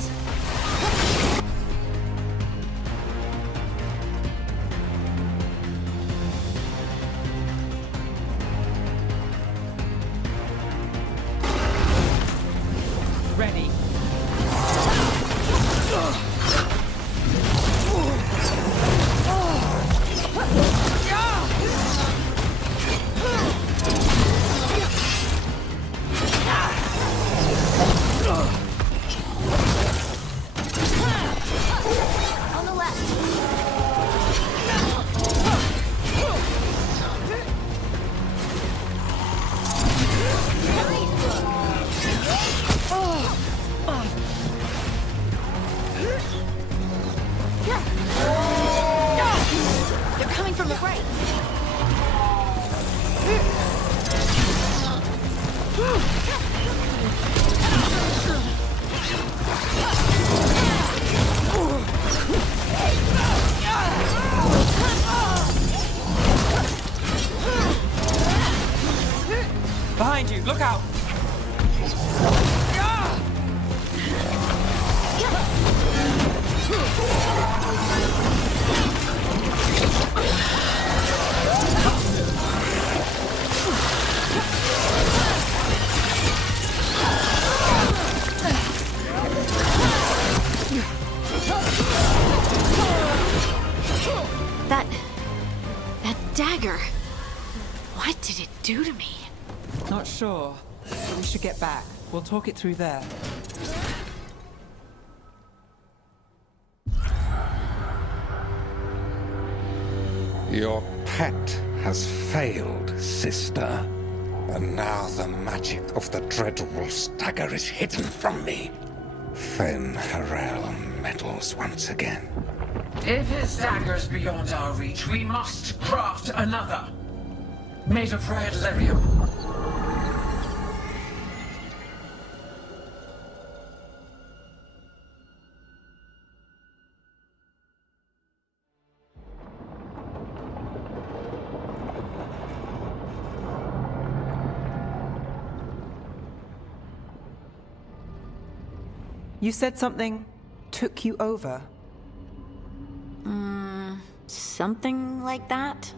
Ready. On the left. They're coming from the right. Behind you, look out! That dagger. What did it do to me? Not sure. We should get back. We'll talk it through there. Your pet has failed, sister. And now the magic of the Dreadwolf's dagger is hidden from me. Fen Harel meddles once again. If his dagger's beyond our reach, we must craft another. Made of red lyrium. You said something took you over. Something like that?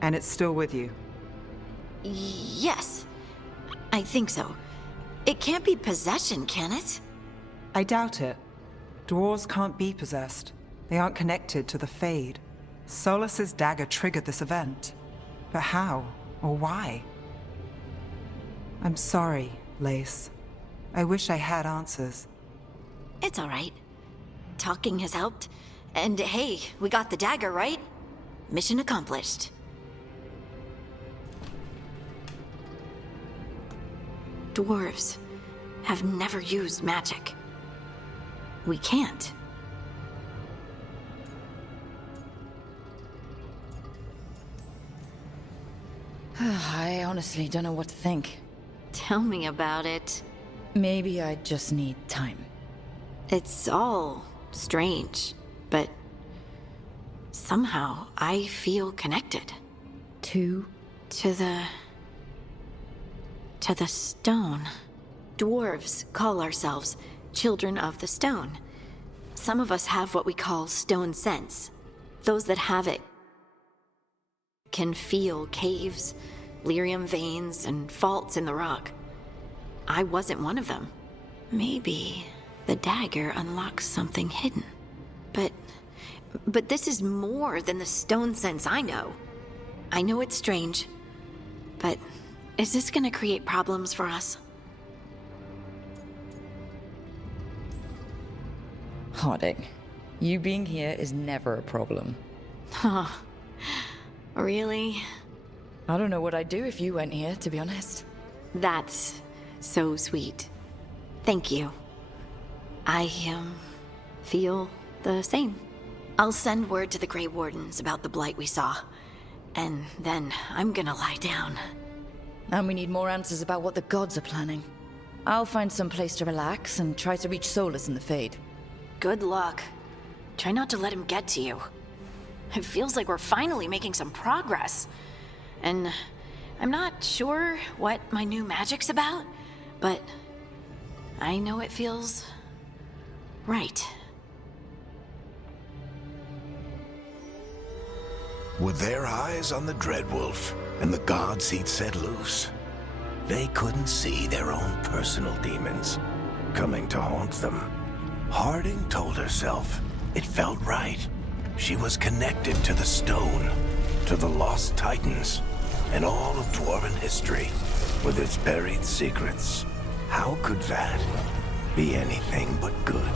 And it's still with you. Yes. I think so. It can't be possession, can it? I doubt it. Dwarves can't be possessed. They aren't connected to the Fade. Solus's dagger triggered this event. But how? Or why? I'm sorry, Lace. I wish I had answers. It's all right. Talking has helped. And hey, we got the dagger, right? Mission accomplished. Dwarves have never used magic. We can't. I honestly don't know what to think. Tell me about it. Maybe I just need time. It's all strange, but somehow I feel connected. To the stone. Dwarves call ourselves children of the stone. Some of us have what we call stone sense. Those that have it can feel caves, lyrium veins, and faults in the rock. I wasn't one of them. Maybe the dagger unlocks something hidden. But this is more than the stone sense I know. I know it's strange, but is this gonna create problems for us? Harding, you being here is never a problem. Huh. Really? I don't know what I'd do if you went here, to be honest. That's so sweet. Thank you. I, feel the same. I'll send word to the Grey Wardens about the blight we saw. And then I'm gonna lie down. And we need more answers about what the gods are planning. I'll find some place to relax and try to reach Solus in the Fade. Good luck. Try not to let him get to you. It feels like we're finally making some progress. And I'm not sure what my new magic's about, but I know it feels right. With their eyes on the Dreadwolf and the gods he'd set loose, they couldn't see their own personal demons coming to haunt them. Harding told herself it felt right. She was connected to the stone, to the lost titans, and all of dwarven history with its buried secrets. How could that be anything but good?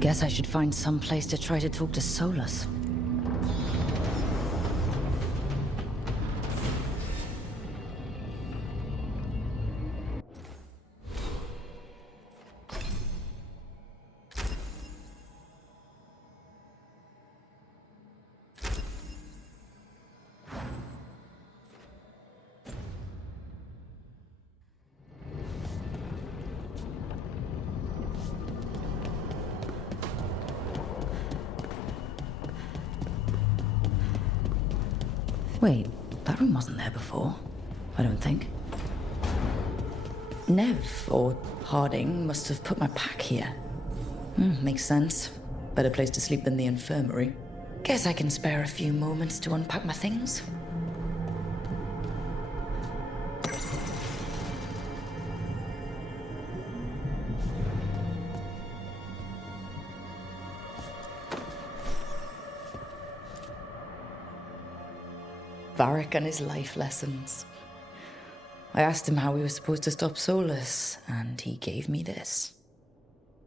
Guess I should find some place to try to talk to Solus. Wait, that room wasn't there before, I don't think. Nev, or Harding, must have put my pack here. Makes sense. Better place to sleep than the infirmary. Guess I can spare a few moments to unpack my things. Varric and his life lessons. I asked him how we were supposed to stop Solus, and he gave me this.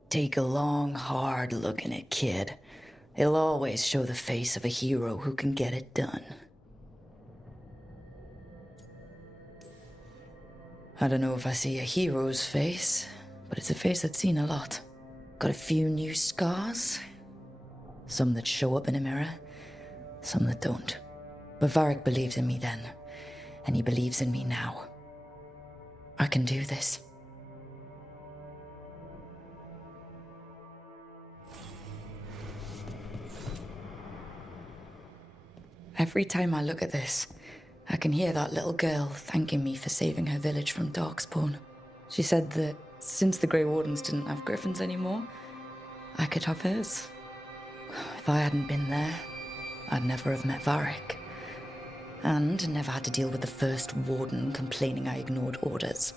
Take a long, hard look in it, kid. It'll always show the face of a hero who can get it done. I don't know if I see a hero's face, but it's a face that's seen a lot. Got a few new scars. Some that show up in a mirror, some that don't. But Varric believed in me then, and he believes in me now. I can do this. Every time I look at this, I can hear that little girl thanking me for saving her village from Darkspawn. She said that since the Grey Wardens didn't have griffins anymore, I could have hers. If I hadn't been there, I'd never have met Varric. And never had to deal with the first warden complaining I ignored orders.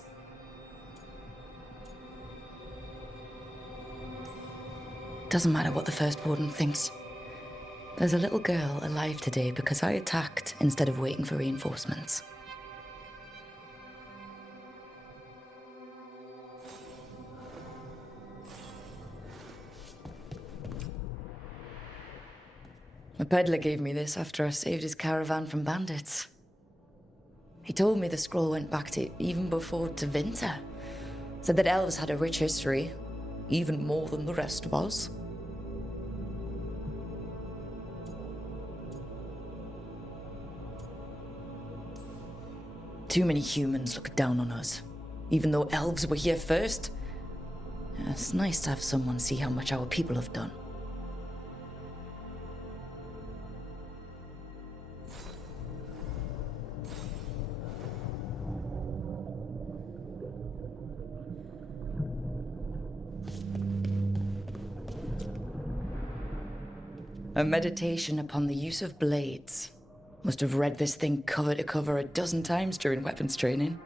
Doesn't matter what the first warden thinks. There's a little girl alive today because I attacked instead of waiting for reinforcements. A peddler gave me this after I saved his caravan from bandits. He told me the scroll went back to even before Tevinter. Said that elves had a rich history, even more than the rest of us. Too many humans look down on us, even though elves were here first. It's nice to have someone see how much our people have done. A meditation upon the use of blades. Must have read this thing cover to cover a dozen times during weapons training.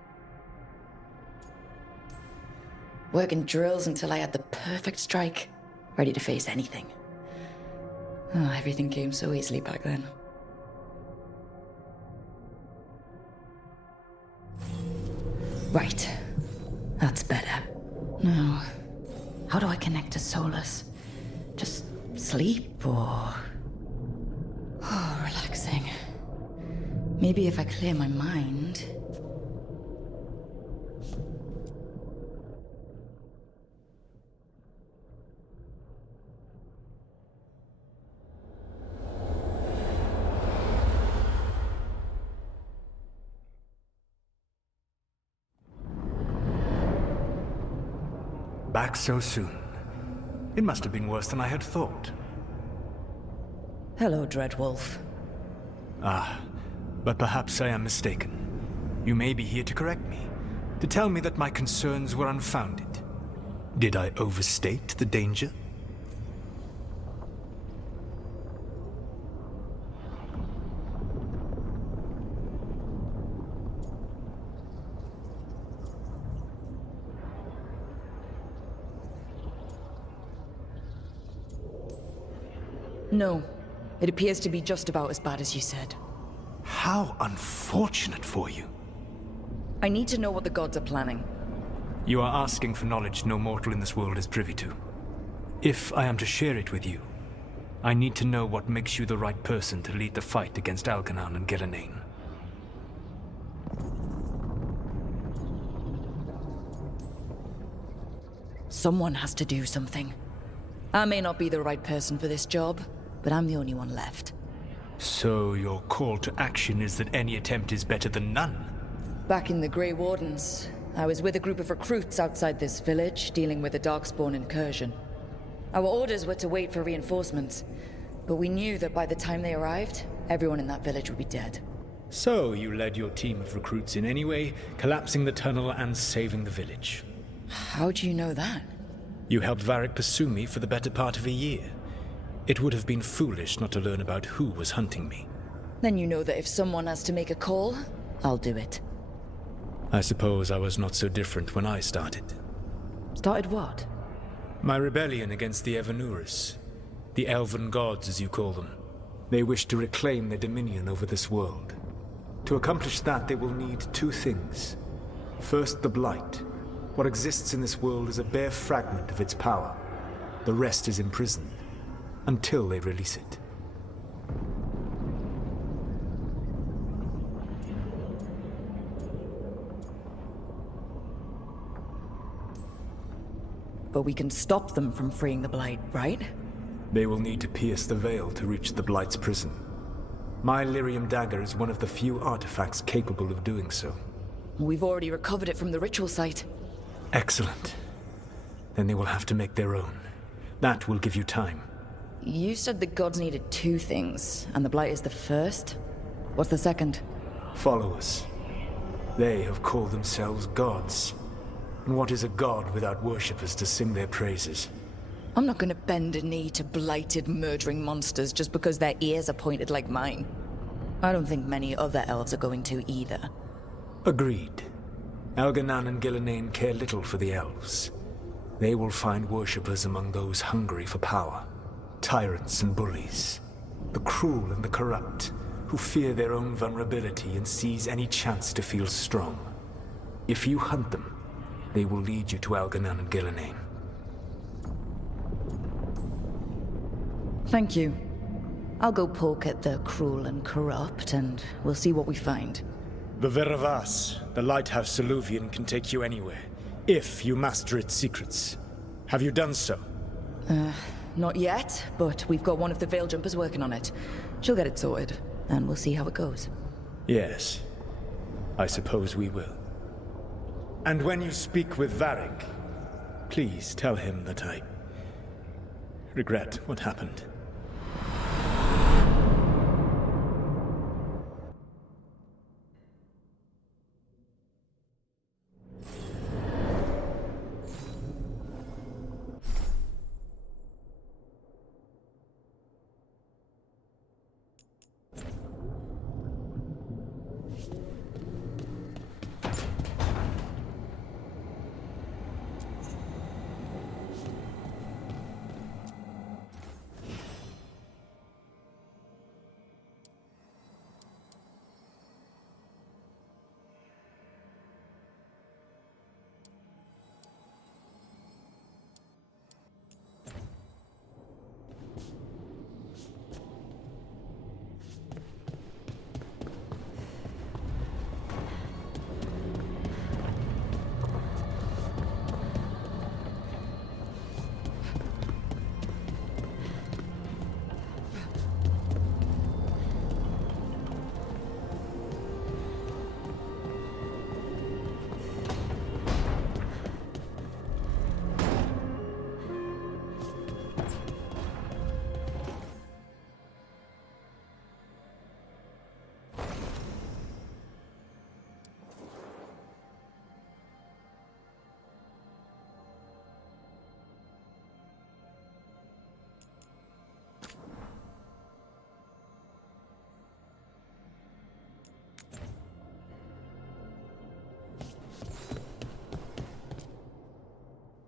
Working drills until I had the perfect strike, ready to face anything. Oh, everything came so easily back then. Right, that's better. Now, how do I connect to Solus? Just sleep or... Oh, relaxing. Maybe if I clear my mind... Back so soon. It must have been worse than I had thought. Hello, Dreadwolf. Ah, but perhaps I am mistaken. You may be here to correct me, to tell me that my concerns were unfounded. Did I overstate the danger? No. It appears to be just about as bad as you said. How unfortunate for you. I need to know what the gods are planning. You are asking for knowledge no mortal in this world is privy to. If I am to share it with you, I need to know what makes you the right person to lead the fight against Algernon and Gillenane. Someone has to do something. I may not be the right person for this job, but I'm the only one left. So your call to action is that any attempt is better than none? Back in the Grey Wardens, I was with a group of recruits outside this village, dealing with a Darkspawn incursion. Our orders were to wait for reinforcements, but we knew that by the time they arrived, everyone in that village would be dead. So you led your team of recruits in any way, collapsing the tunnel and saving the village. How do you know that? You helped Varric pursue me for the better part of a year. It would have been foolish not to learn about who was hunting me. Then you know that if someone has to make a call, I'll do it. I suppose I was not so different when I started. Started what? My rebellion against the Evanuris. The elven gods, as you call them. They wish to reclaim their dominion over this world. To accomplish that, they will need two things. First, the Blight. What exists in this world is a bare fragment of its power. The rest is imprisoned, until they release it. But we can stop them from freeing the Blight, right? They will need to pierce the veil to reach the Blight's prison. My Lyrium dagger is one of the few artifacts capable of doing so. We've already recovered it from the ritual site. Excellent. Then they will have to make their own. That will give you time. You said the gods needed two things, and the Blight is the first? What's the second? Followers. They have called themselves gods. And what is a god without worshippers to sing their praises? I'm not gonna bend a knee to blighted, murdering monsters just because their ears are pointed like mine. I don't think many other elves are going to either. Agreed. Elganan and Gillenane care little for the elves. They will find worshippers among those hungry for power. Tyrants and bullies. The cruel and the corrupt, who fear their own vulnerability and seize any chance to feel strong. If you hunt them, they will lead you to Elganan and Gillenane. Thank you. I'll go poke at the cruel and corrupt, and we'll see what we find. The Veravas, the lighthouse Soluvian, can take you anywhere, if you master its secrets. Have you done so? Not yet, but we've got one of the Veil Jumpers working on it. She'll get it sorted, and we'll see how it goes. Yes. I suppose we will. And when you speak with Varric, please tell him that I regret what happened.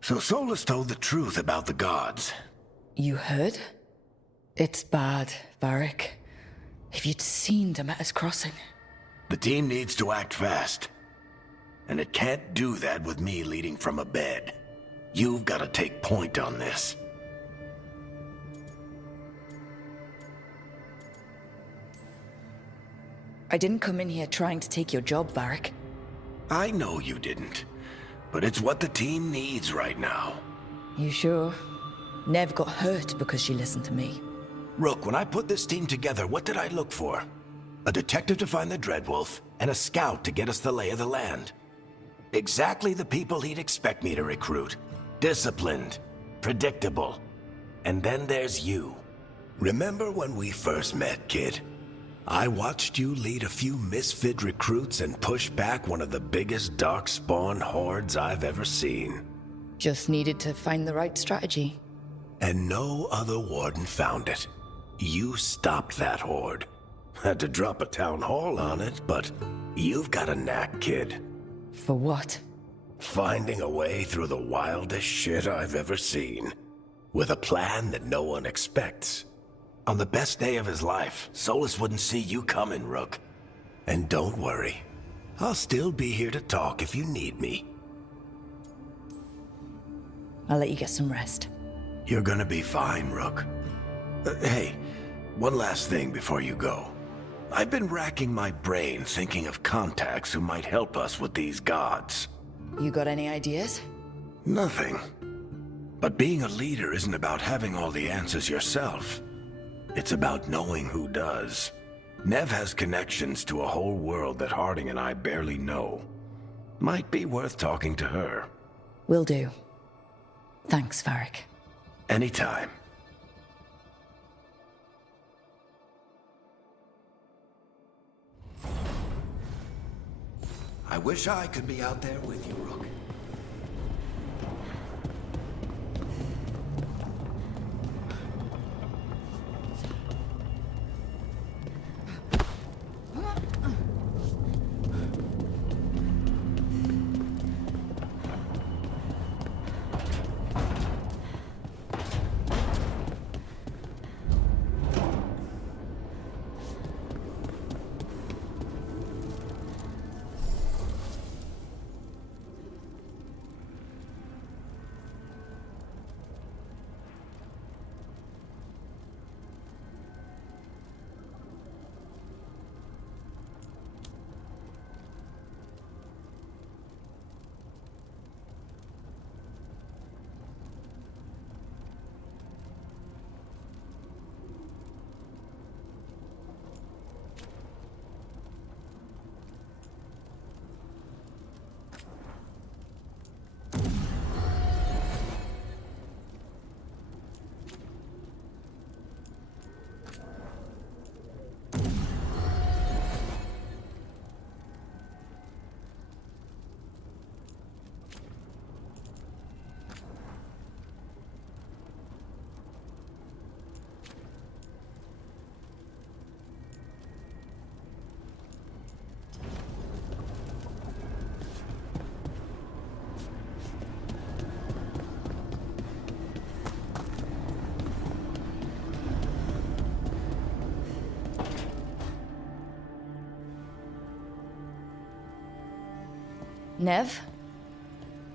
So Solus told the truth about the gods. You heard? It's bad, Varric. If you'd seen Demeter's crossing. The team needs to act fast. And it can't do that with me leading from a bed. You've got to take point on this. I didn't come in here trying to take your job, Varric. I know you didn't. But it's what the team needs right now. You sure? Nev got hurt because she listened to me. Rook, when I put this team together, what did I look for? A detective to find the Dreadwolf, and a scout to get us the lay of the land. Exactly the people he'd expect me to recruit. Disciplined, predictable. And then there's you. Remember when we first met, kid? I watched you lead a few misfit recruits and push back one of the biggest darkspawn hordes I've ever seen. Just needed to find the right strategy. And no other warden found it. You stopped that horde. Had to drop a town hall on it, but you've got a knack, kid. For what? Finding a way through the wildest shit I've ever seen. With a plan that no one expects. On the best day of his life, Solus wouldn't see you coming, Rook. And don't worry. I'll still be here to talk if you need me. I'll let you get some rest. You're gonna be fine, Rook. Hey, one last thing before you go. I've been racking my brain thinking of contacts who might help us with these gods. You got any ideas? Nothing. But being a leader isn't about having all the answers yourself. It's about knowing who does. Nev has connections to a whole world that Harding and I barely know. Might be worth talking to her. Will do. Thanks, Varric. Anytime. 'Cause I wish I could be out there with you, Rook. Nev,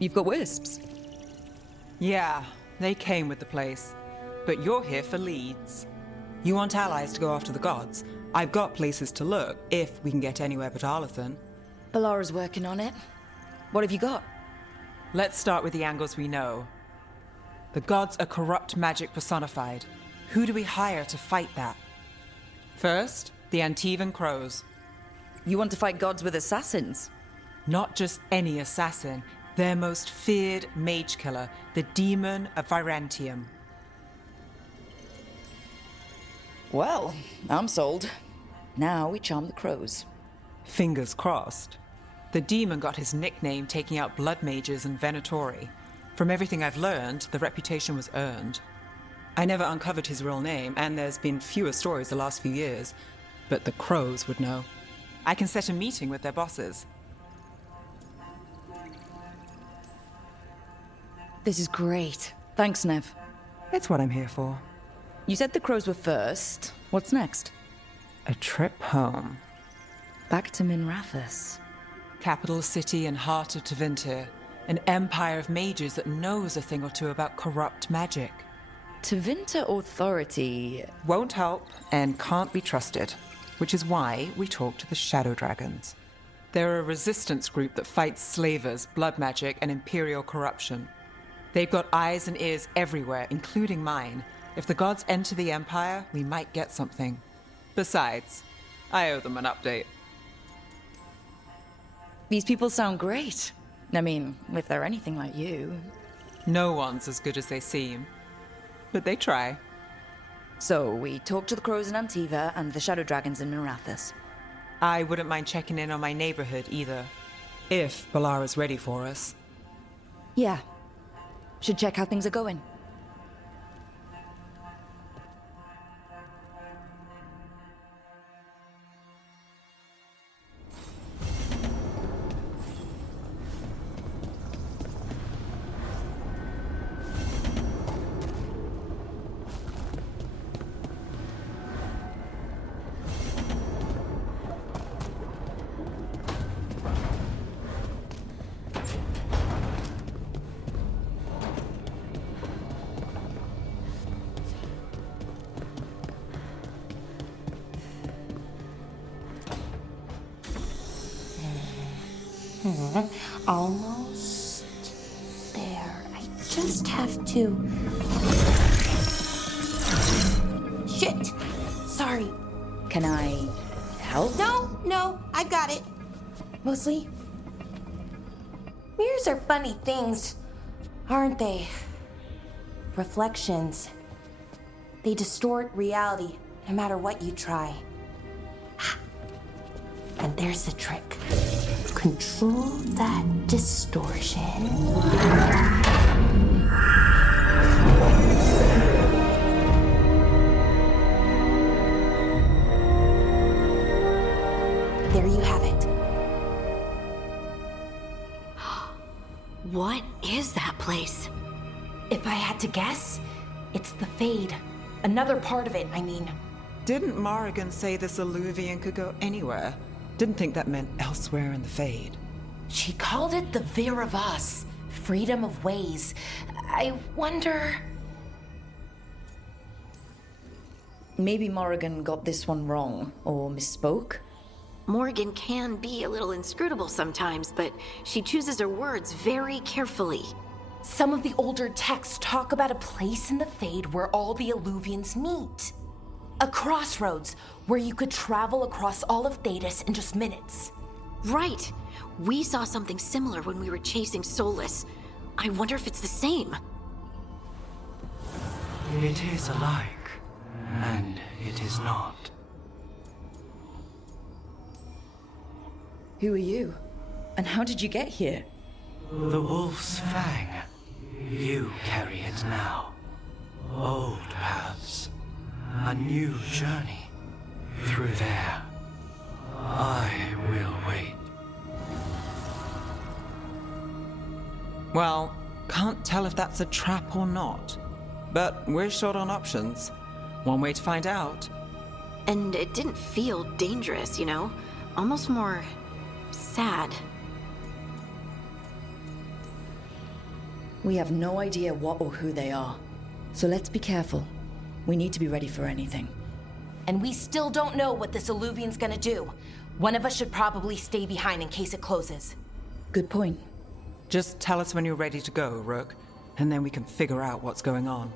you've got wisps. Yeah, they came with the place. But you're here for leads. You want allies to go after the gods? I've got places to look, if we can get anywhere but Arlathan. Balara's working on it. What have you got? Let's start with the angles we know. The gods are corrupt magic personified. Who do we hire to fight that? First, the Antivan Crows. You want to fight gods with assassins? Not just any assassin, their most feared mage killer, the Demon of Virantium. Well, I'm sold. Now we charm the crows. Fingers crossed. The demon got his nickname taking out blood mages and Venatori. From everything I've learned, the reputation was earned. I never uncovered his real name, and there's been fewer stories the last few years, but the crows would know. I can set a meeting with their bosses. This is great. Thanks, Nev. It's what I'm here for. You said the crows were first. What's next? A trip home. Back to Minrathous. Capital city and heart of Tevinter. An empire of mages that knows a thing or two about corrupt magic. Tevinter authority won't help and can't be trusted, which is why we talk to the Shadow Dragons. They're a resistance group that fights slavers, blood magic, and imperial corruption. They've got eyes and ears everywhere, including mine. If the gods enter the Empire, we might get something. Besides, I owe them an update. These people sound great. I mean, if they're anything like you. No one's as good as they seem. But they try. So, we talk to the crows in Antiva and the Shadow Dragons in Minrathous. I wouldn't mind checking in on my neighborhood either. If Balara's ready for us. Yeah. Should check how things are going. Almost there. I just have to... Shit! Sorry. Can I help? No, I've got it. Mostly, mirrors are funny things, aren't they? Reflections. They distort reality, no matter what you try. And there's the trick. Control that distortion. There you have it. What is that place? If I had to guess, it's the Fade. Another part of it, I mean. Didn't Morrigan say this Illuvian could go anywhere? Didn't think that meant elsewhere in the Fade. She called it the Vir of Us, freedom of ways. I wonder... Maybe Morrigan got this one wrong, or misspoke. Morgan can be a little inscrutable sometimes, but she chooses her words very carefully. Some of the older texts talk about a place in the Fade where all the Illuvians meet. A crossroads where you could travel across all of Thedas in just minutes. Right. We saw something similar when we were chasing Solus. I wonder if it's the same. It is alike, and it is not. Who are you? And how did you get here? The Wolf's Fang. You carry it now. Old paths. A new journey. Through there. I will wait. Well, can't tell if that's a trap or not. But we're short on options. One way to find out. And it didn't feel dangerous, you know? Almost more... sad. We have no idea what or who they are. So let's be careful. We need to be ready for anything. And we still don't know what this Illuvian's gonna do. One of us should probably stay behind in case it closes. Good point. Just tell us when you're ready to go, Rook, and then we can figure out what's going on.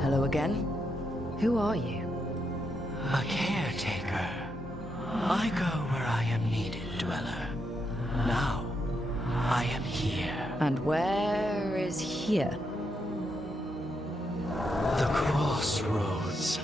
Hello again. Who are you? A caretaker. I go where I am needed, Dweller. Now, I am here. And where is here? The crossroads.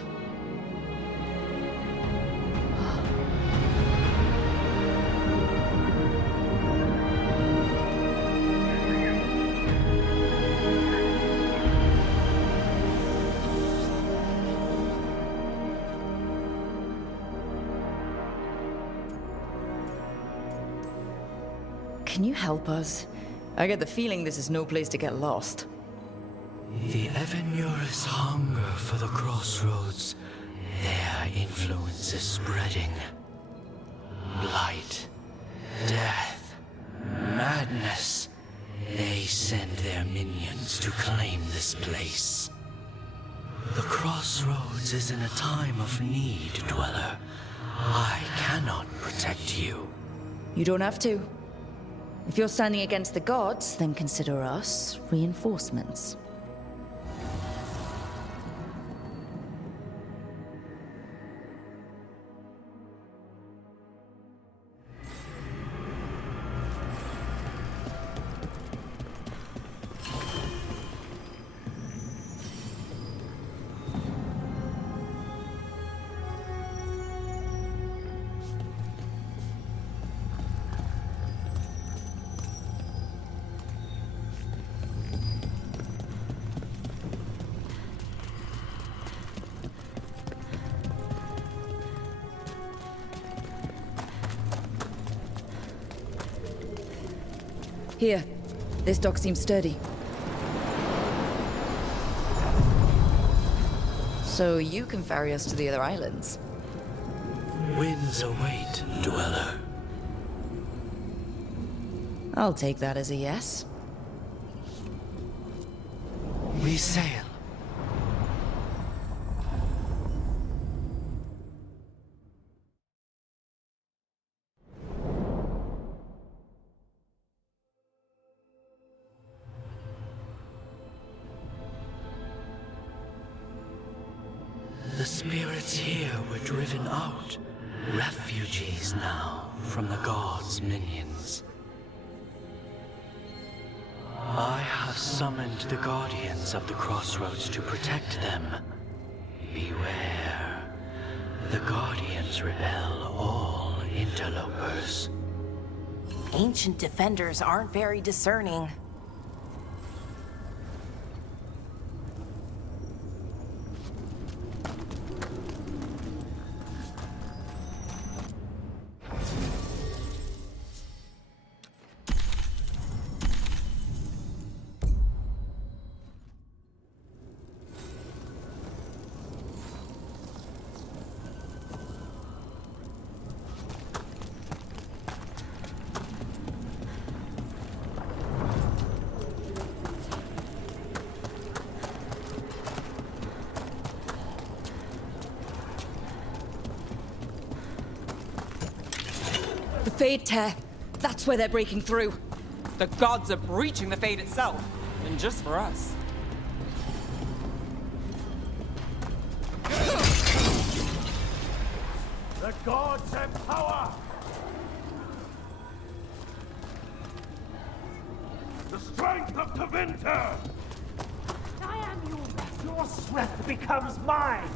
Can you help us? I get the feeling this is no place to get lost. The Evanurus hunger for the crossroads. Their influence is spreading. Blight, death, madness. They send their minions to claim this place. The crossroads is in a time of need, Dweller. I cannot protect you. You don't have to. If you're standing against the gods, then consider us reinforcements. Here, this dock seems sturdy. So you can ferry us to the other islands? Winds await, dweller. I'll take that as a yes. We sail. The spirits here were driven out, refugees now from the gods' minions. I have summoned the guardians of the crossroads to protect them. Beware. The guardians repel all interlopers. Ancient defenders aren't very discerning. The Fade Tear. That's where they're breaking through. The gods are breaching the Fade itself, and just for us. The gods have power! The strength of the winter! I am yours. Your strength becomes mine.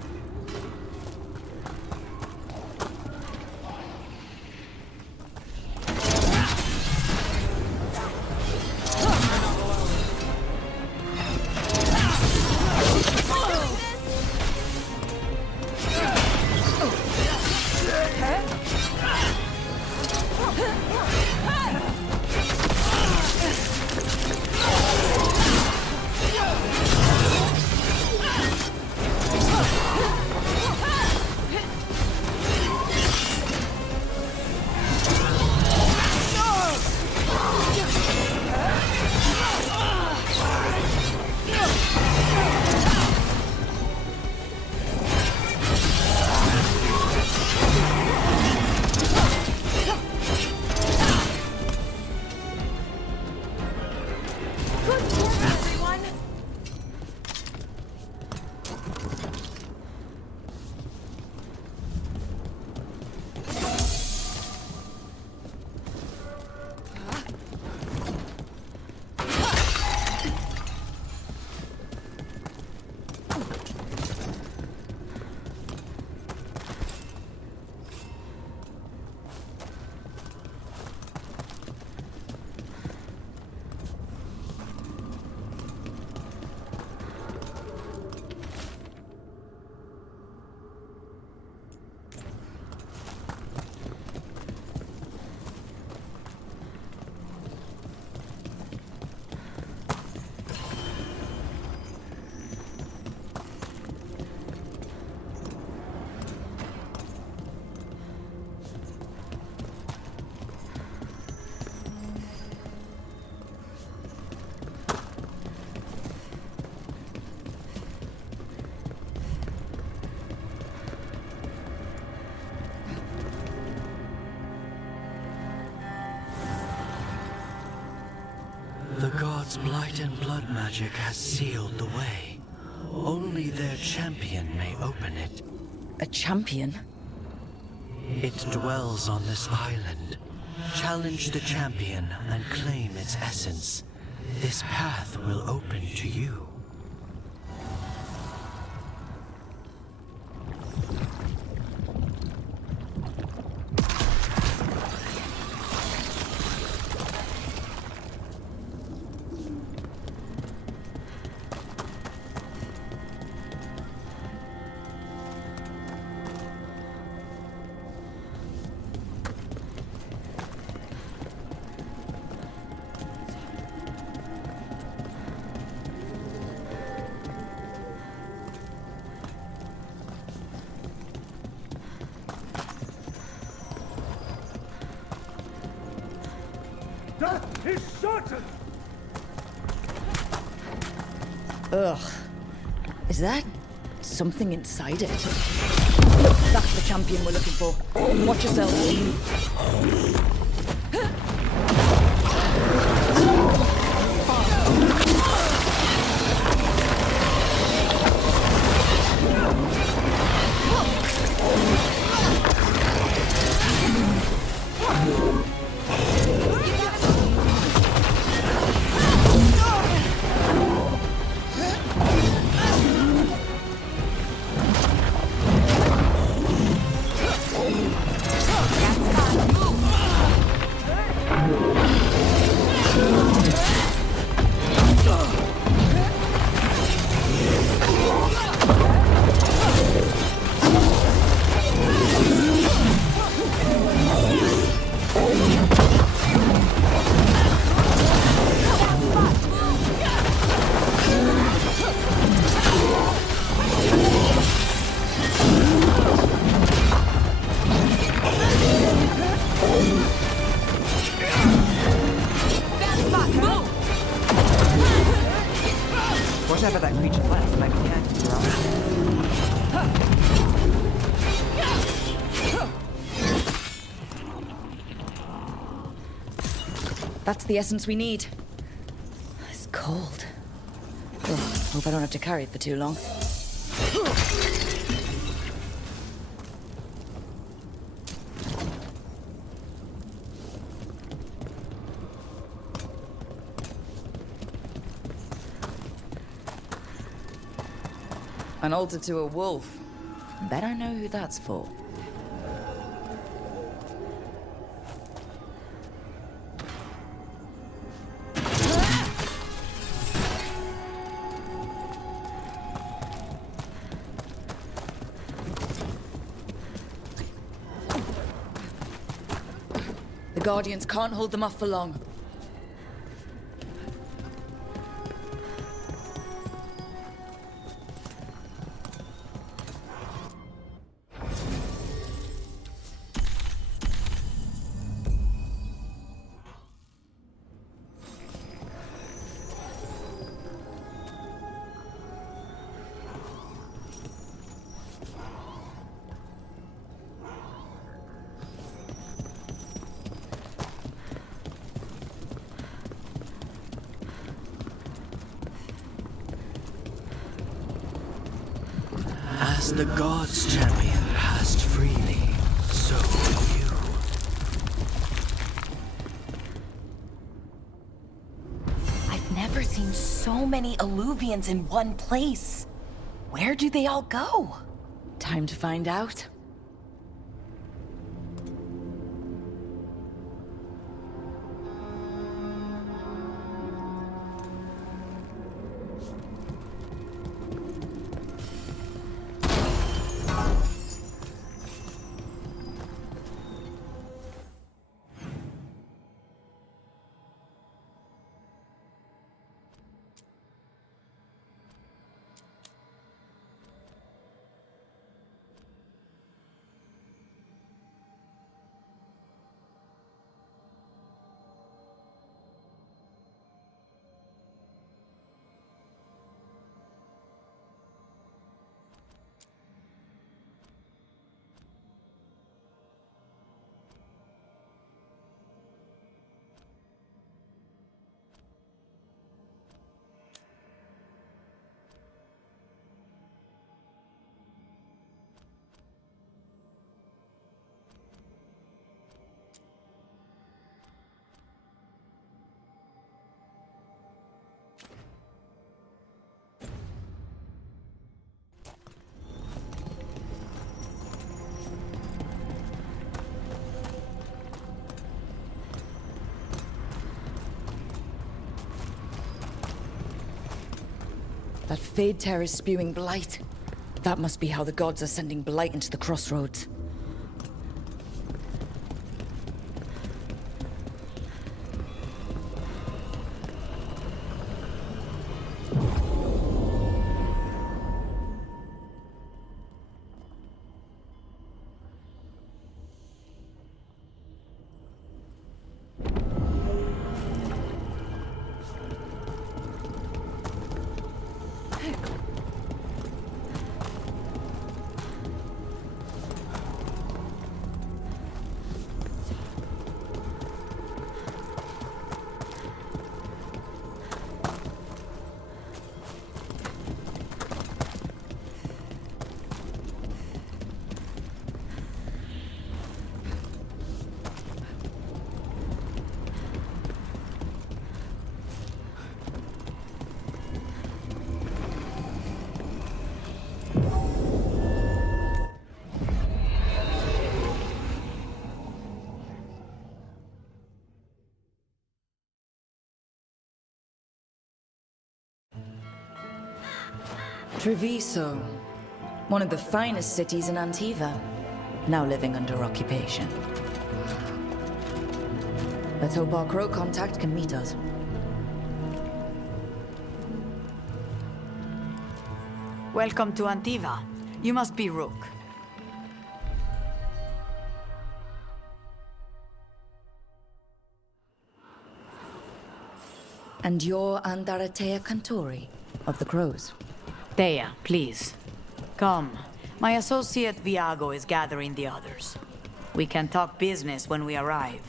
The gods' blight and blood magic has sealed the way. Only their champion may open it. A champion? It dwells on this island. Challenge the champion and claim its essence. This path will open to you. That is certain! Ugh. Is that something inside it? That's the champion we're looking for. Watch yourself. Whatever that creature was, might be acting That's the essence we need. It's cold. Oh, hope I don't have to carry it for too long. An altar to a wolf. Bet I know who that's for. The Guardians can't hold them off for long. As the gods' champion passed freely, so will you. I've never seen so many Alluvians in one place. Where do they all go? Time to find out. That Fade Tear is spewing blight. That must be how the gods are sending blight into the crossroads. Treviso, one of the finest cities in Antiva, now living under occupation. Let's hope our crow contact can meet us. Welcome to Antiva. You must be Rook. And you're Andaratea Cantori of the Crows. Thea, please. Come. My associate Viago is gathering the others. We can talk business when we arrive.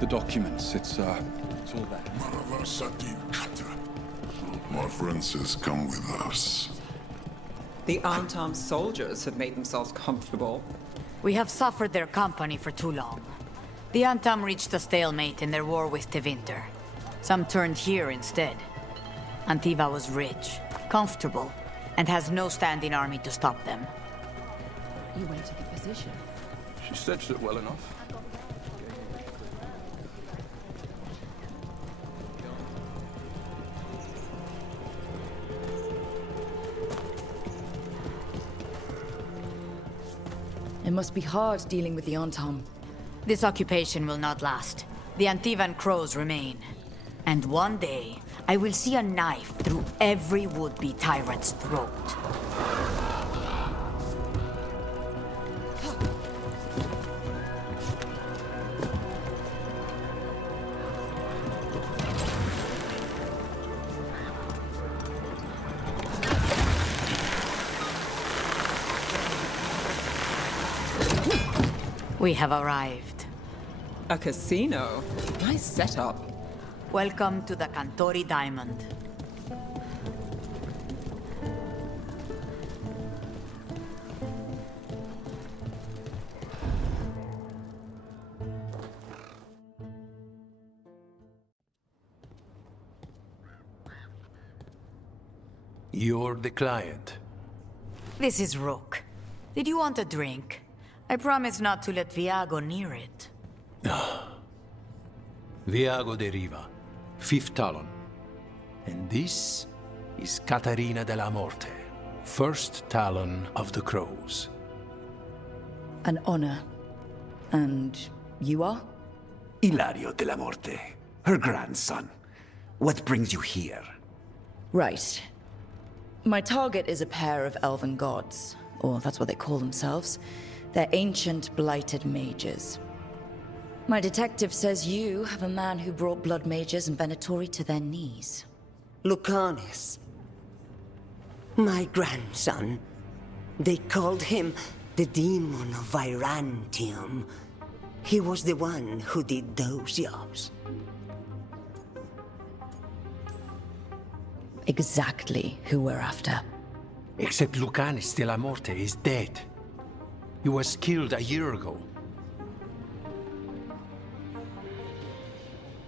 The documents, it's all there. My friend says come with us. The unarmed soldiers have made themselves comfortable. We have suffered their company for too long. The Antam reached a stalemate in their war with Tevinter. Some turned here instead. Antiva was rich, comfortable, and has no standing army to stop them. You went to the position. She stretched it well enough. It must be hard dealing with the Antam. This occupation will not last. The Antivan crows remain. And one day, I will see a knife through every would-be tyrant's throat. We have arrived. A casino? Nice setup. Welcome to the Cantori Diamond. You're the client. This is Rook. Did you want a drink? I promise not to let Viago near it. Viago de Riva, 5th Talon. And this is Catarina de la Morte, 1st Talon of the Crows. An honor. And you are? Ilario de la Morte, her grandson. What brings you here? Right. My target is a pair of elven gods, or that's what they call themselves. They're ancient, blighted mages. My detective says you have a man who brought blood mages and Venatori to their knees. Lucanus. My grandson. They called him the Demon of Virantium. He was the one who did those jobs. Exactly who we're after. Except Lucanus de la Morte is dead. He was killed a year ago.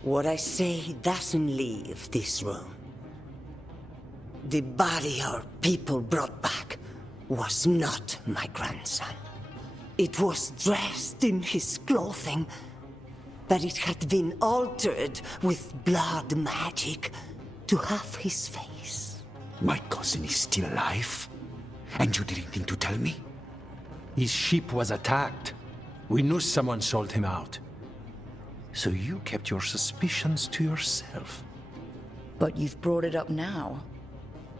What I say doesn't leave this room. The body our people brought back was not my grandson. It was dressed in his clothing, but it had been altered with blood magic to have his face. My cousin is still alive? And you didn't think to tell me? His ship was attacked. We knew someone sold him out. So you kept your suspicions to yourself. But you've brought it up now.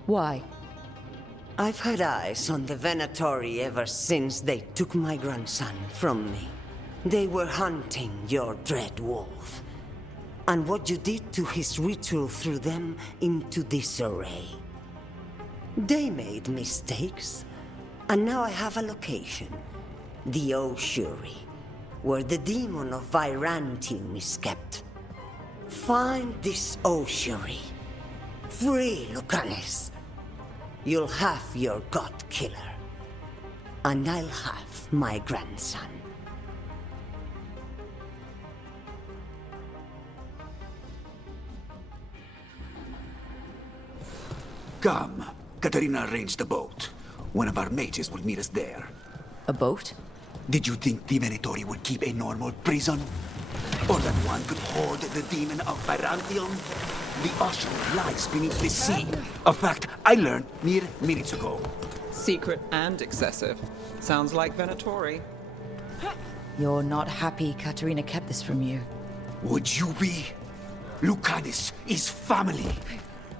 Why? I've had eyes on the Venatori ever since they took my grandson from me. They were hunting your dread wolf. And what you did to his ritual threw them into disarray. They made mistakes, and now I have a location. The ossuary, where the demon of Virantium is kept. Find this ossuary. Free Lucanus. You'll have your god killer. And I'll have my grandson. Come. Katarina arranged a boat. One of our mages will meet us there. A boat? Did you think the Venatori would keep a normal prison? Or that one could hold the demon of Byzantium? The ocean lies beneath the sea. A fact I learned mere minutes ago. Secret and excessive. Sounds like Venatori. You're not happy Katerina kept this from you. Would you be? Lucanus is family.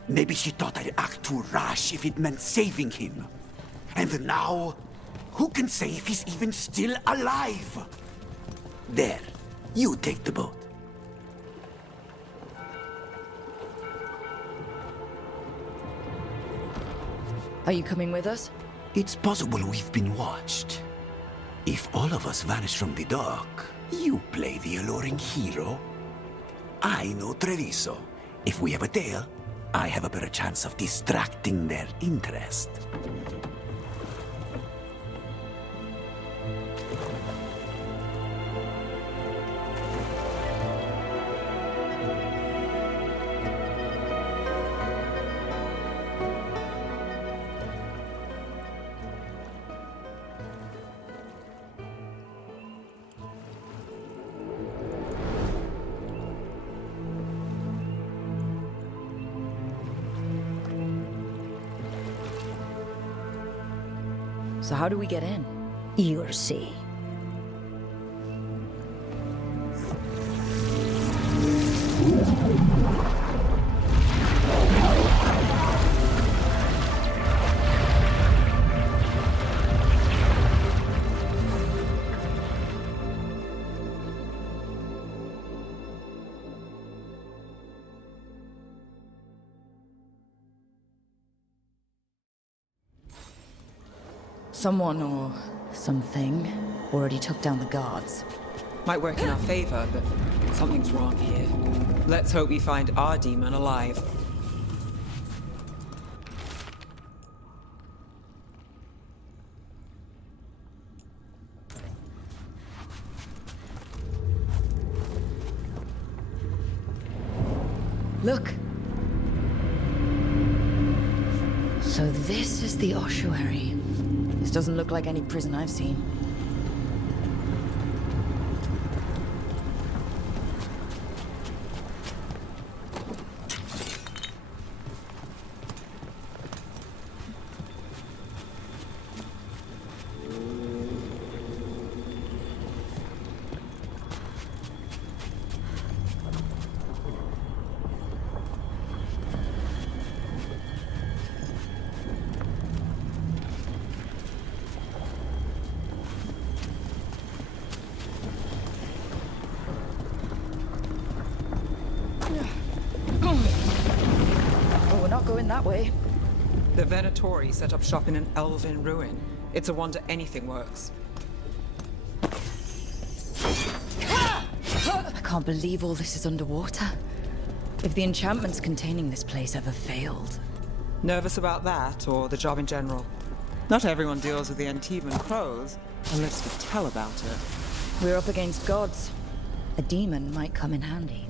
Maybe she thought I'd act too rash if it meant saving him. And now, who can say if he's even still alive? There, you take the boat. Are you coming with us? It's possible we've been watched. If all of us vanish from the dock, you play the alluring hero. I know Treviso. If we have a tail, I have a better chance of distracting their interest. So how do we get in? You'll see. Someone or something already took down the guards. Might work in our favor, but something's wrong here. Let's hope we find our demon alive. Look. So this is the ossuary. This doesn't look like any prison I've seen. Going that way. The Venatori set up shop in an elven ruin. It's a wonder anything works. I can't believe all this is underwater. If the enchantments containing this place ever failed. Nervous about that, or the job in general? Not everyone deals with the Antivan crows, unless we tell about it. We're up against gods. A demon might come in handy.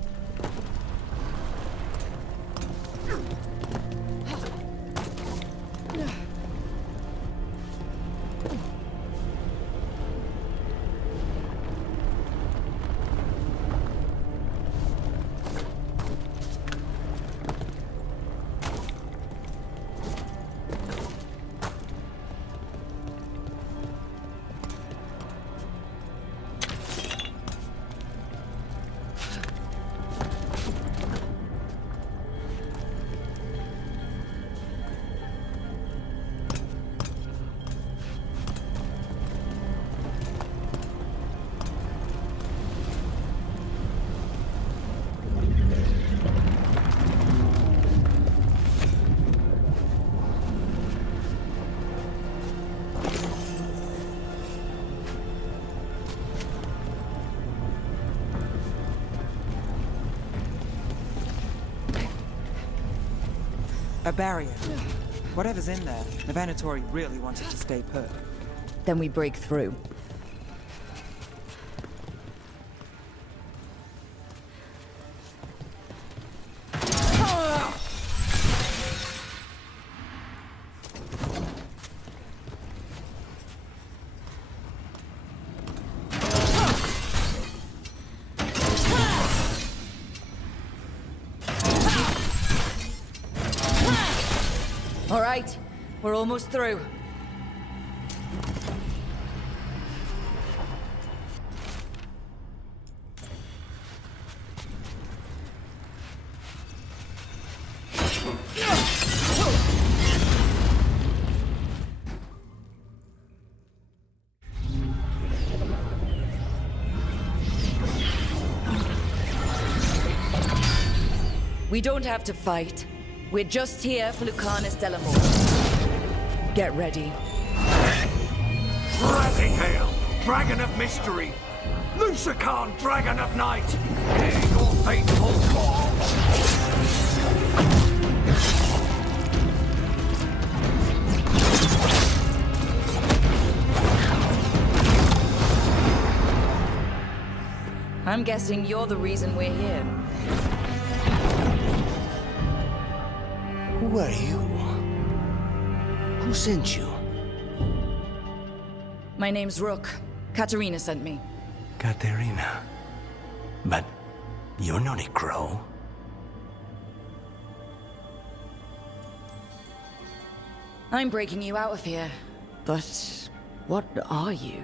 A barrier. Whatever's in there, the Venatori really wanted to stay put. Then we break through. All right, we're almost through. We don't have to fight. We're just here for Lucanus Delamore. Get ready. Rising Hail, Dragon of Mystery! Lucican, Dragon of Night! Hear your faithful call! I'm guessing you're the reason we're here. Who are you? Who sent you? My name's Rook. Katerina sent me. Katerina. But you're not a crow. I'm breaking you out of here. But what are you?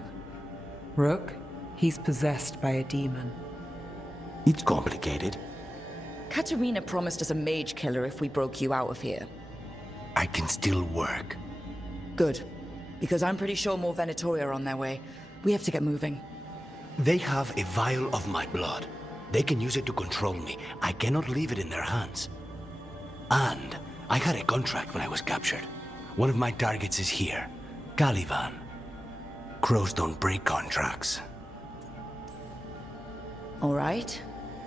Rook, he's possessed by a demon. It's complicated. Katerina promised us a mage killer if we broke you out of here. I can still work. Good. Because I'm pretty sure more Venatori are on their way. We have to get moving. They have a vial of my blood. They can use it to control me. I cannot leave it in their hands. And I had a contract when I was captured. One of my targets is here. Caliban. Crows don't break contracts. All right.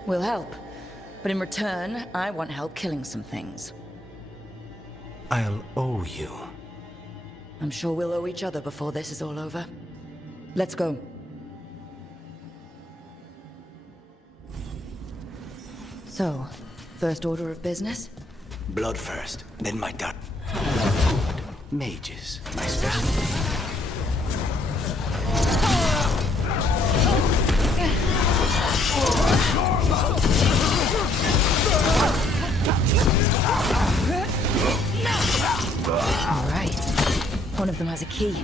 We'll help. But in return, I want help killing some things. I'll owe you. I'm sure we'll owe each other before this is all over. Let's go. So, first order of business? Blood first, then my dart. Good. Mages, my specialty. All right. One of them has a key.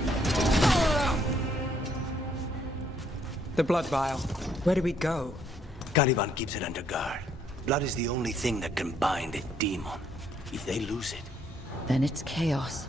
The blood vial. Where do we go? Caliban keeps it under guard. Blood is the only thing that can bind a demon. If they lose it... Then it's chaos.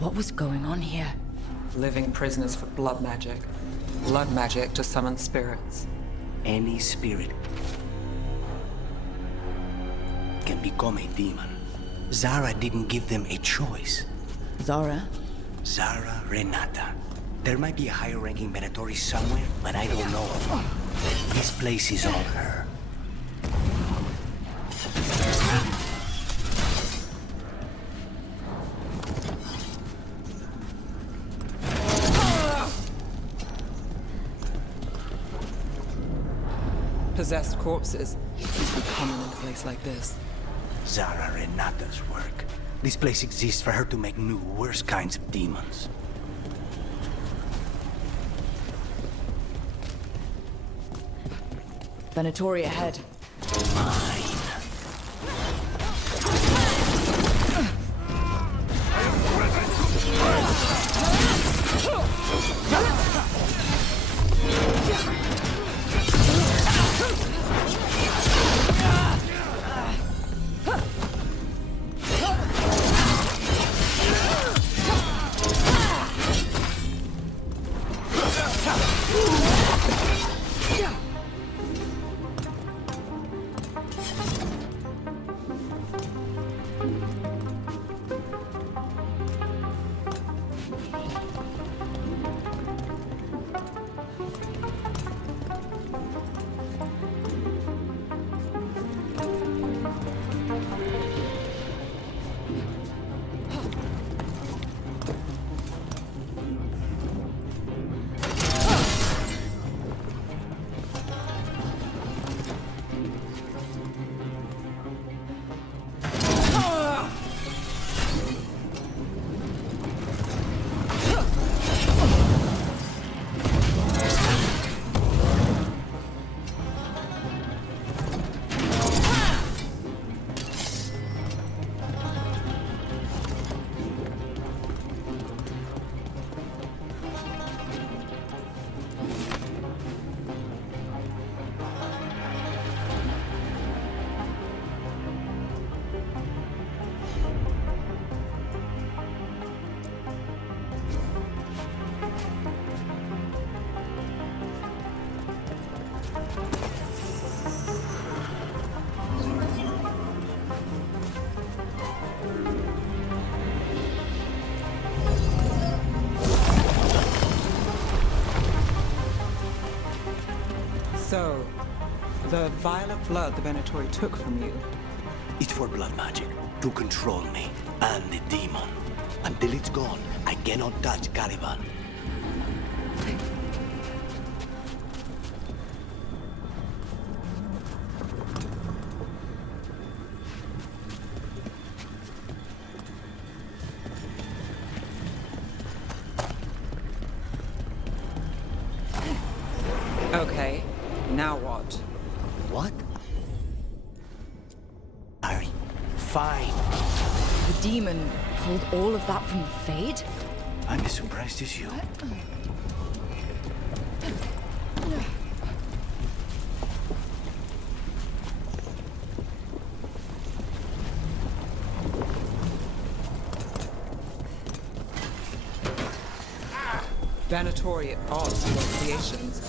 What was going on here? Living prisoners for blood magic. Blood magic to summon spirits. Any spirit can become a demon. Zara didn't give them a choice. Zara? Zara Renata. There might be a higher-ranking Venatori somewhere, but I don't know of one. This place is all her. Possessed corpses. It's common in a place like this. Zara Renata's work. This place exists for her to make new, worse kinds of demons. Venatori ahead. So, the vial of blood the Venatori took from you. It's for blood magic, to control me, and the demon. Until it's gone, I cannot touch Caliban. Okay, now what? What? Fine. The demon pulled all of that from the Fade? I'm as surprised as you. Venatori at odds with your creations.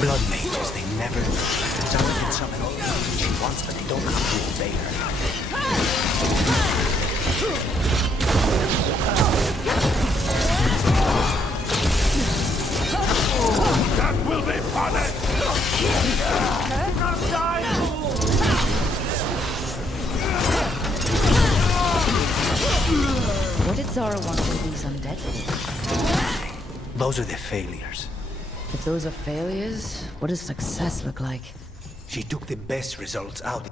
Blood mages, they never... Someone can summon all the demons she wants, but they don't have to obey her. That will be punished! Not die! What did Zara want all these undead for? Those are the failures. If those are failures, what does success look like? She took the best results out.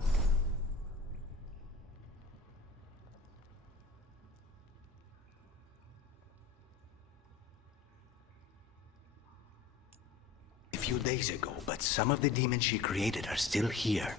A few days ago, but some of the demons she created are still here.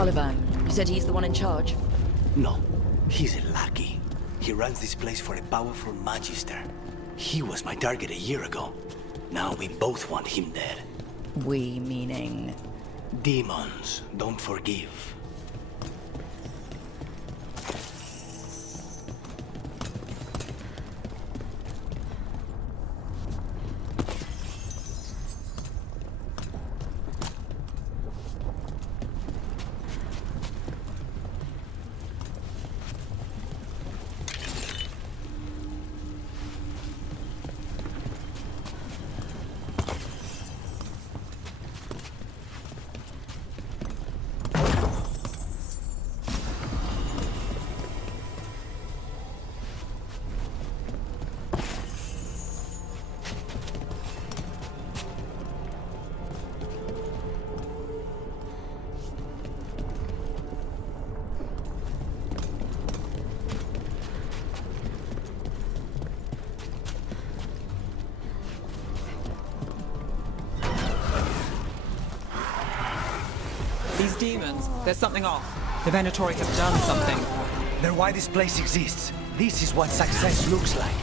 Caliban. You said he's the one in charge? No, he's a lackey. He runs this place for a powerful magister. He was my target a year ago. Now we both want him dead. We meaning? Demons don't forgive. These demons, there's something off. The Venatori have done something. They're why this place exists. This is what success looks like.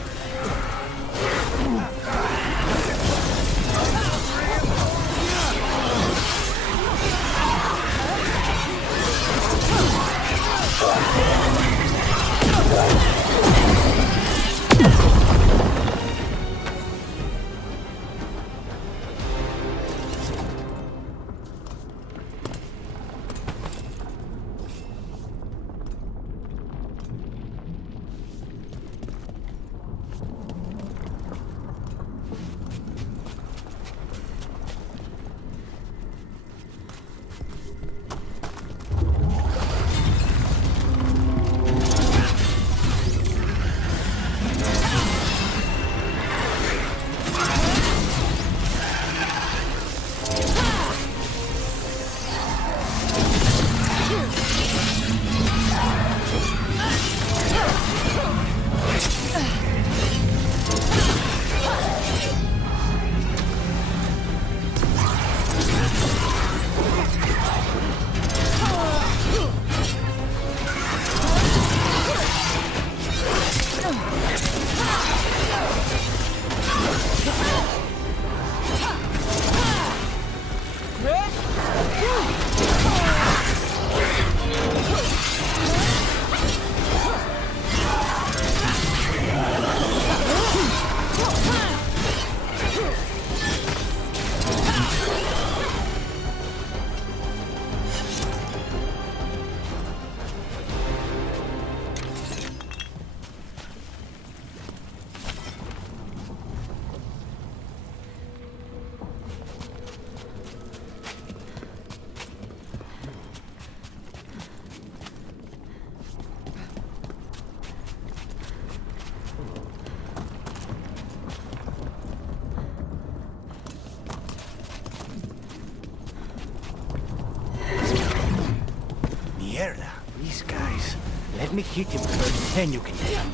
These guys. Let me hit him first, then you can take him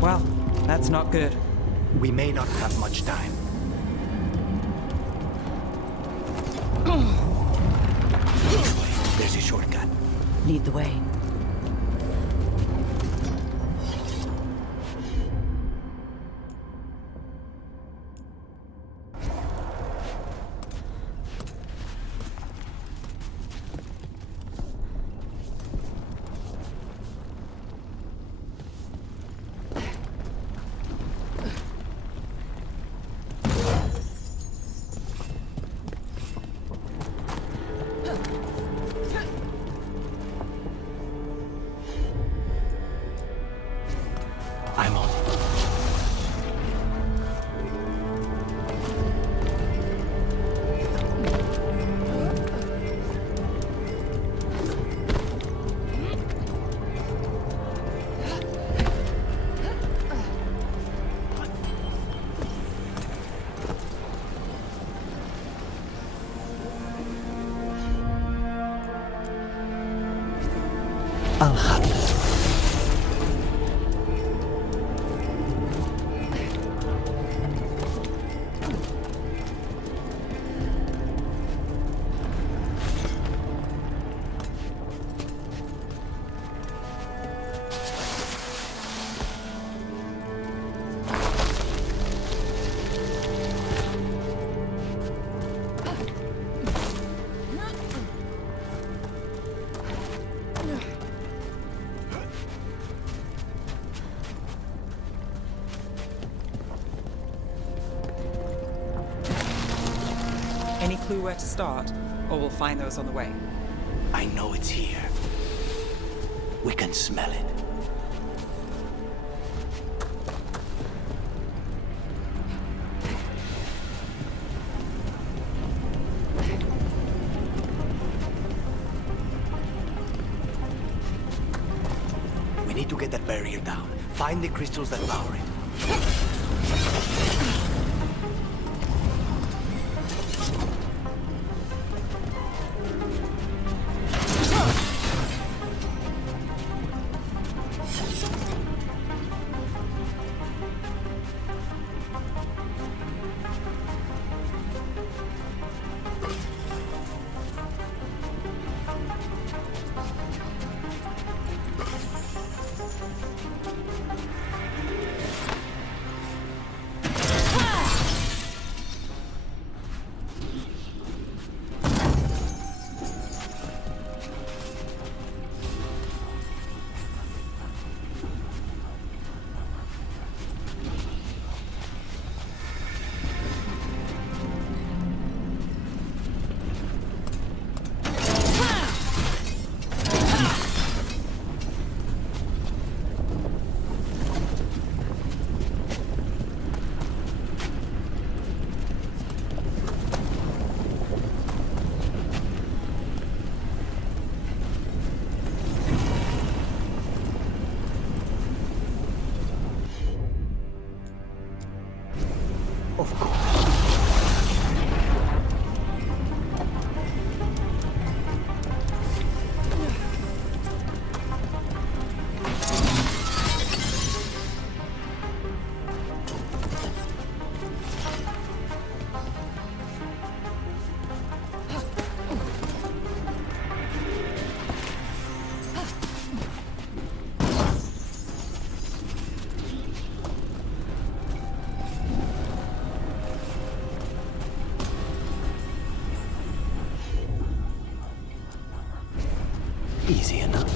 Well, that's not good. We may not have much time. There's a shortcut. Lead the way. I'll hunt. Any clue where to start? Or we'll find those on the way. I know it's here. We can smell it. We need to get that barrier down. Find the crystals that power it. Easy enough.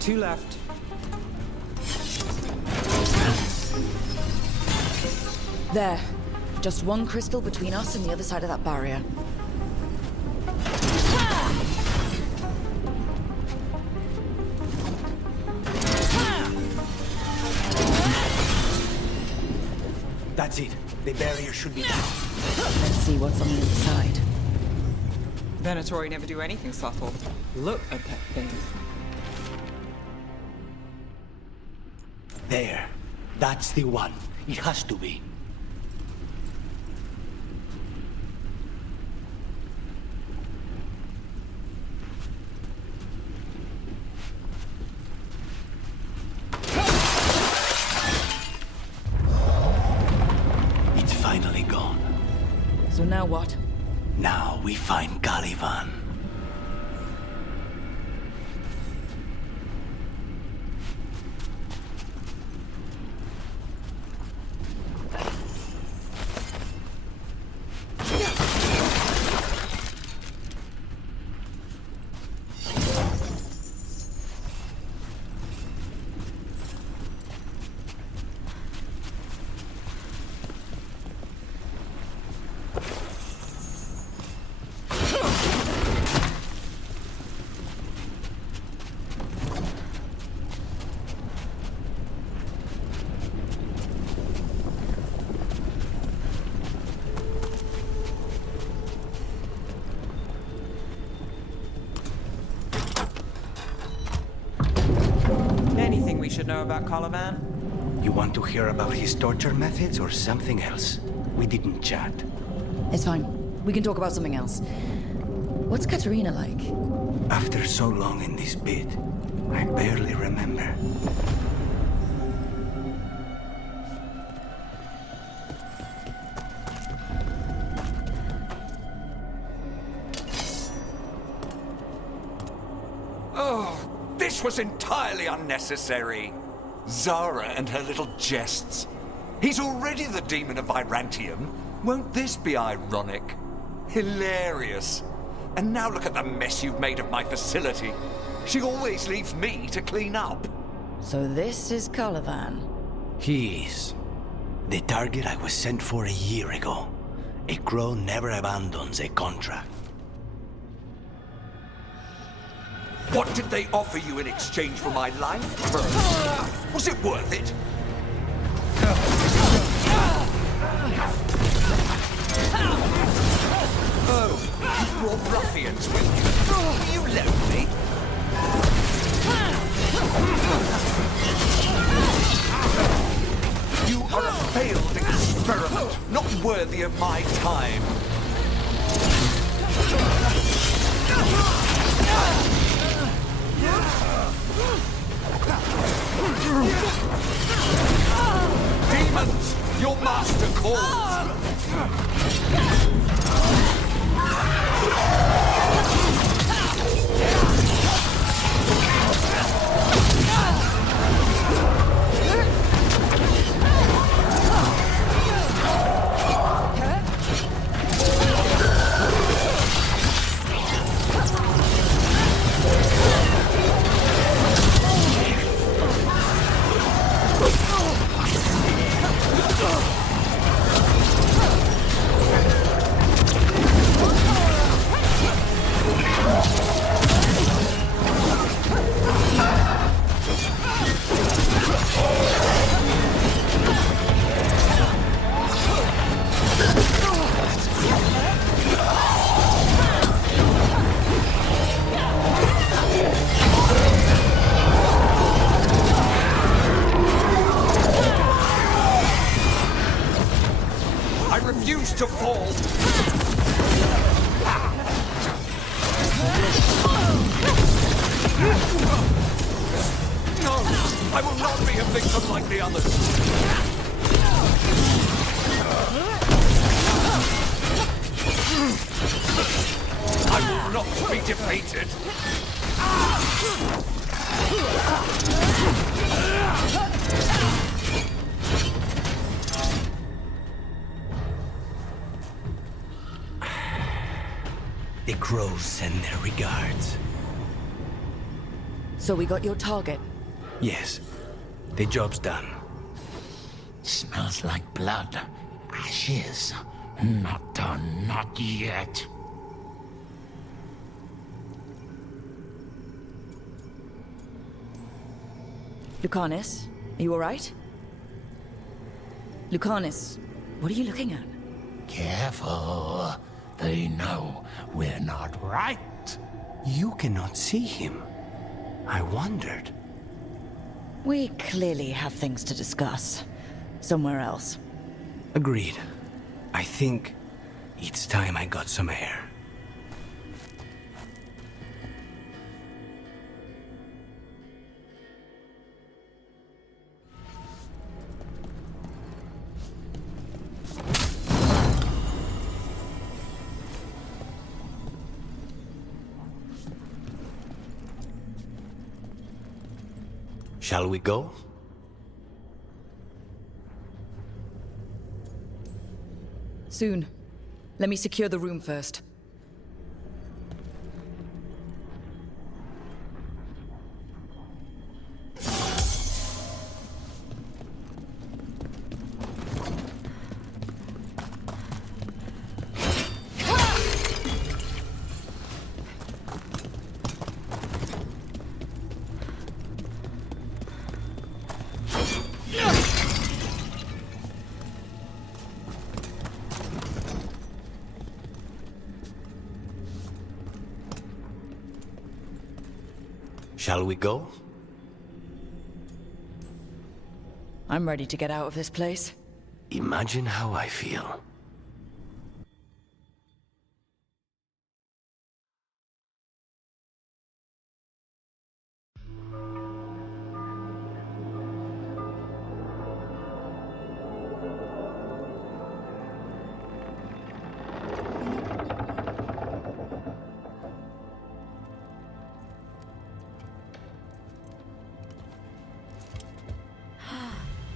Two left. There. Just one crystal between us and the other side of that barrier. That's it. The barrier should be down. Let's see what's on the other side. Venatori never do anything subtle. Look at that thing. There. That's the one. It has to be. It's finally gone. So now what? Now we find Caliban. Anything we should know about Caliban? You want to hear about his torture methods or something else? We didn't chat. It's fine. We can talk about something else. What's Katerina like? After so long in this pit, I barely remember. Oh, this was entirely unnecessary. Zara and her little jests. He's already the demon of Virantium. Won't this be ironic? Hilarious. And now look at the mess you've made of my facility. She always leaves me to clean up. So this is Caliban. He is. The target I was sent for a year ago. A crow never abandons a contract. What did they offer you in exchange for my life? Was it worth it? Oh, you brought ruffians with you. You left me. You are a failed experiment, not worthy of my time. Demons, your master calls. Refuse to fall. No, I will not be a victim like the others. I will not be defeated. The crows send their regards. So we got your target? Yes. The job's done. Smells like blood. Ashes. Not done, not yet. Lucanus, are you alright? Lucanus, what are you looking at? Careful. They know we're not right. You cannot see him. I wondered. We clearly have things to discuss. somewhere else. Agreed. I think it's time I got some air. Shall we go? Soon. Let me secure the room first. Shall we go? I'm ready to get out of this place. Imagine how I feel.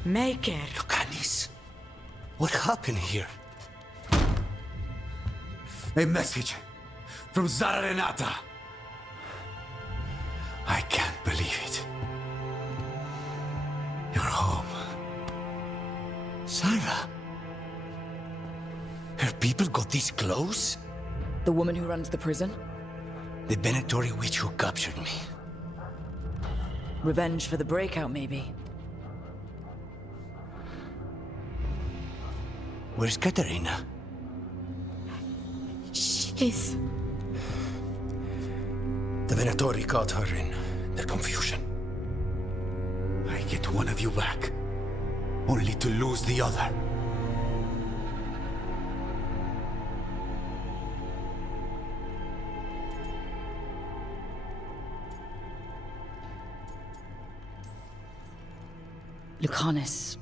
Make it. Lucanis, what happened here? A message from Zara Renata. I can't believe it. You're home. Sarah? Her people got this close? The woman who runs the prison? The Venatori witch who captured me. Revenge for the breakout, maybe. Where's Katerina? She's... The Venatori caught her in their confusion. I get one of you back, only to lose the other. Lucanis,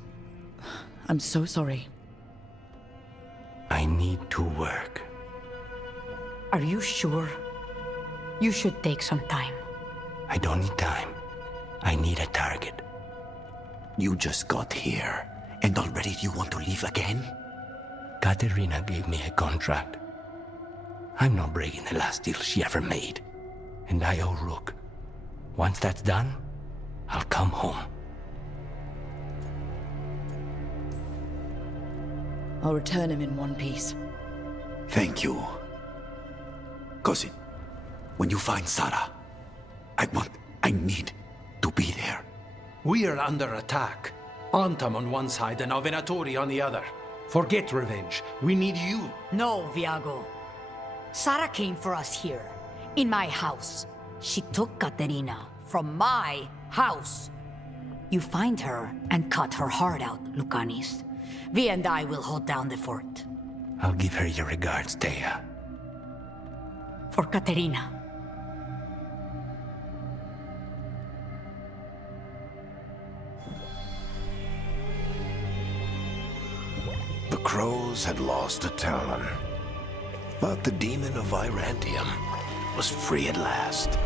I'm so sorry. I need to work. Are you sure? You should take some time. I don't need time. I need a target. You just got here, and already you want to leave again? Katerina gave me a contract. I'm not breaking the last deal she ever made. And I owe Rook. Once that's done, I'll come home. I'll return him in one piece. Thank you. Cousin, when you find Sarah, I need to be there. We are under attack. Antam on one side and our Venatori on the other. Forget revenge. We need you. No, Viago. Sarah came for us here, in my house. She took Katerina from my house. You find her and cut her heart out, Lucanis. Vi and I will hold down the fort. I'll give her your regards, Thea. For Katerina. The crows had lost a talon, but the demon of Virantium was free at last.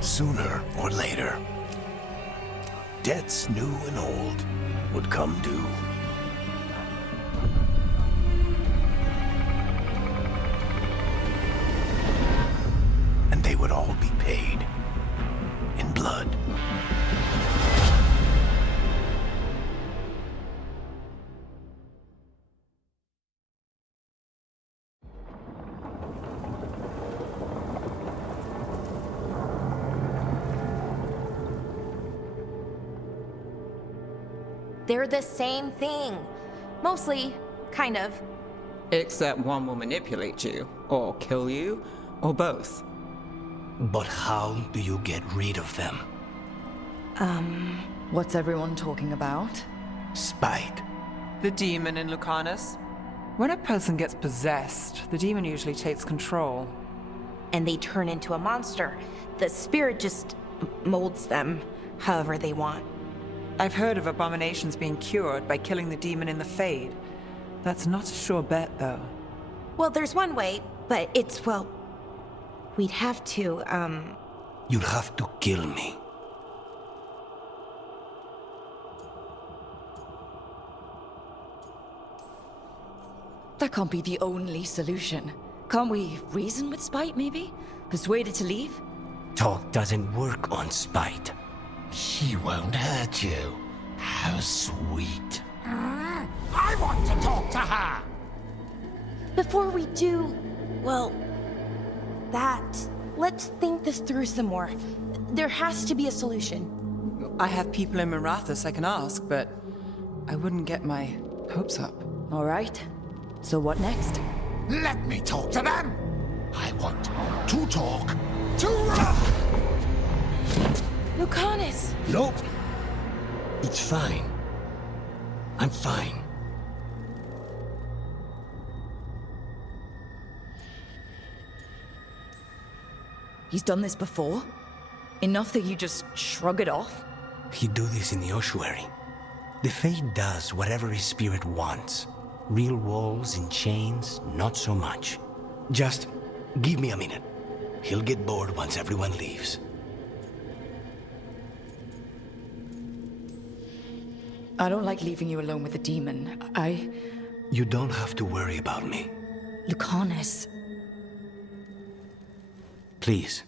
Sooner or later, debts new and old would come due. And they would all be paid in blood. They're the same thing. Mostly, kind of. Except one will manipulate you, or kill you, or both. But how do you get rid of them? What's everyone talking about? Spite. The demon in Lucanus. When a person gets possessed, the demon usually takes control. And they turn into a monster. The spirit just molds them however they want. I've heard of abominations being cured by killing the demon in the Fade. That's not a sure bet, though. Well, there's one way, but it's, well... We'd have to, You'll have to kill me. That can't be the only solution. Can't we reason with spite, maybe? Persuade it to leave? Talk doesn't work on spite. She won't hurt you. How sweet. I want to talk to her! Before we do, well, that, let's think this through some more. There has to be a solution. I have people in Marathas I can ask, but I wouldn't get my hopes up. All right. So what next? Let me talk to them! I want to talk to... Lucanus! Nope. It's fine. I'm fine. He's done this before? Enough that you just shrug it off? He'd do this in the ossuary. The Fate does whatever his spirit wants. Real walls and chains, not so much. Just give me a minute. He'll get bored once everyone leaves. I don't like leaving you alone with the demon. You don't have to worry about me. Lucanus. Please.